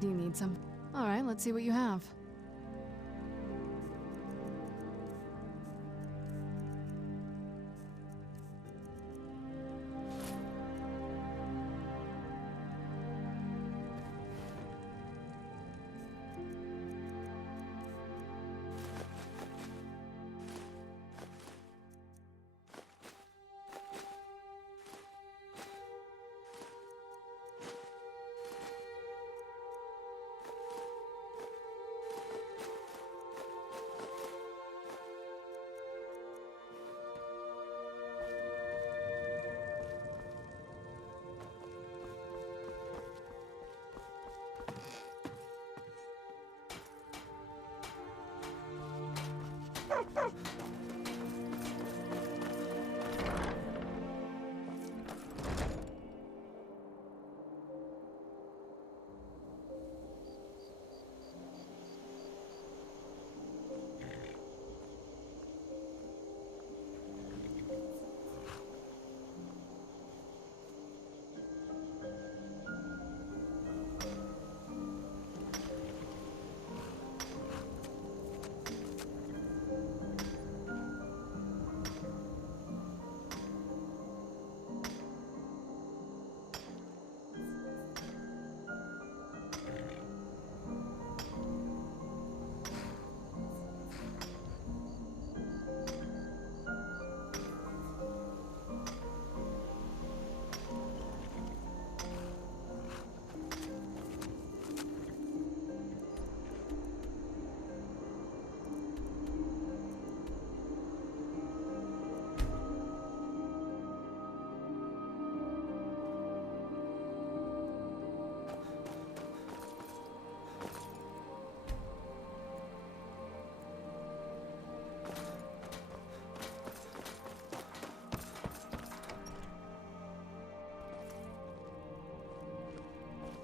Do you need some? All right, let's see what you have.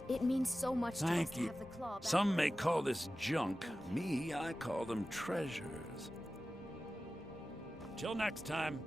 It means so much to us Thank to you. have the claw back. Some may call this junk. Me, I call them treasures. Till next time.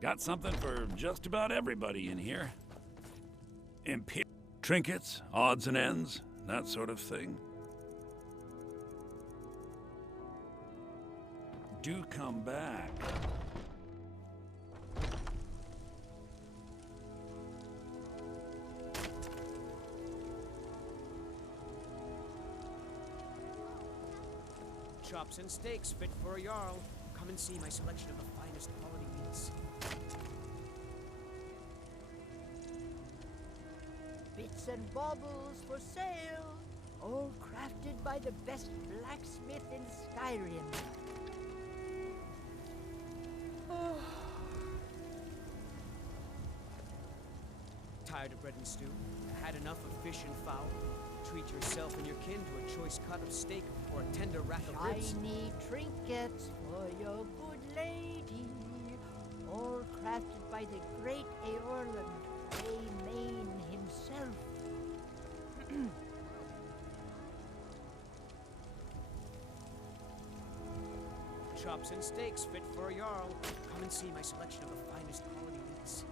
Got something for just about everybody in here. Trinkets, odds and ends, that sort of thing. Do come back. Chops and steaks fit for a Jarl. Come and see my selection of the finest quality meats. Bits and baubles for sale, all crafted by the best blacksmith in Skyrim. Tired of bread and stew? Had enough of fish and fowl? Treat yourself and your kin to a choice cut of steak or a tender rack of ribs. Shiny trinkets for your good lady, all crafted by the great Eorland, Main himself. Chops and steaks fit for a Jarl. Come and see my selection of the finest quality meats.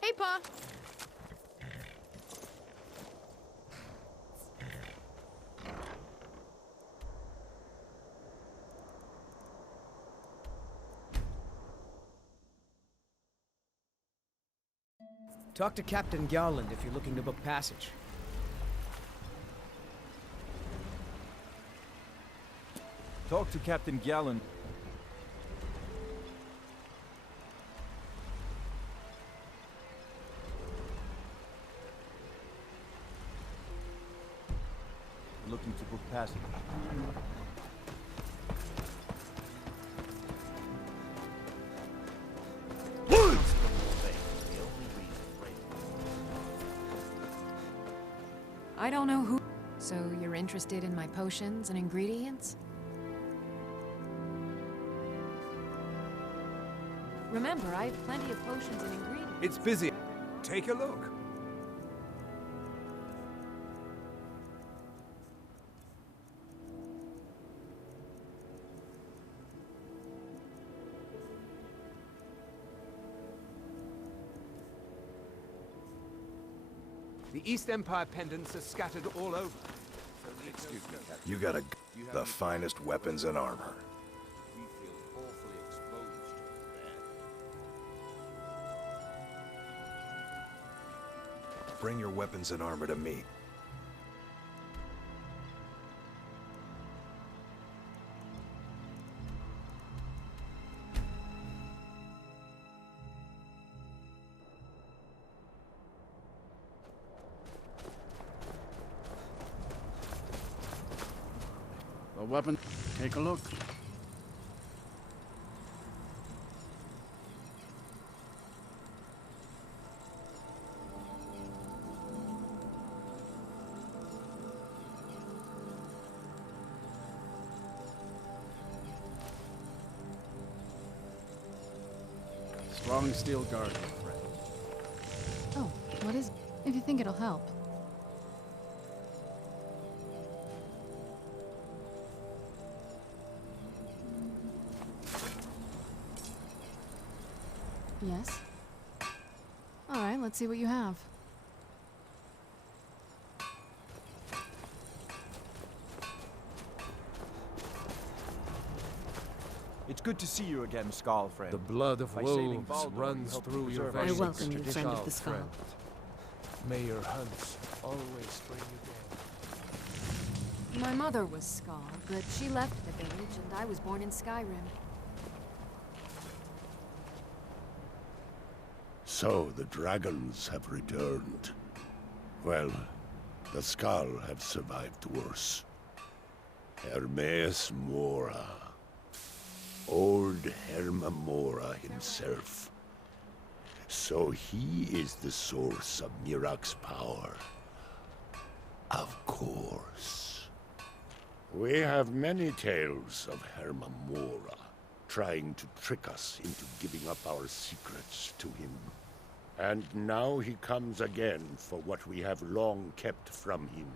Hey, Pa! Talk to Captain Garland if you're looking to book passage. Talk to Captain Gallant. Looking to book passage. I don't know who... So you're interested in my potions and ingredients? Remember, I have plenty of potions and ingredients. It's busy. Take a look. The East Empire pendants are scattered all over. Excuse me, Captain. You got the finest weapons and armor. We feel awfully exposed to that. Bring your weapons and armor to me. The weapon, take a look. Strong steel guard, my friend. Oh, what is... If you think it'll help. Yes? Alright, let's see what you have. It's good to see you again, Skull friend. The blood of By saving wolves Baldur, you runs helped through your preserve our veins. I welcome you, friend of the Skull. May your hunts always bring you My mother was Skull, but she left the village, and I was born in Skyrim. So the dragons have returned. Well, the Skull have survived worse. Hermes Mora. Old Herma Mora himself. So he is the source of Mirak's power. Of course. We have many tales of Herma Mora trying to trick us into giving up our secrets to him. And now he comes again for what we have long kept from him.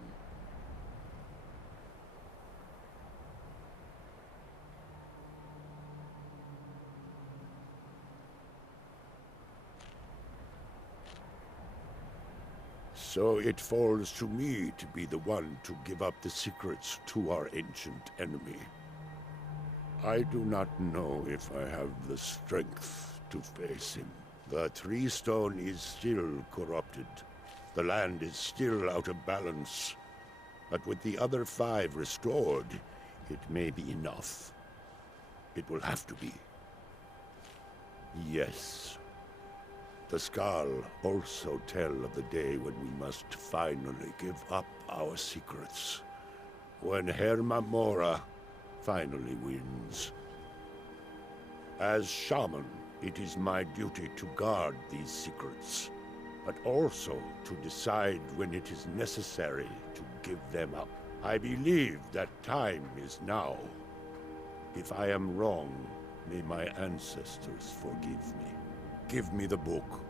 So it falls to me to be the one to give up the secrets to our ancient enemy. I do not know if I have the strength to face him. The Tree Stone is still corrupted. The land is still out of balance. But with the other 5 restored, it may be enough. It will have to be. Yes. The Skull also tell of the day when we must finally give up our secrets. When Herma Mora finally wins. As shaman, it is my duty to guard these secrets, but also to decide when it is necessary to give them up. I believe that time is now. If I am wrong, may my ancestors forgive me. Give me the book.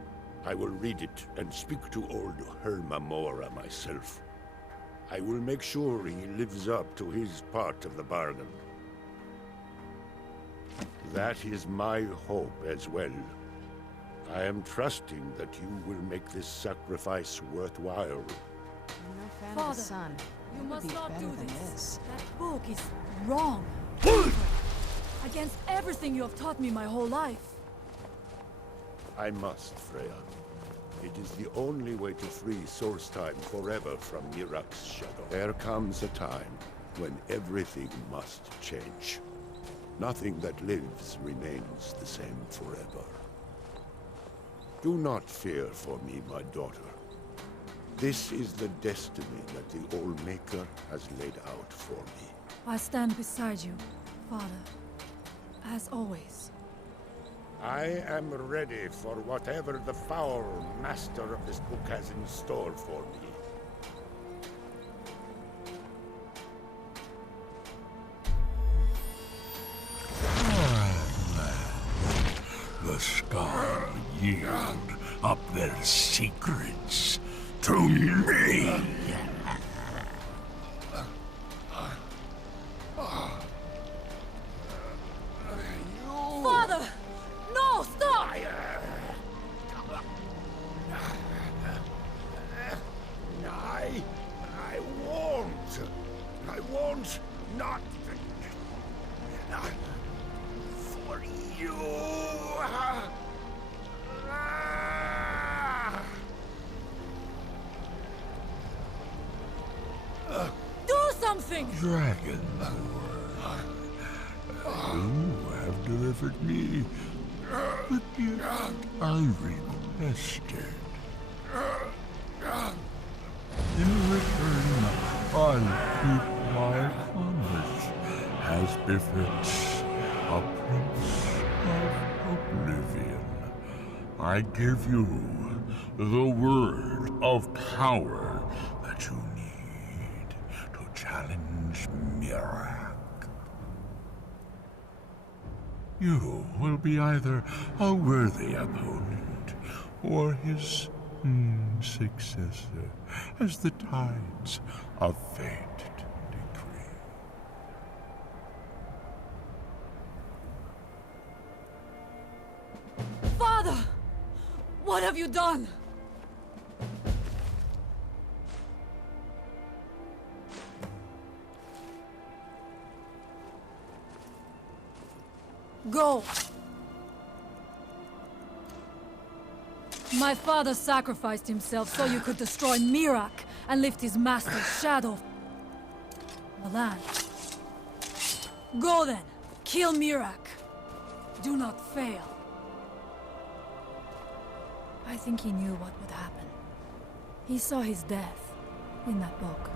I will read it and speak to old Herma Mora myself. I will make sure he lives up to his part of the bargain. That is my hope as well. I am trusting that you will make this sacrifice worthwhile. I'm no fan of Father, the sun. you It would must be not better do than this. That book is wrong. Against everything you have taught me my whole life. I must, Freya. It is the only way to free Source Time forever from Mirak's shadow. There comes a time when everything must change. Nothing that lives remains the same forever. Do not fear for me, my daughter. This is the destiny that the All-Maker has laid out for me. I stand beside you, Father. As always. I am ready for whatever the foul master of this book has in store for me. The Skull yield up their secrets to me. Father! No, stop! I won't not for you. Do something! Dragon, you have delivered me the gift I requested. In return, I'll keep my promise, as befits a prince of oblivion. I give you the word of power that you need to challenge Mirak. You will be either a worthy opponent or his successor, as the tides of fate decree. Father! What have you done? Go! My father sacrificed himself so you could destroy Mirak and lift his master's shadow from the land. Go then! Kill Mirak! Do not fail. I think he knew what would happen. He saw his death in that book.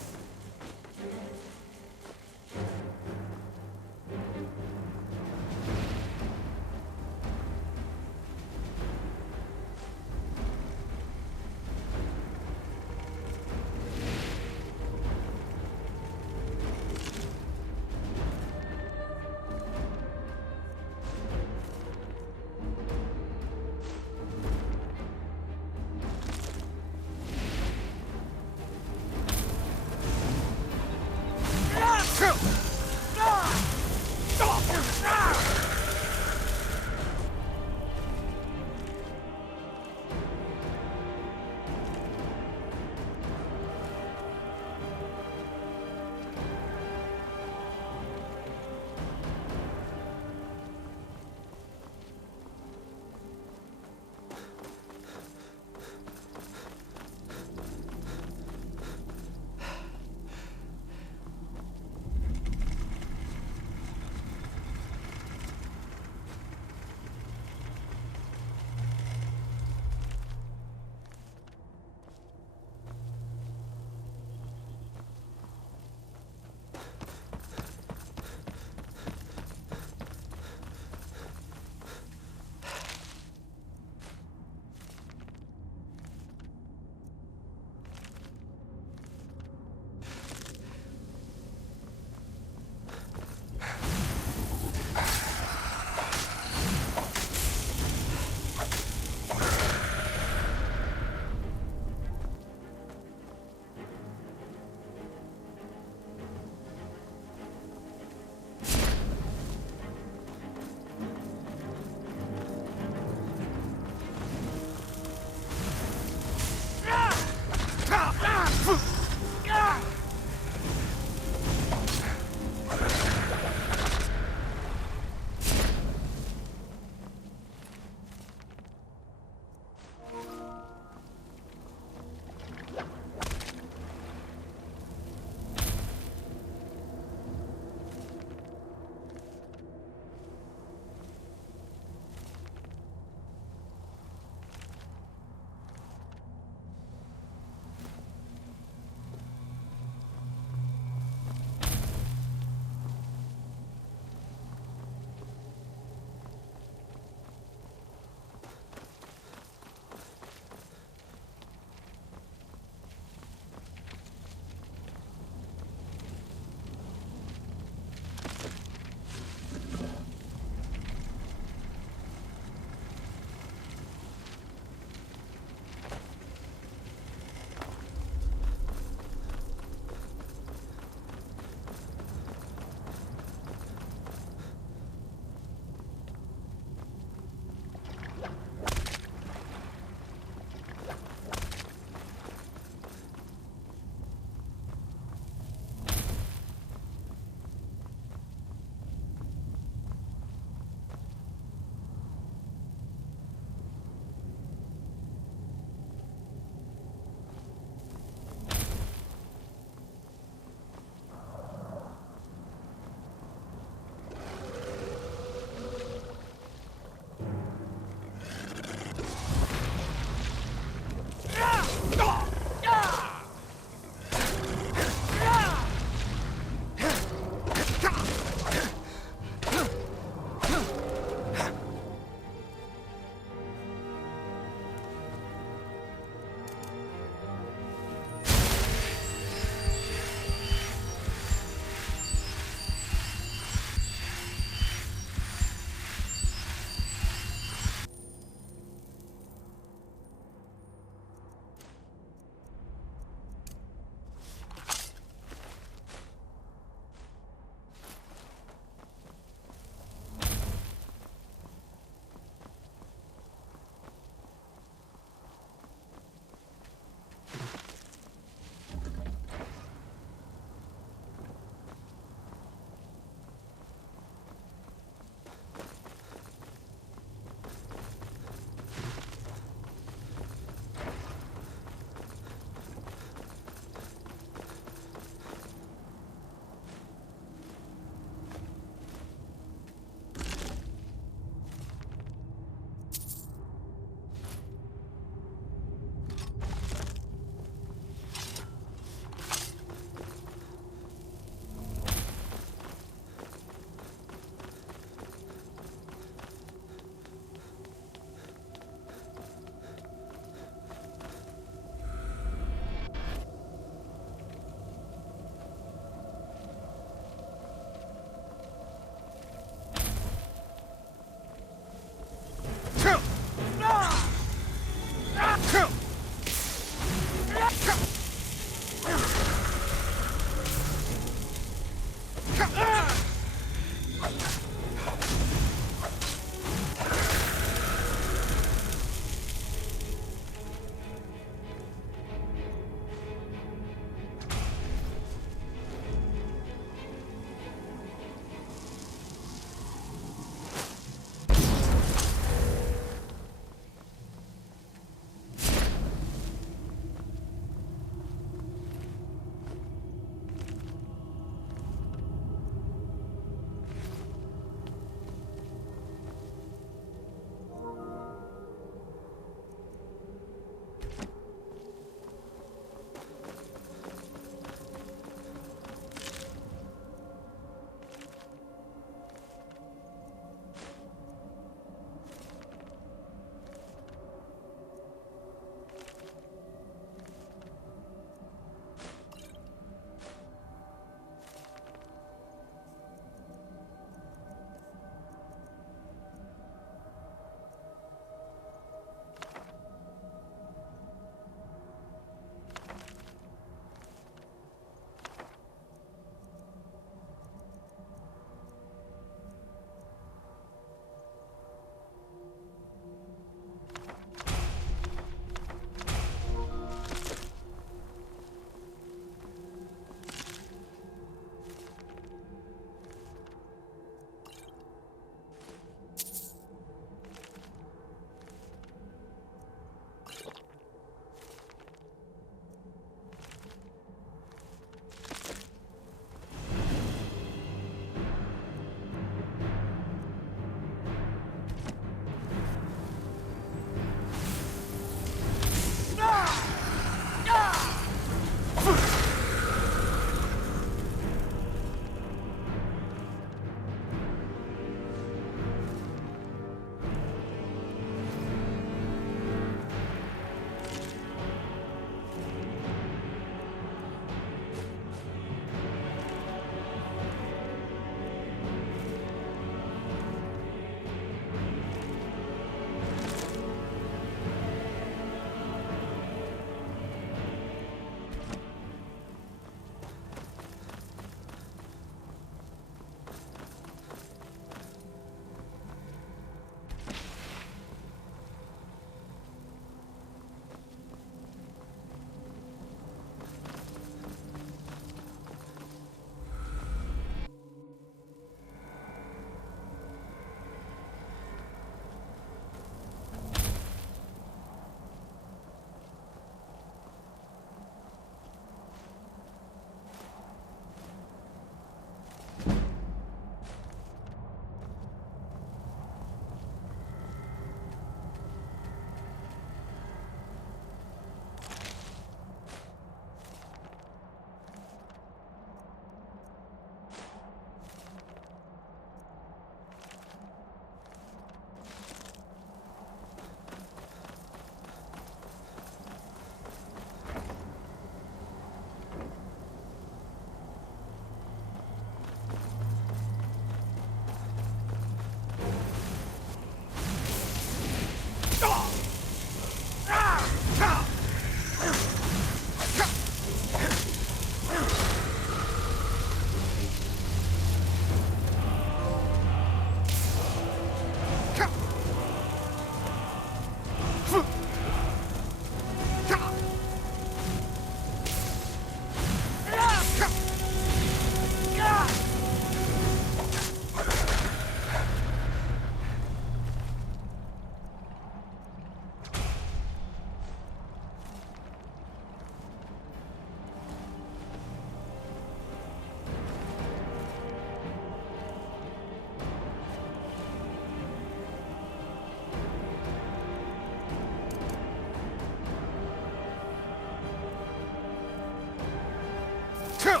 Good.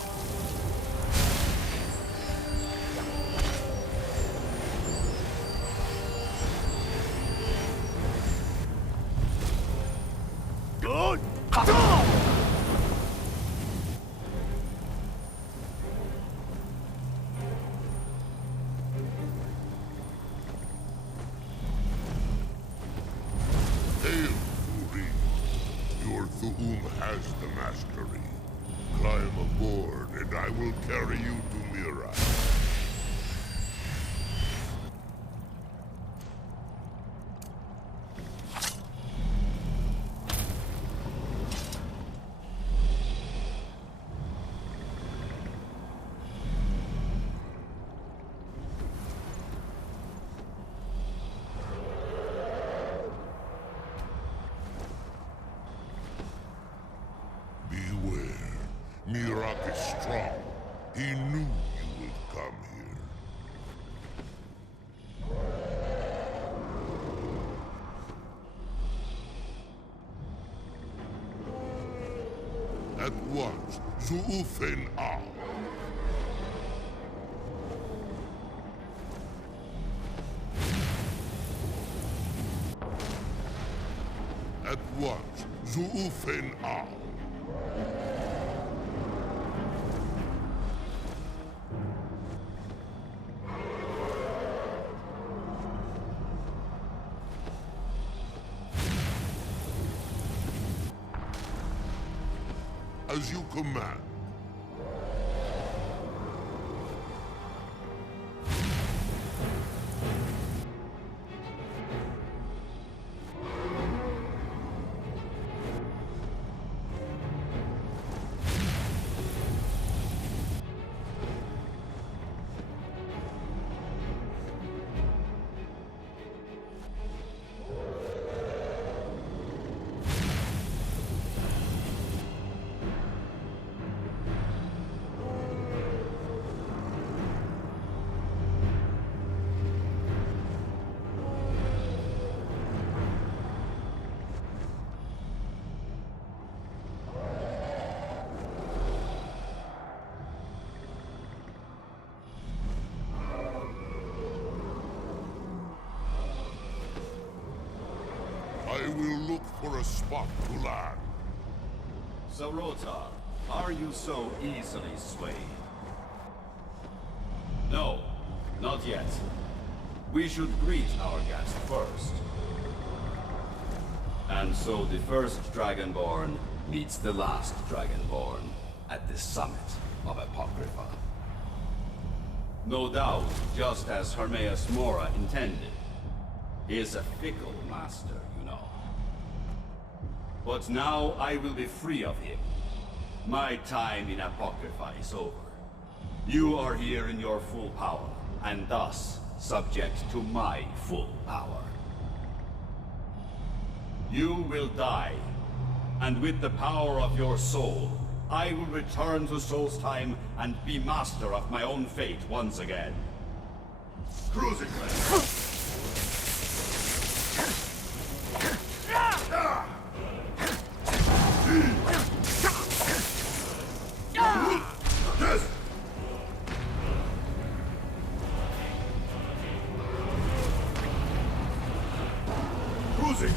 Hail, Uri. Your Thu'um has the mastery. Climb aboard, and I will carry you to Mira. Beware. Mirak is strong. He knew you would come here. At once, Zu'ufen Al. At once, Zu'ufen Al. As you command. I will look for a spot to land. So, Rotar, are you so easily swayed? No, not yet. We should greet our guest first. And so the first Dragonborn meets the last Dragonborn at the summit of Apocrypha. No doubt, just as Hermaeus Mora intended. He is a fickle master, you know. But now I will be free of him. My time in Apocrypha is over. You are here in your full power, and thus subject to my full power. You will die, and with the power of your soul, I will return to Solstheim and be master of my own fate once again. Cruising blade! Cruising!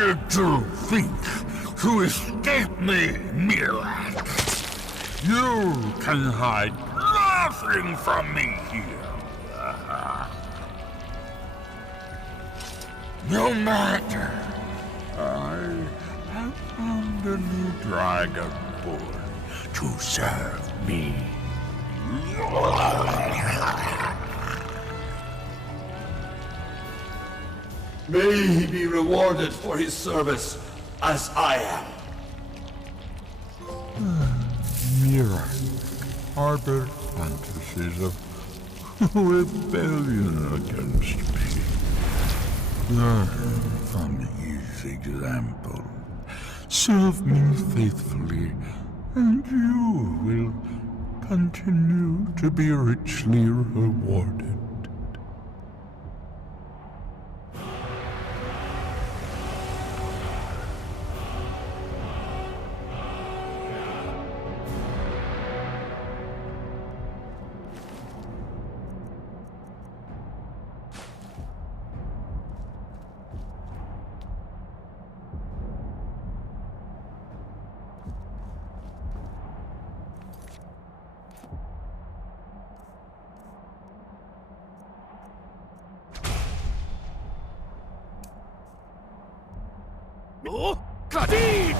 did you think to escape me, Mirak? You can hide nothing from me here. No matter. I have found a new dragon born to serve me. May he be rewarded for his service, as I am. Mira harbored fantasies of rebellion against me. Learn from his example. Serve me faithfully, and you will continue to be richly rewarded. Oh, Kadid!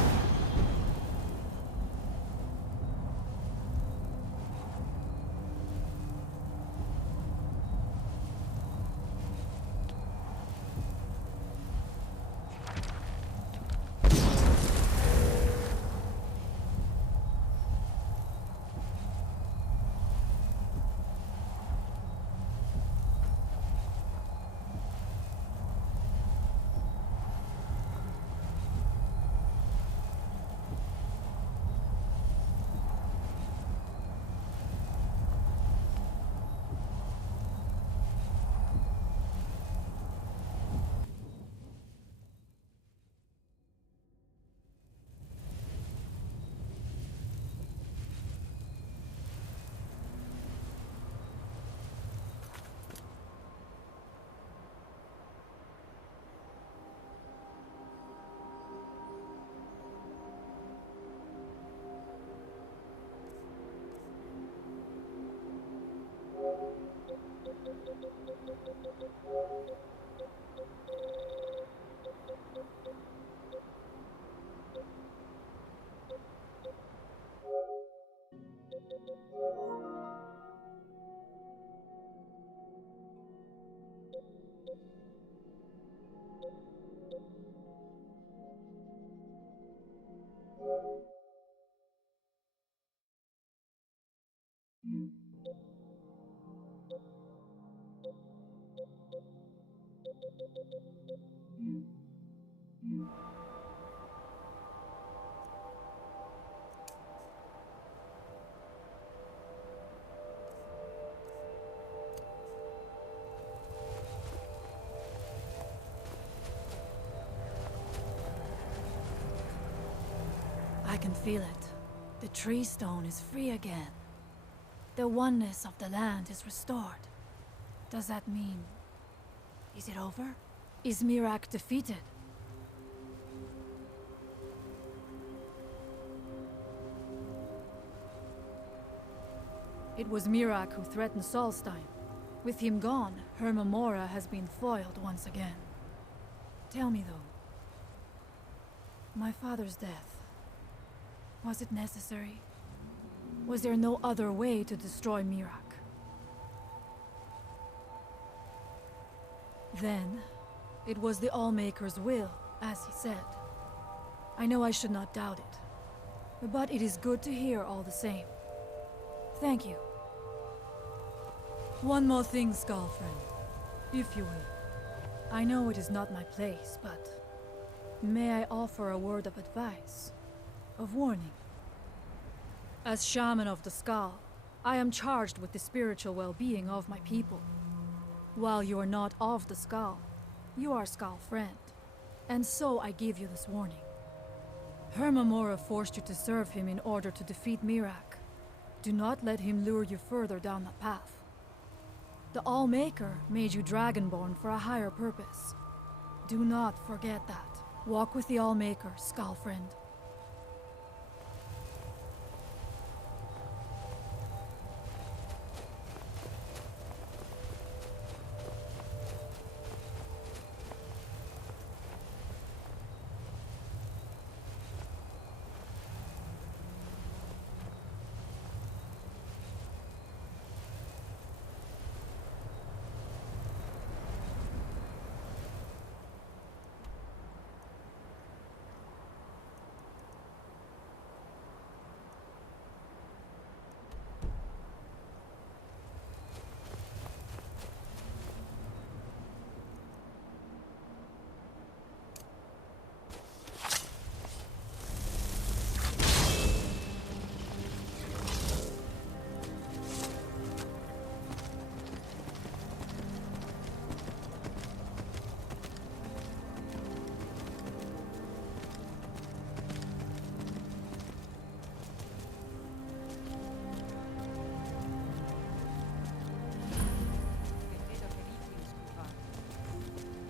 I can feel it. The tree stone is free again. The oneness of the land is restored. Does that mean... is it over? Is Mirak defeated? It was Mirak who threatened Solstein. With him gone, her Memora has been foiled once again. Tell me though, my father's death, was it necessary? Was there no other way to destroy Mirak? Then, it was the Allmaker's will, as he said. I know I should not doubt it, but it is good to hear all the same. Thank you. One more thing, Skull friend, if you will. I know it is not my place, but may I offer a word of advice, of warning? As shaman of the Skull, I am charged with the spiritual well-being of my people. While you are not of the Skull, you are Skull friend, and so I give you this warning. Hermamora forced you to serve him in order to defeat Mirak. Do not let him lure you further down that path. The Allmaker made you Dragonborn for a higher purpose. Do not forget that. Walk with the Allmaker, Skull friend.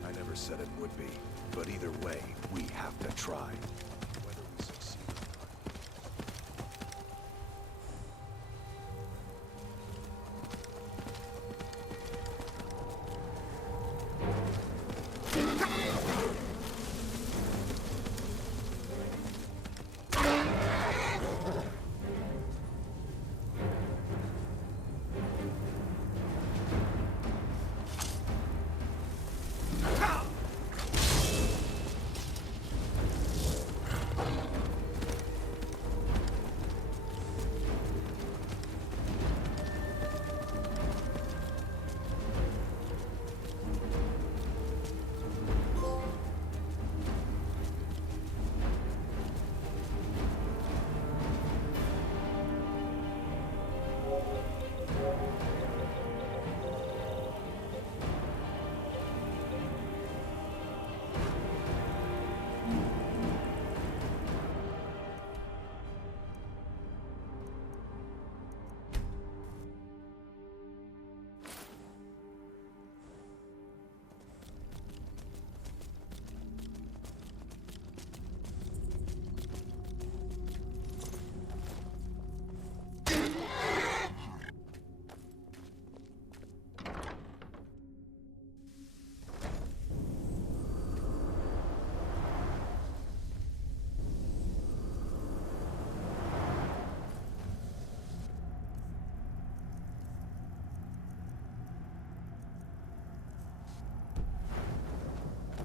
I never said it would be, but either way, we have to try. Whether we succeed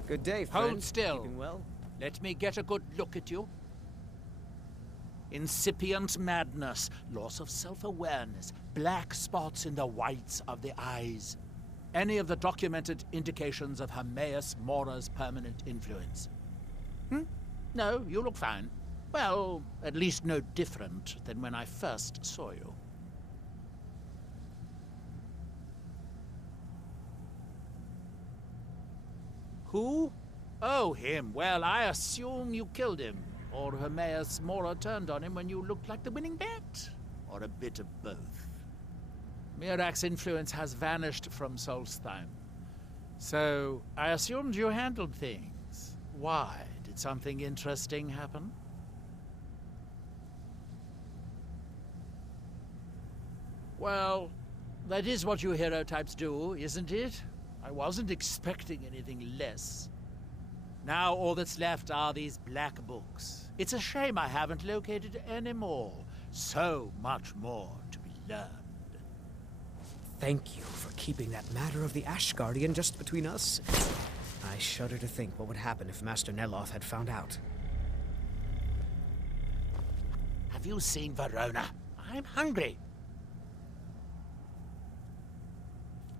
Good day, friend. Hold still. Keeping well? Let me get a good look at you. Incipient madness, loss of self-awareness, black spots in the whites of the eyes. Any of the documented indications of Hermaeus Mora's permanent influence? No, you look fine. Well, at least no different than when I first saw you. Who? Oh, him. Well, I assume you killed him. Or Hermaeus Mora turned on him when you looked like the winning bet. Or a bit of both. Mirak's influence has vanished from Solstheim. So, I assumed you handled things. Why? Did something interesting happen? Well, that is what you hero types do, isn't it? I wasn't expecting anything less. Now all that's left are these black books. It's a shame I haven't located any more. So much more to be learned. Thank you for keeping that matter of the Ash Guardian just between us. I shudder to think what would happen if Master Neloth had found out. Have you seen Verona? I'm hungry.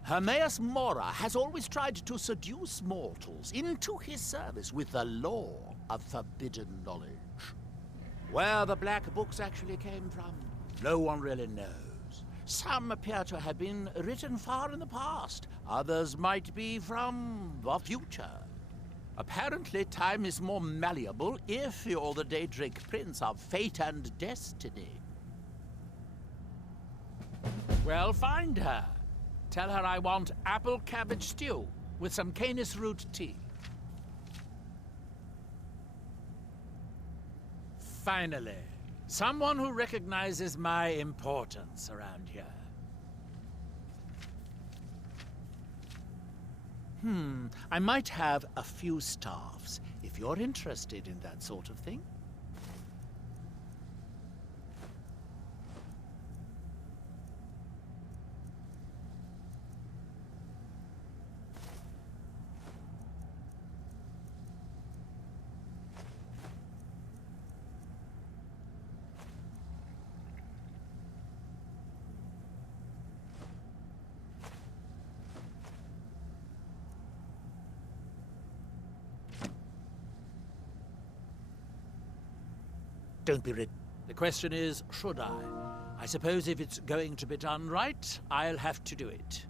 Hermaeus Mora has always tried to seduce mortals into his service with the lore of forbidden knowledge. Where the black books actually came from, no one really knows. Some appear to have been written far in the past. Others might be from the future. Apparently, time is more malleable if you're the Daedric Prince of Fate and Destiny. Well, find her. Tell her I want apple cabbage stew with some canis root tea. finally. Someone who recognizes my importance around here. I might have a few staffs, if you're interested in that sort of thing. Don't be rid. The question is, should I? I suppose if it's going to be done right, I'll have to do it.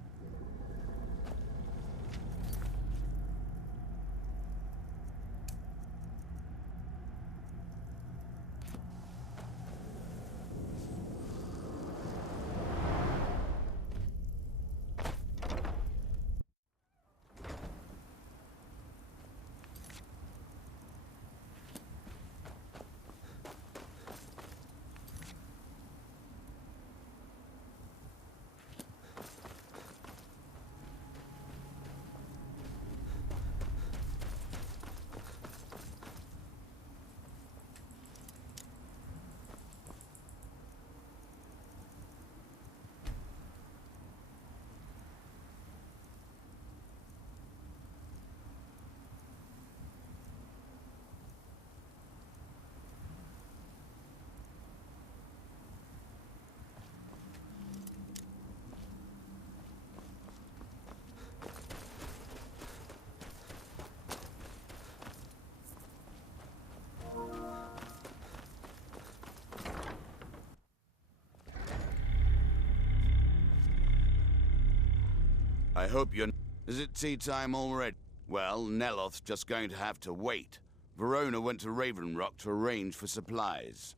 I hope you're... Is it tea time already? Well, Neloth's just going to have to wait. Verona went to Raven Rock to arrange for supplies.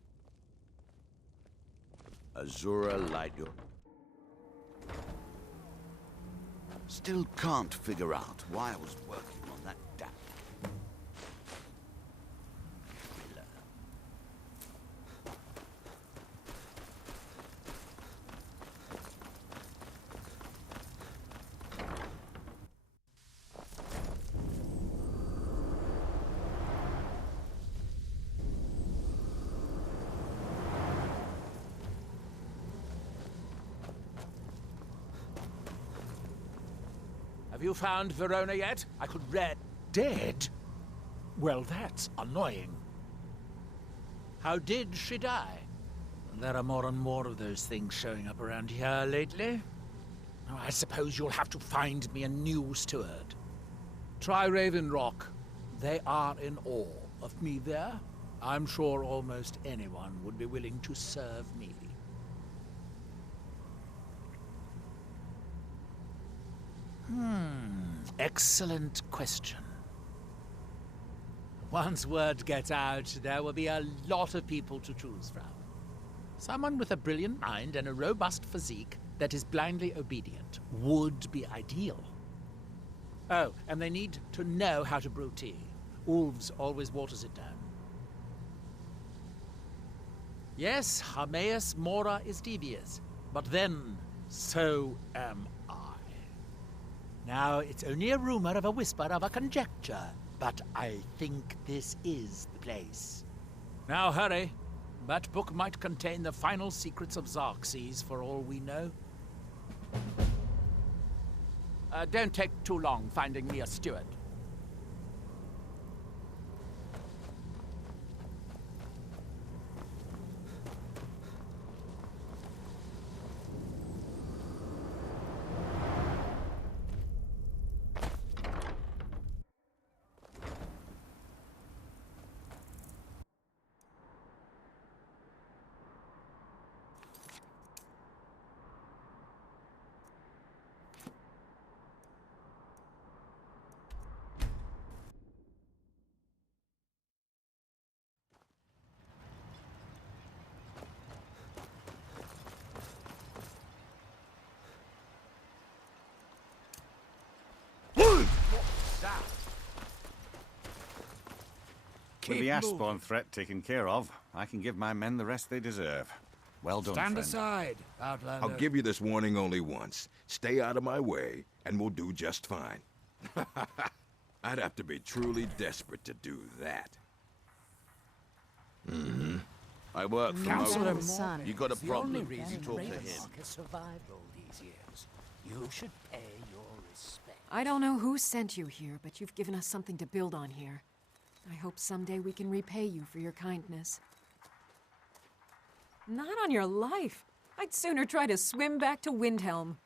Azura light your... Still can't figure out why I was working on that damn... Have you found Verona yet? I could read... Dead? Well, that's annoying. How did she die? There are more and more of those things showing up around here lately. Oh, I suppose you'll have to find me a new steward. Try Raven Rock. They are in awe of me there. I'm sure almost anyone would be willing to serve me. Excellent question. Once word gets out, there will be a lot of people to choose from. Someone with a brilliant mind and a robust physique that is blindly obedient would be ideal. Oh, and they need to know how to brew tea. Ulves always waters it down. Yes, Hermaeus Mora is devious, but then so am I. Now, it's only a rumor of a whisper of a conjecture, but I think this is the place. Now hurry. That book might contain the final secrets of Xerxes, for all we know. Don't take too long finding me a steward. With the Ashbourne threat taken care of, I can give my men the rest they deserve. Well done, Stand friend. aside, Outlander. I'll give you this warning only once. Stay out of my way, and we'll do just fine. I'd have to be truly desperate to do that. I work for Counselor Moses. Son. You got a It's the problem? only reason Talk to Raven's him. Has survived all these years. You should pay your respect. I don't know who sent you here, but you've given us something to build on here. I hope someday we can repay you for your kindness. Not on your life. I'd sooner try to swim back to Windhelm.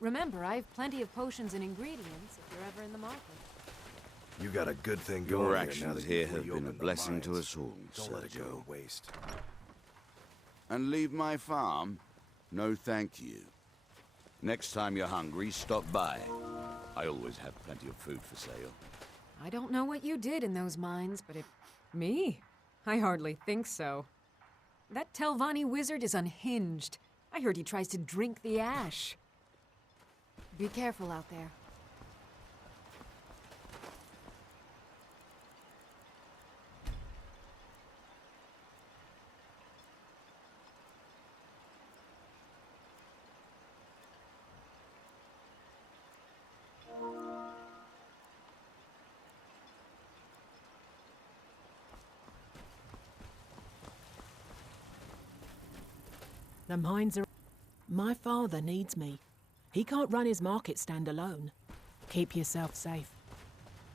Remember, I have plenty of potions and ingredients if you're ever in the market. You got a good thing going Your here now actions that here you've have been a reopened the blessing to mines. us all, Don't let it Sergio. go to waste. And leave my farm? No, thank you. Next time you're hungry, stop by. I always have plenty of food for sale. I don't know what you did in those mines, but if... Me? I hardly think so. That Telvanni wizard is unhinged. I heard he tries to drink the ash. Be careful out there. The mines are... My father needs me. He can't run his market stand alone. Keep yourself safe.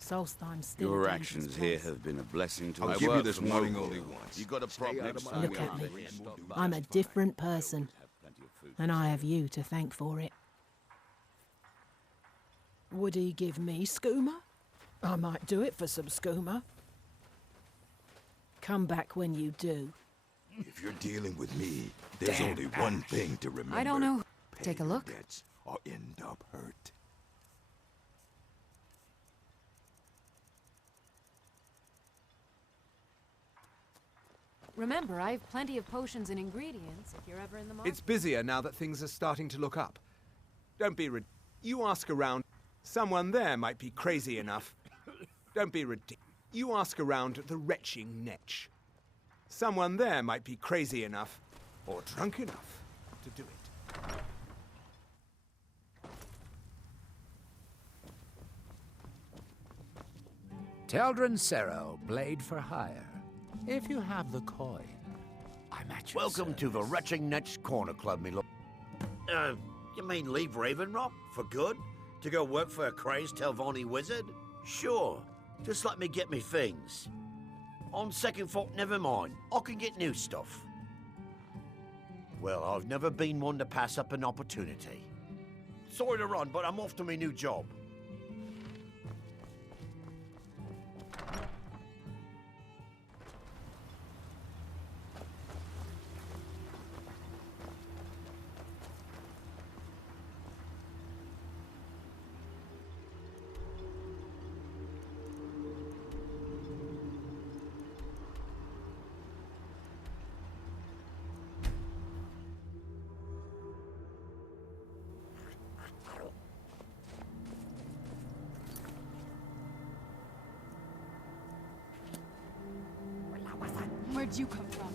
Solstheim's still Your a dangerous actions here place. have been a blessing to I'll us. give you this warning only once. You got a Stay problem out next of time my Look you're at me. hungry, stop by. I'm a different person. And I have you to thank for it. Would he give me skooma? I might do it for some skooma. Come back when you do. If you're dealing with me, there's only one thing to remember. I don't know. Pay Take a your look. debts or end up hurt. Remember, I have plenty of potions and ingredients if you're ever in the market. It's busier now that things are starting to look up. Don't be You ask around. Someone there might be crazy enough. Don't be ridiculous. You ask around the retching Netch. Someone there might be crazy enough, or drunk enough, to do it. Teldrin Cerro, blade for hire. If you have the coin, I'm at your Welcome to the service. Retching Netch Corner Club, me lord. You mean leave Raven Rock for good? To go work for a crazed Telvanni wizard? Sure. Just let me get me things. On second thought, never mind. I can get new stuff. Well, I've never been one to pass up an opportunity. Sorry to run, but I'm off to my new job. Where'd you come from?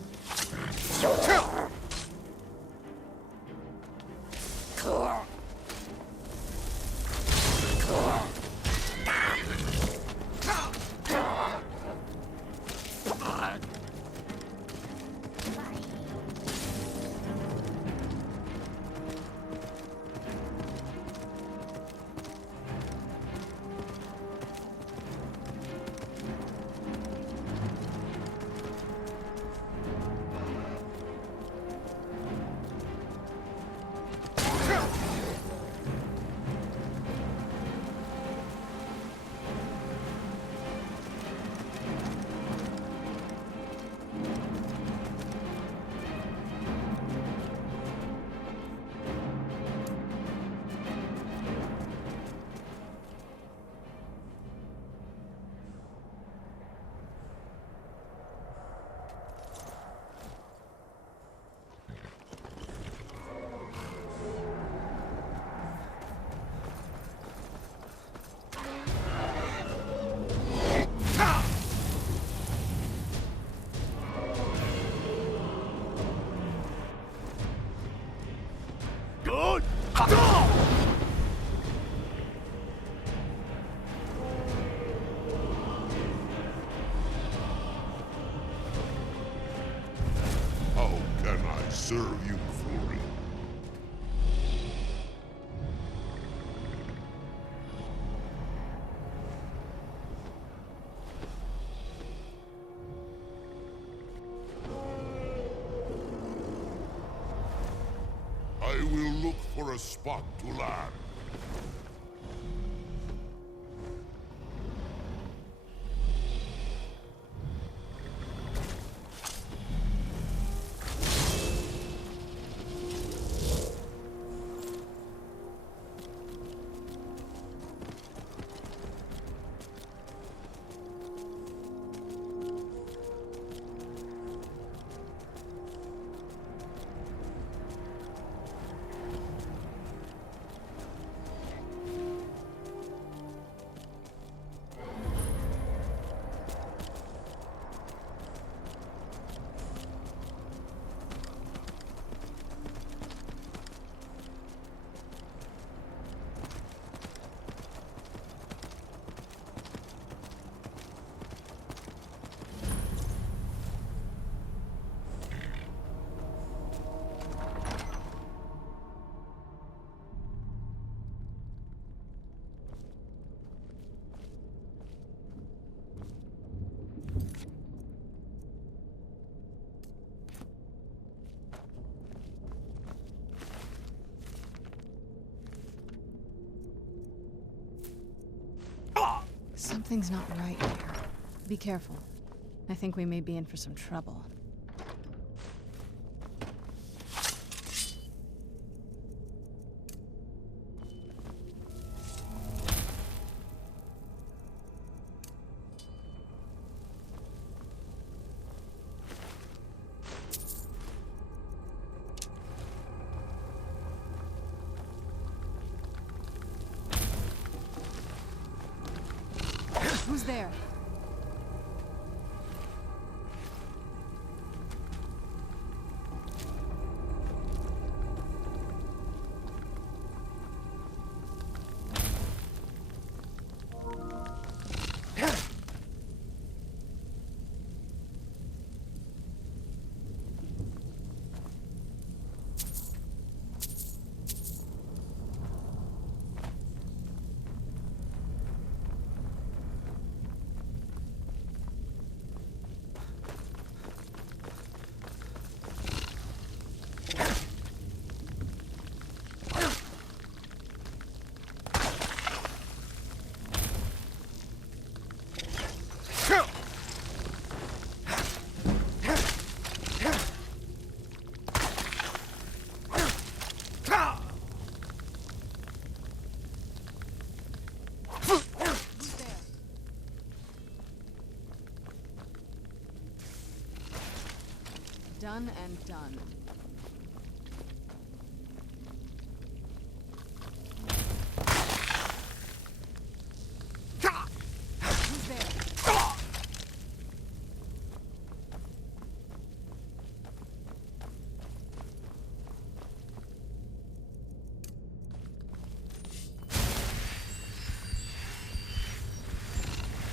serve you, Fury. I will look for a spot to land. Something's not right here. Be careful. I think we may be in for some trouble. Who's there? Done and done. Who's there?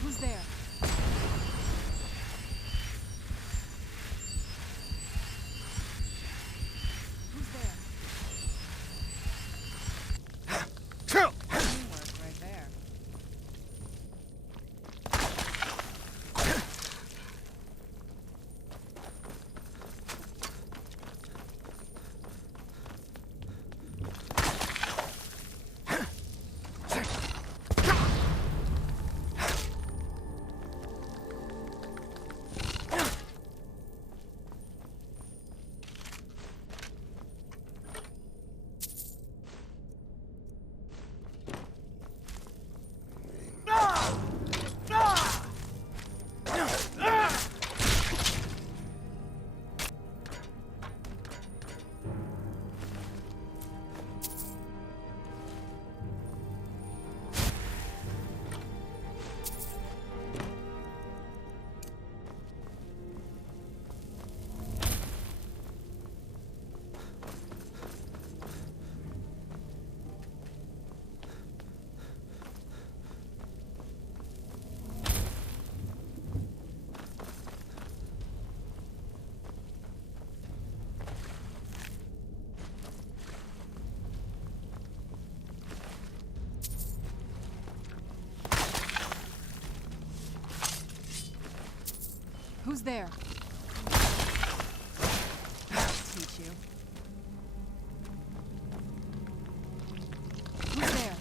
Who's there? there? Teach you. Who's there?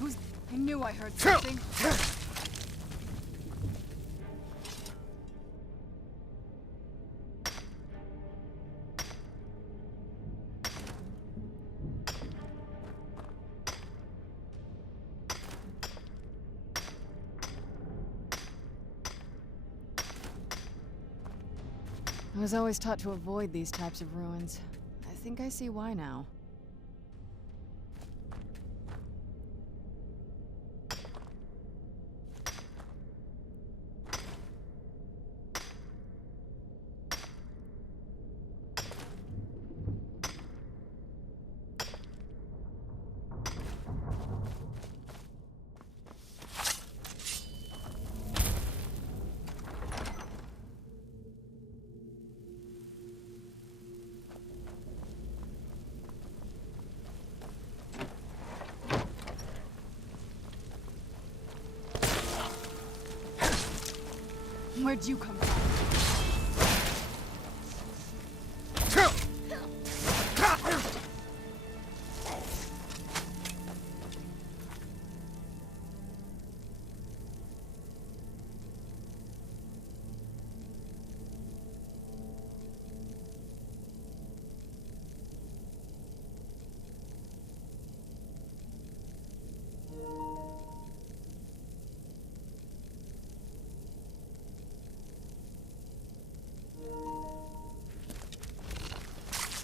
Who's... I knew I heard something. I was always taught to avoid these types of ruins. I think I see why now. Where'd you come from?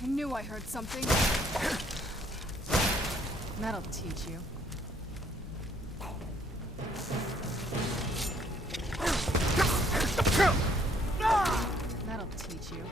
I knew I heard something. That'll teach you. That'll teach you.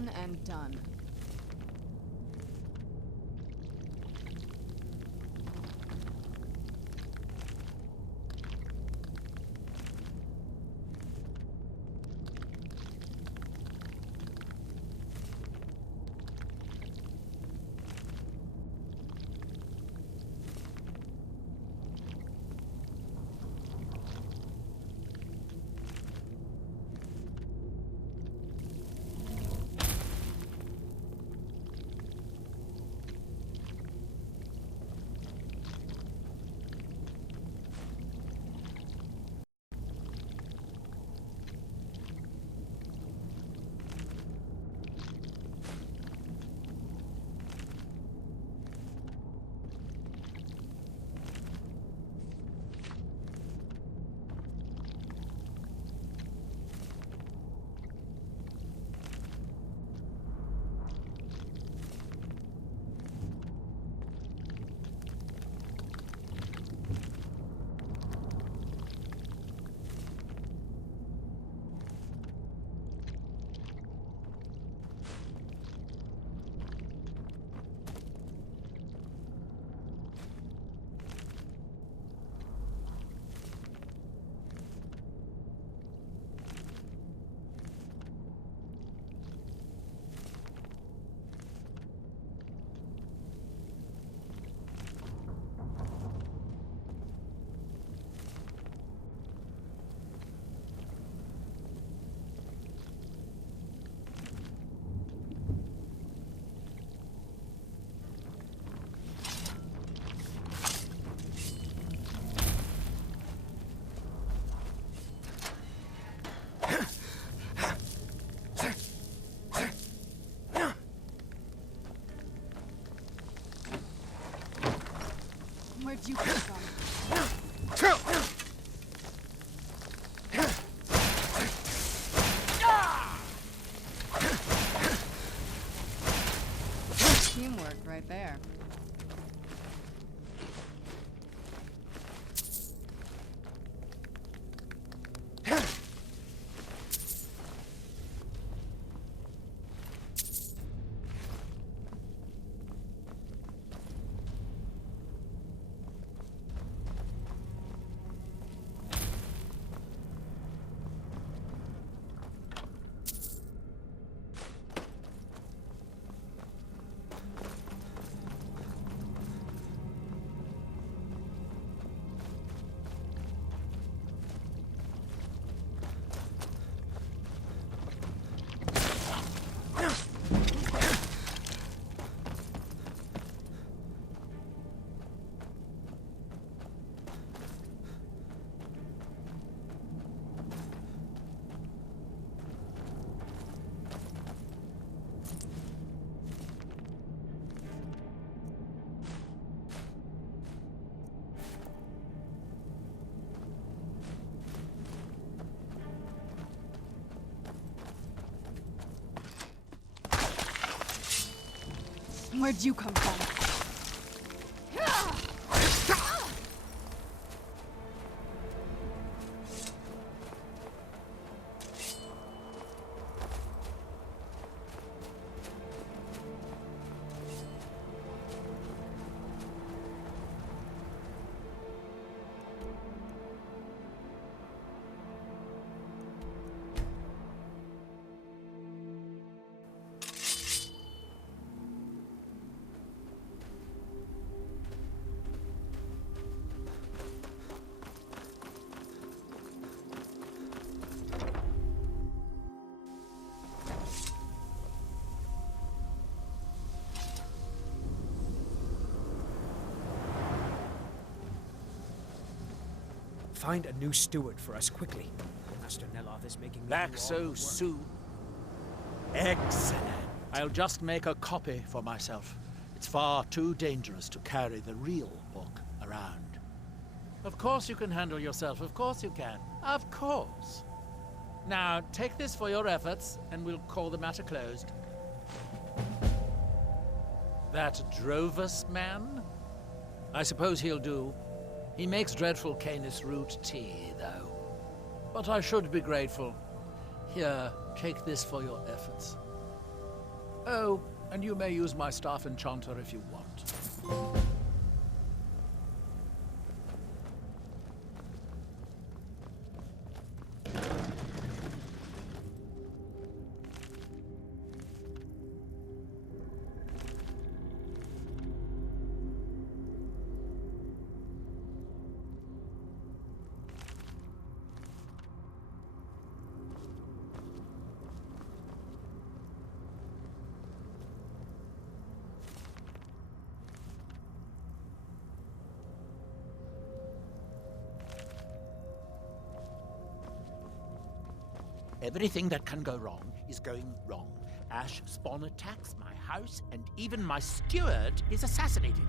One and done. Where'd you come from? Teamwork right there. Where'd you come from? Find a new steward for us quickly. Master Neloth is making me Back do all so the work. soon? Excellent. I'll just make a copy for myself. It's far too dangerous to carry the real book around. Of course you can handle yourself. Of course you can. Of course. Now, take this for your efforts, and we'll call the matter closed. That Drovus man? I suppose he'll do. He makes dreadful Canis root tea, though. But I should be grateful. Here, take this for your efforts. Oh, and you may use my staff enchanter if you want. Everything that can go wrong is going wrong. Ash Spawn attacks my house, and even my steward is assassinated.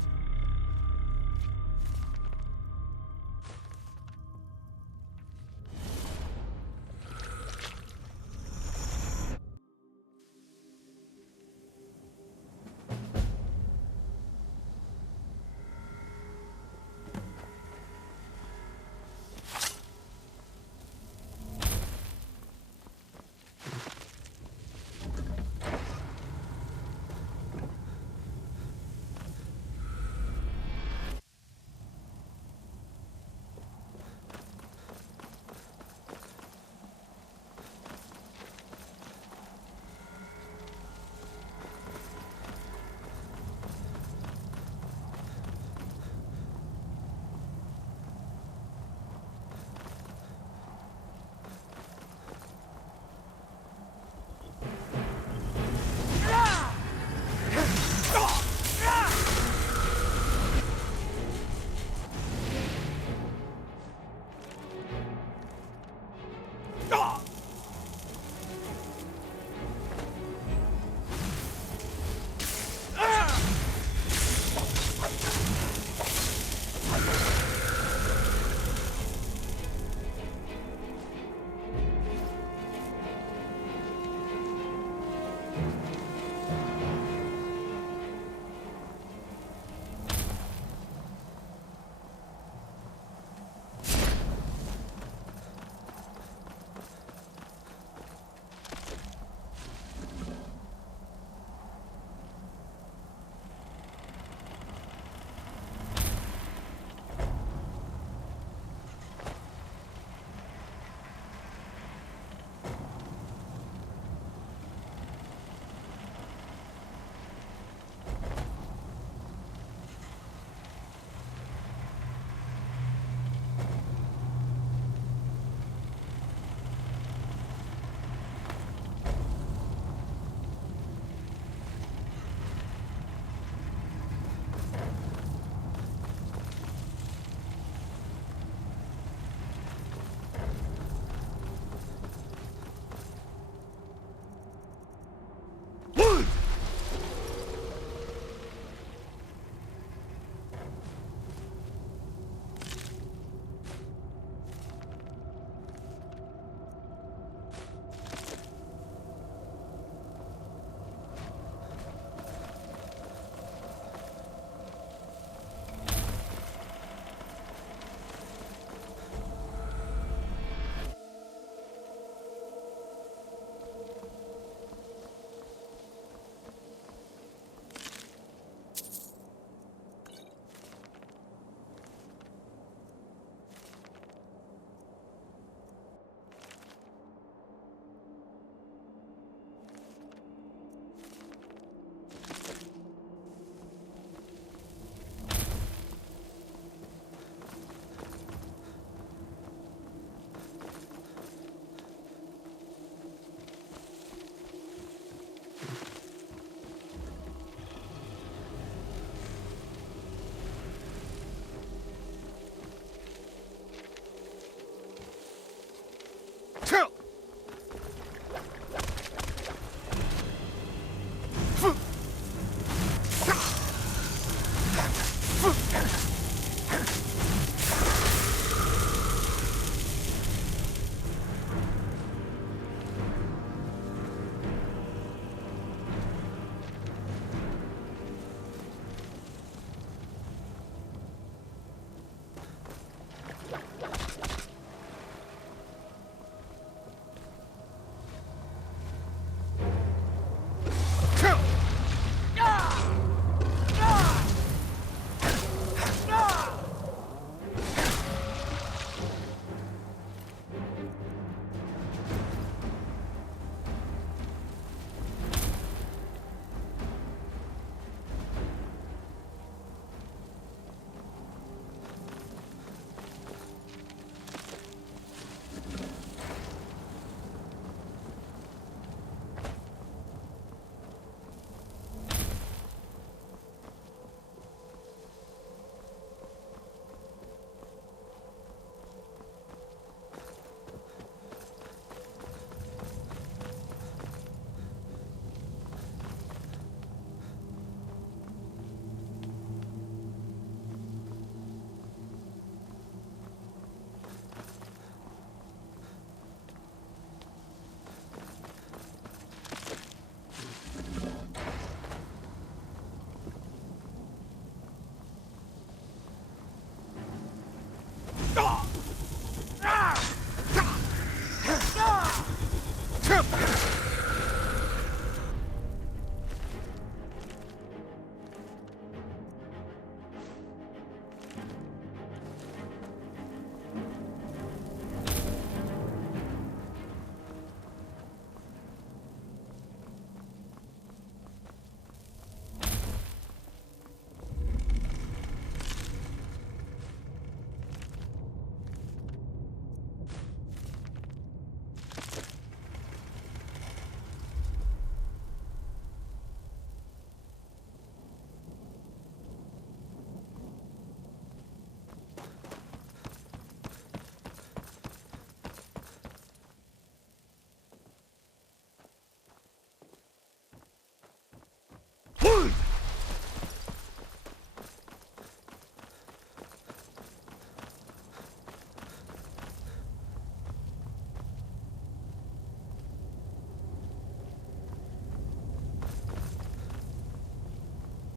Enough!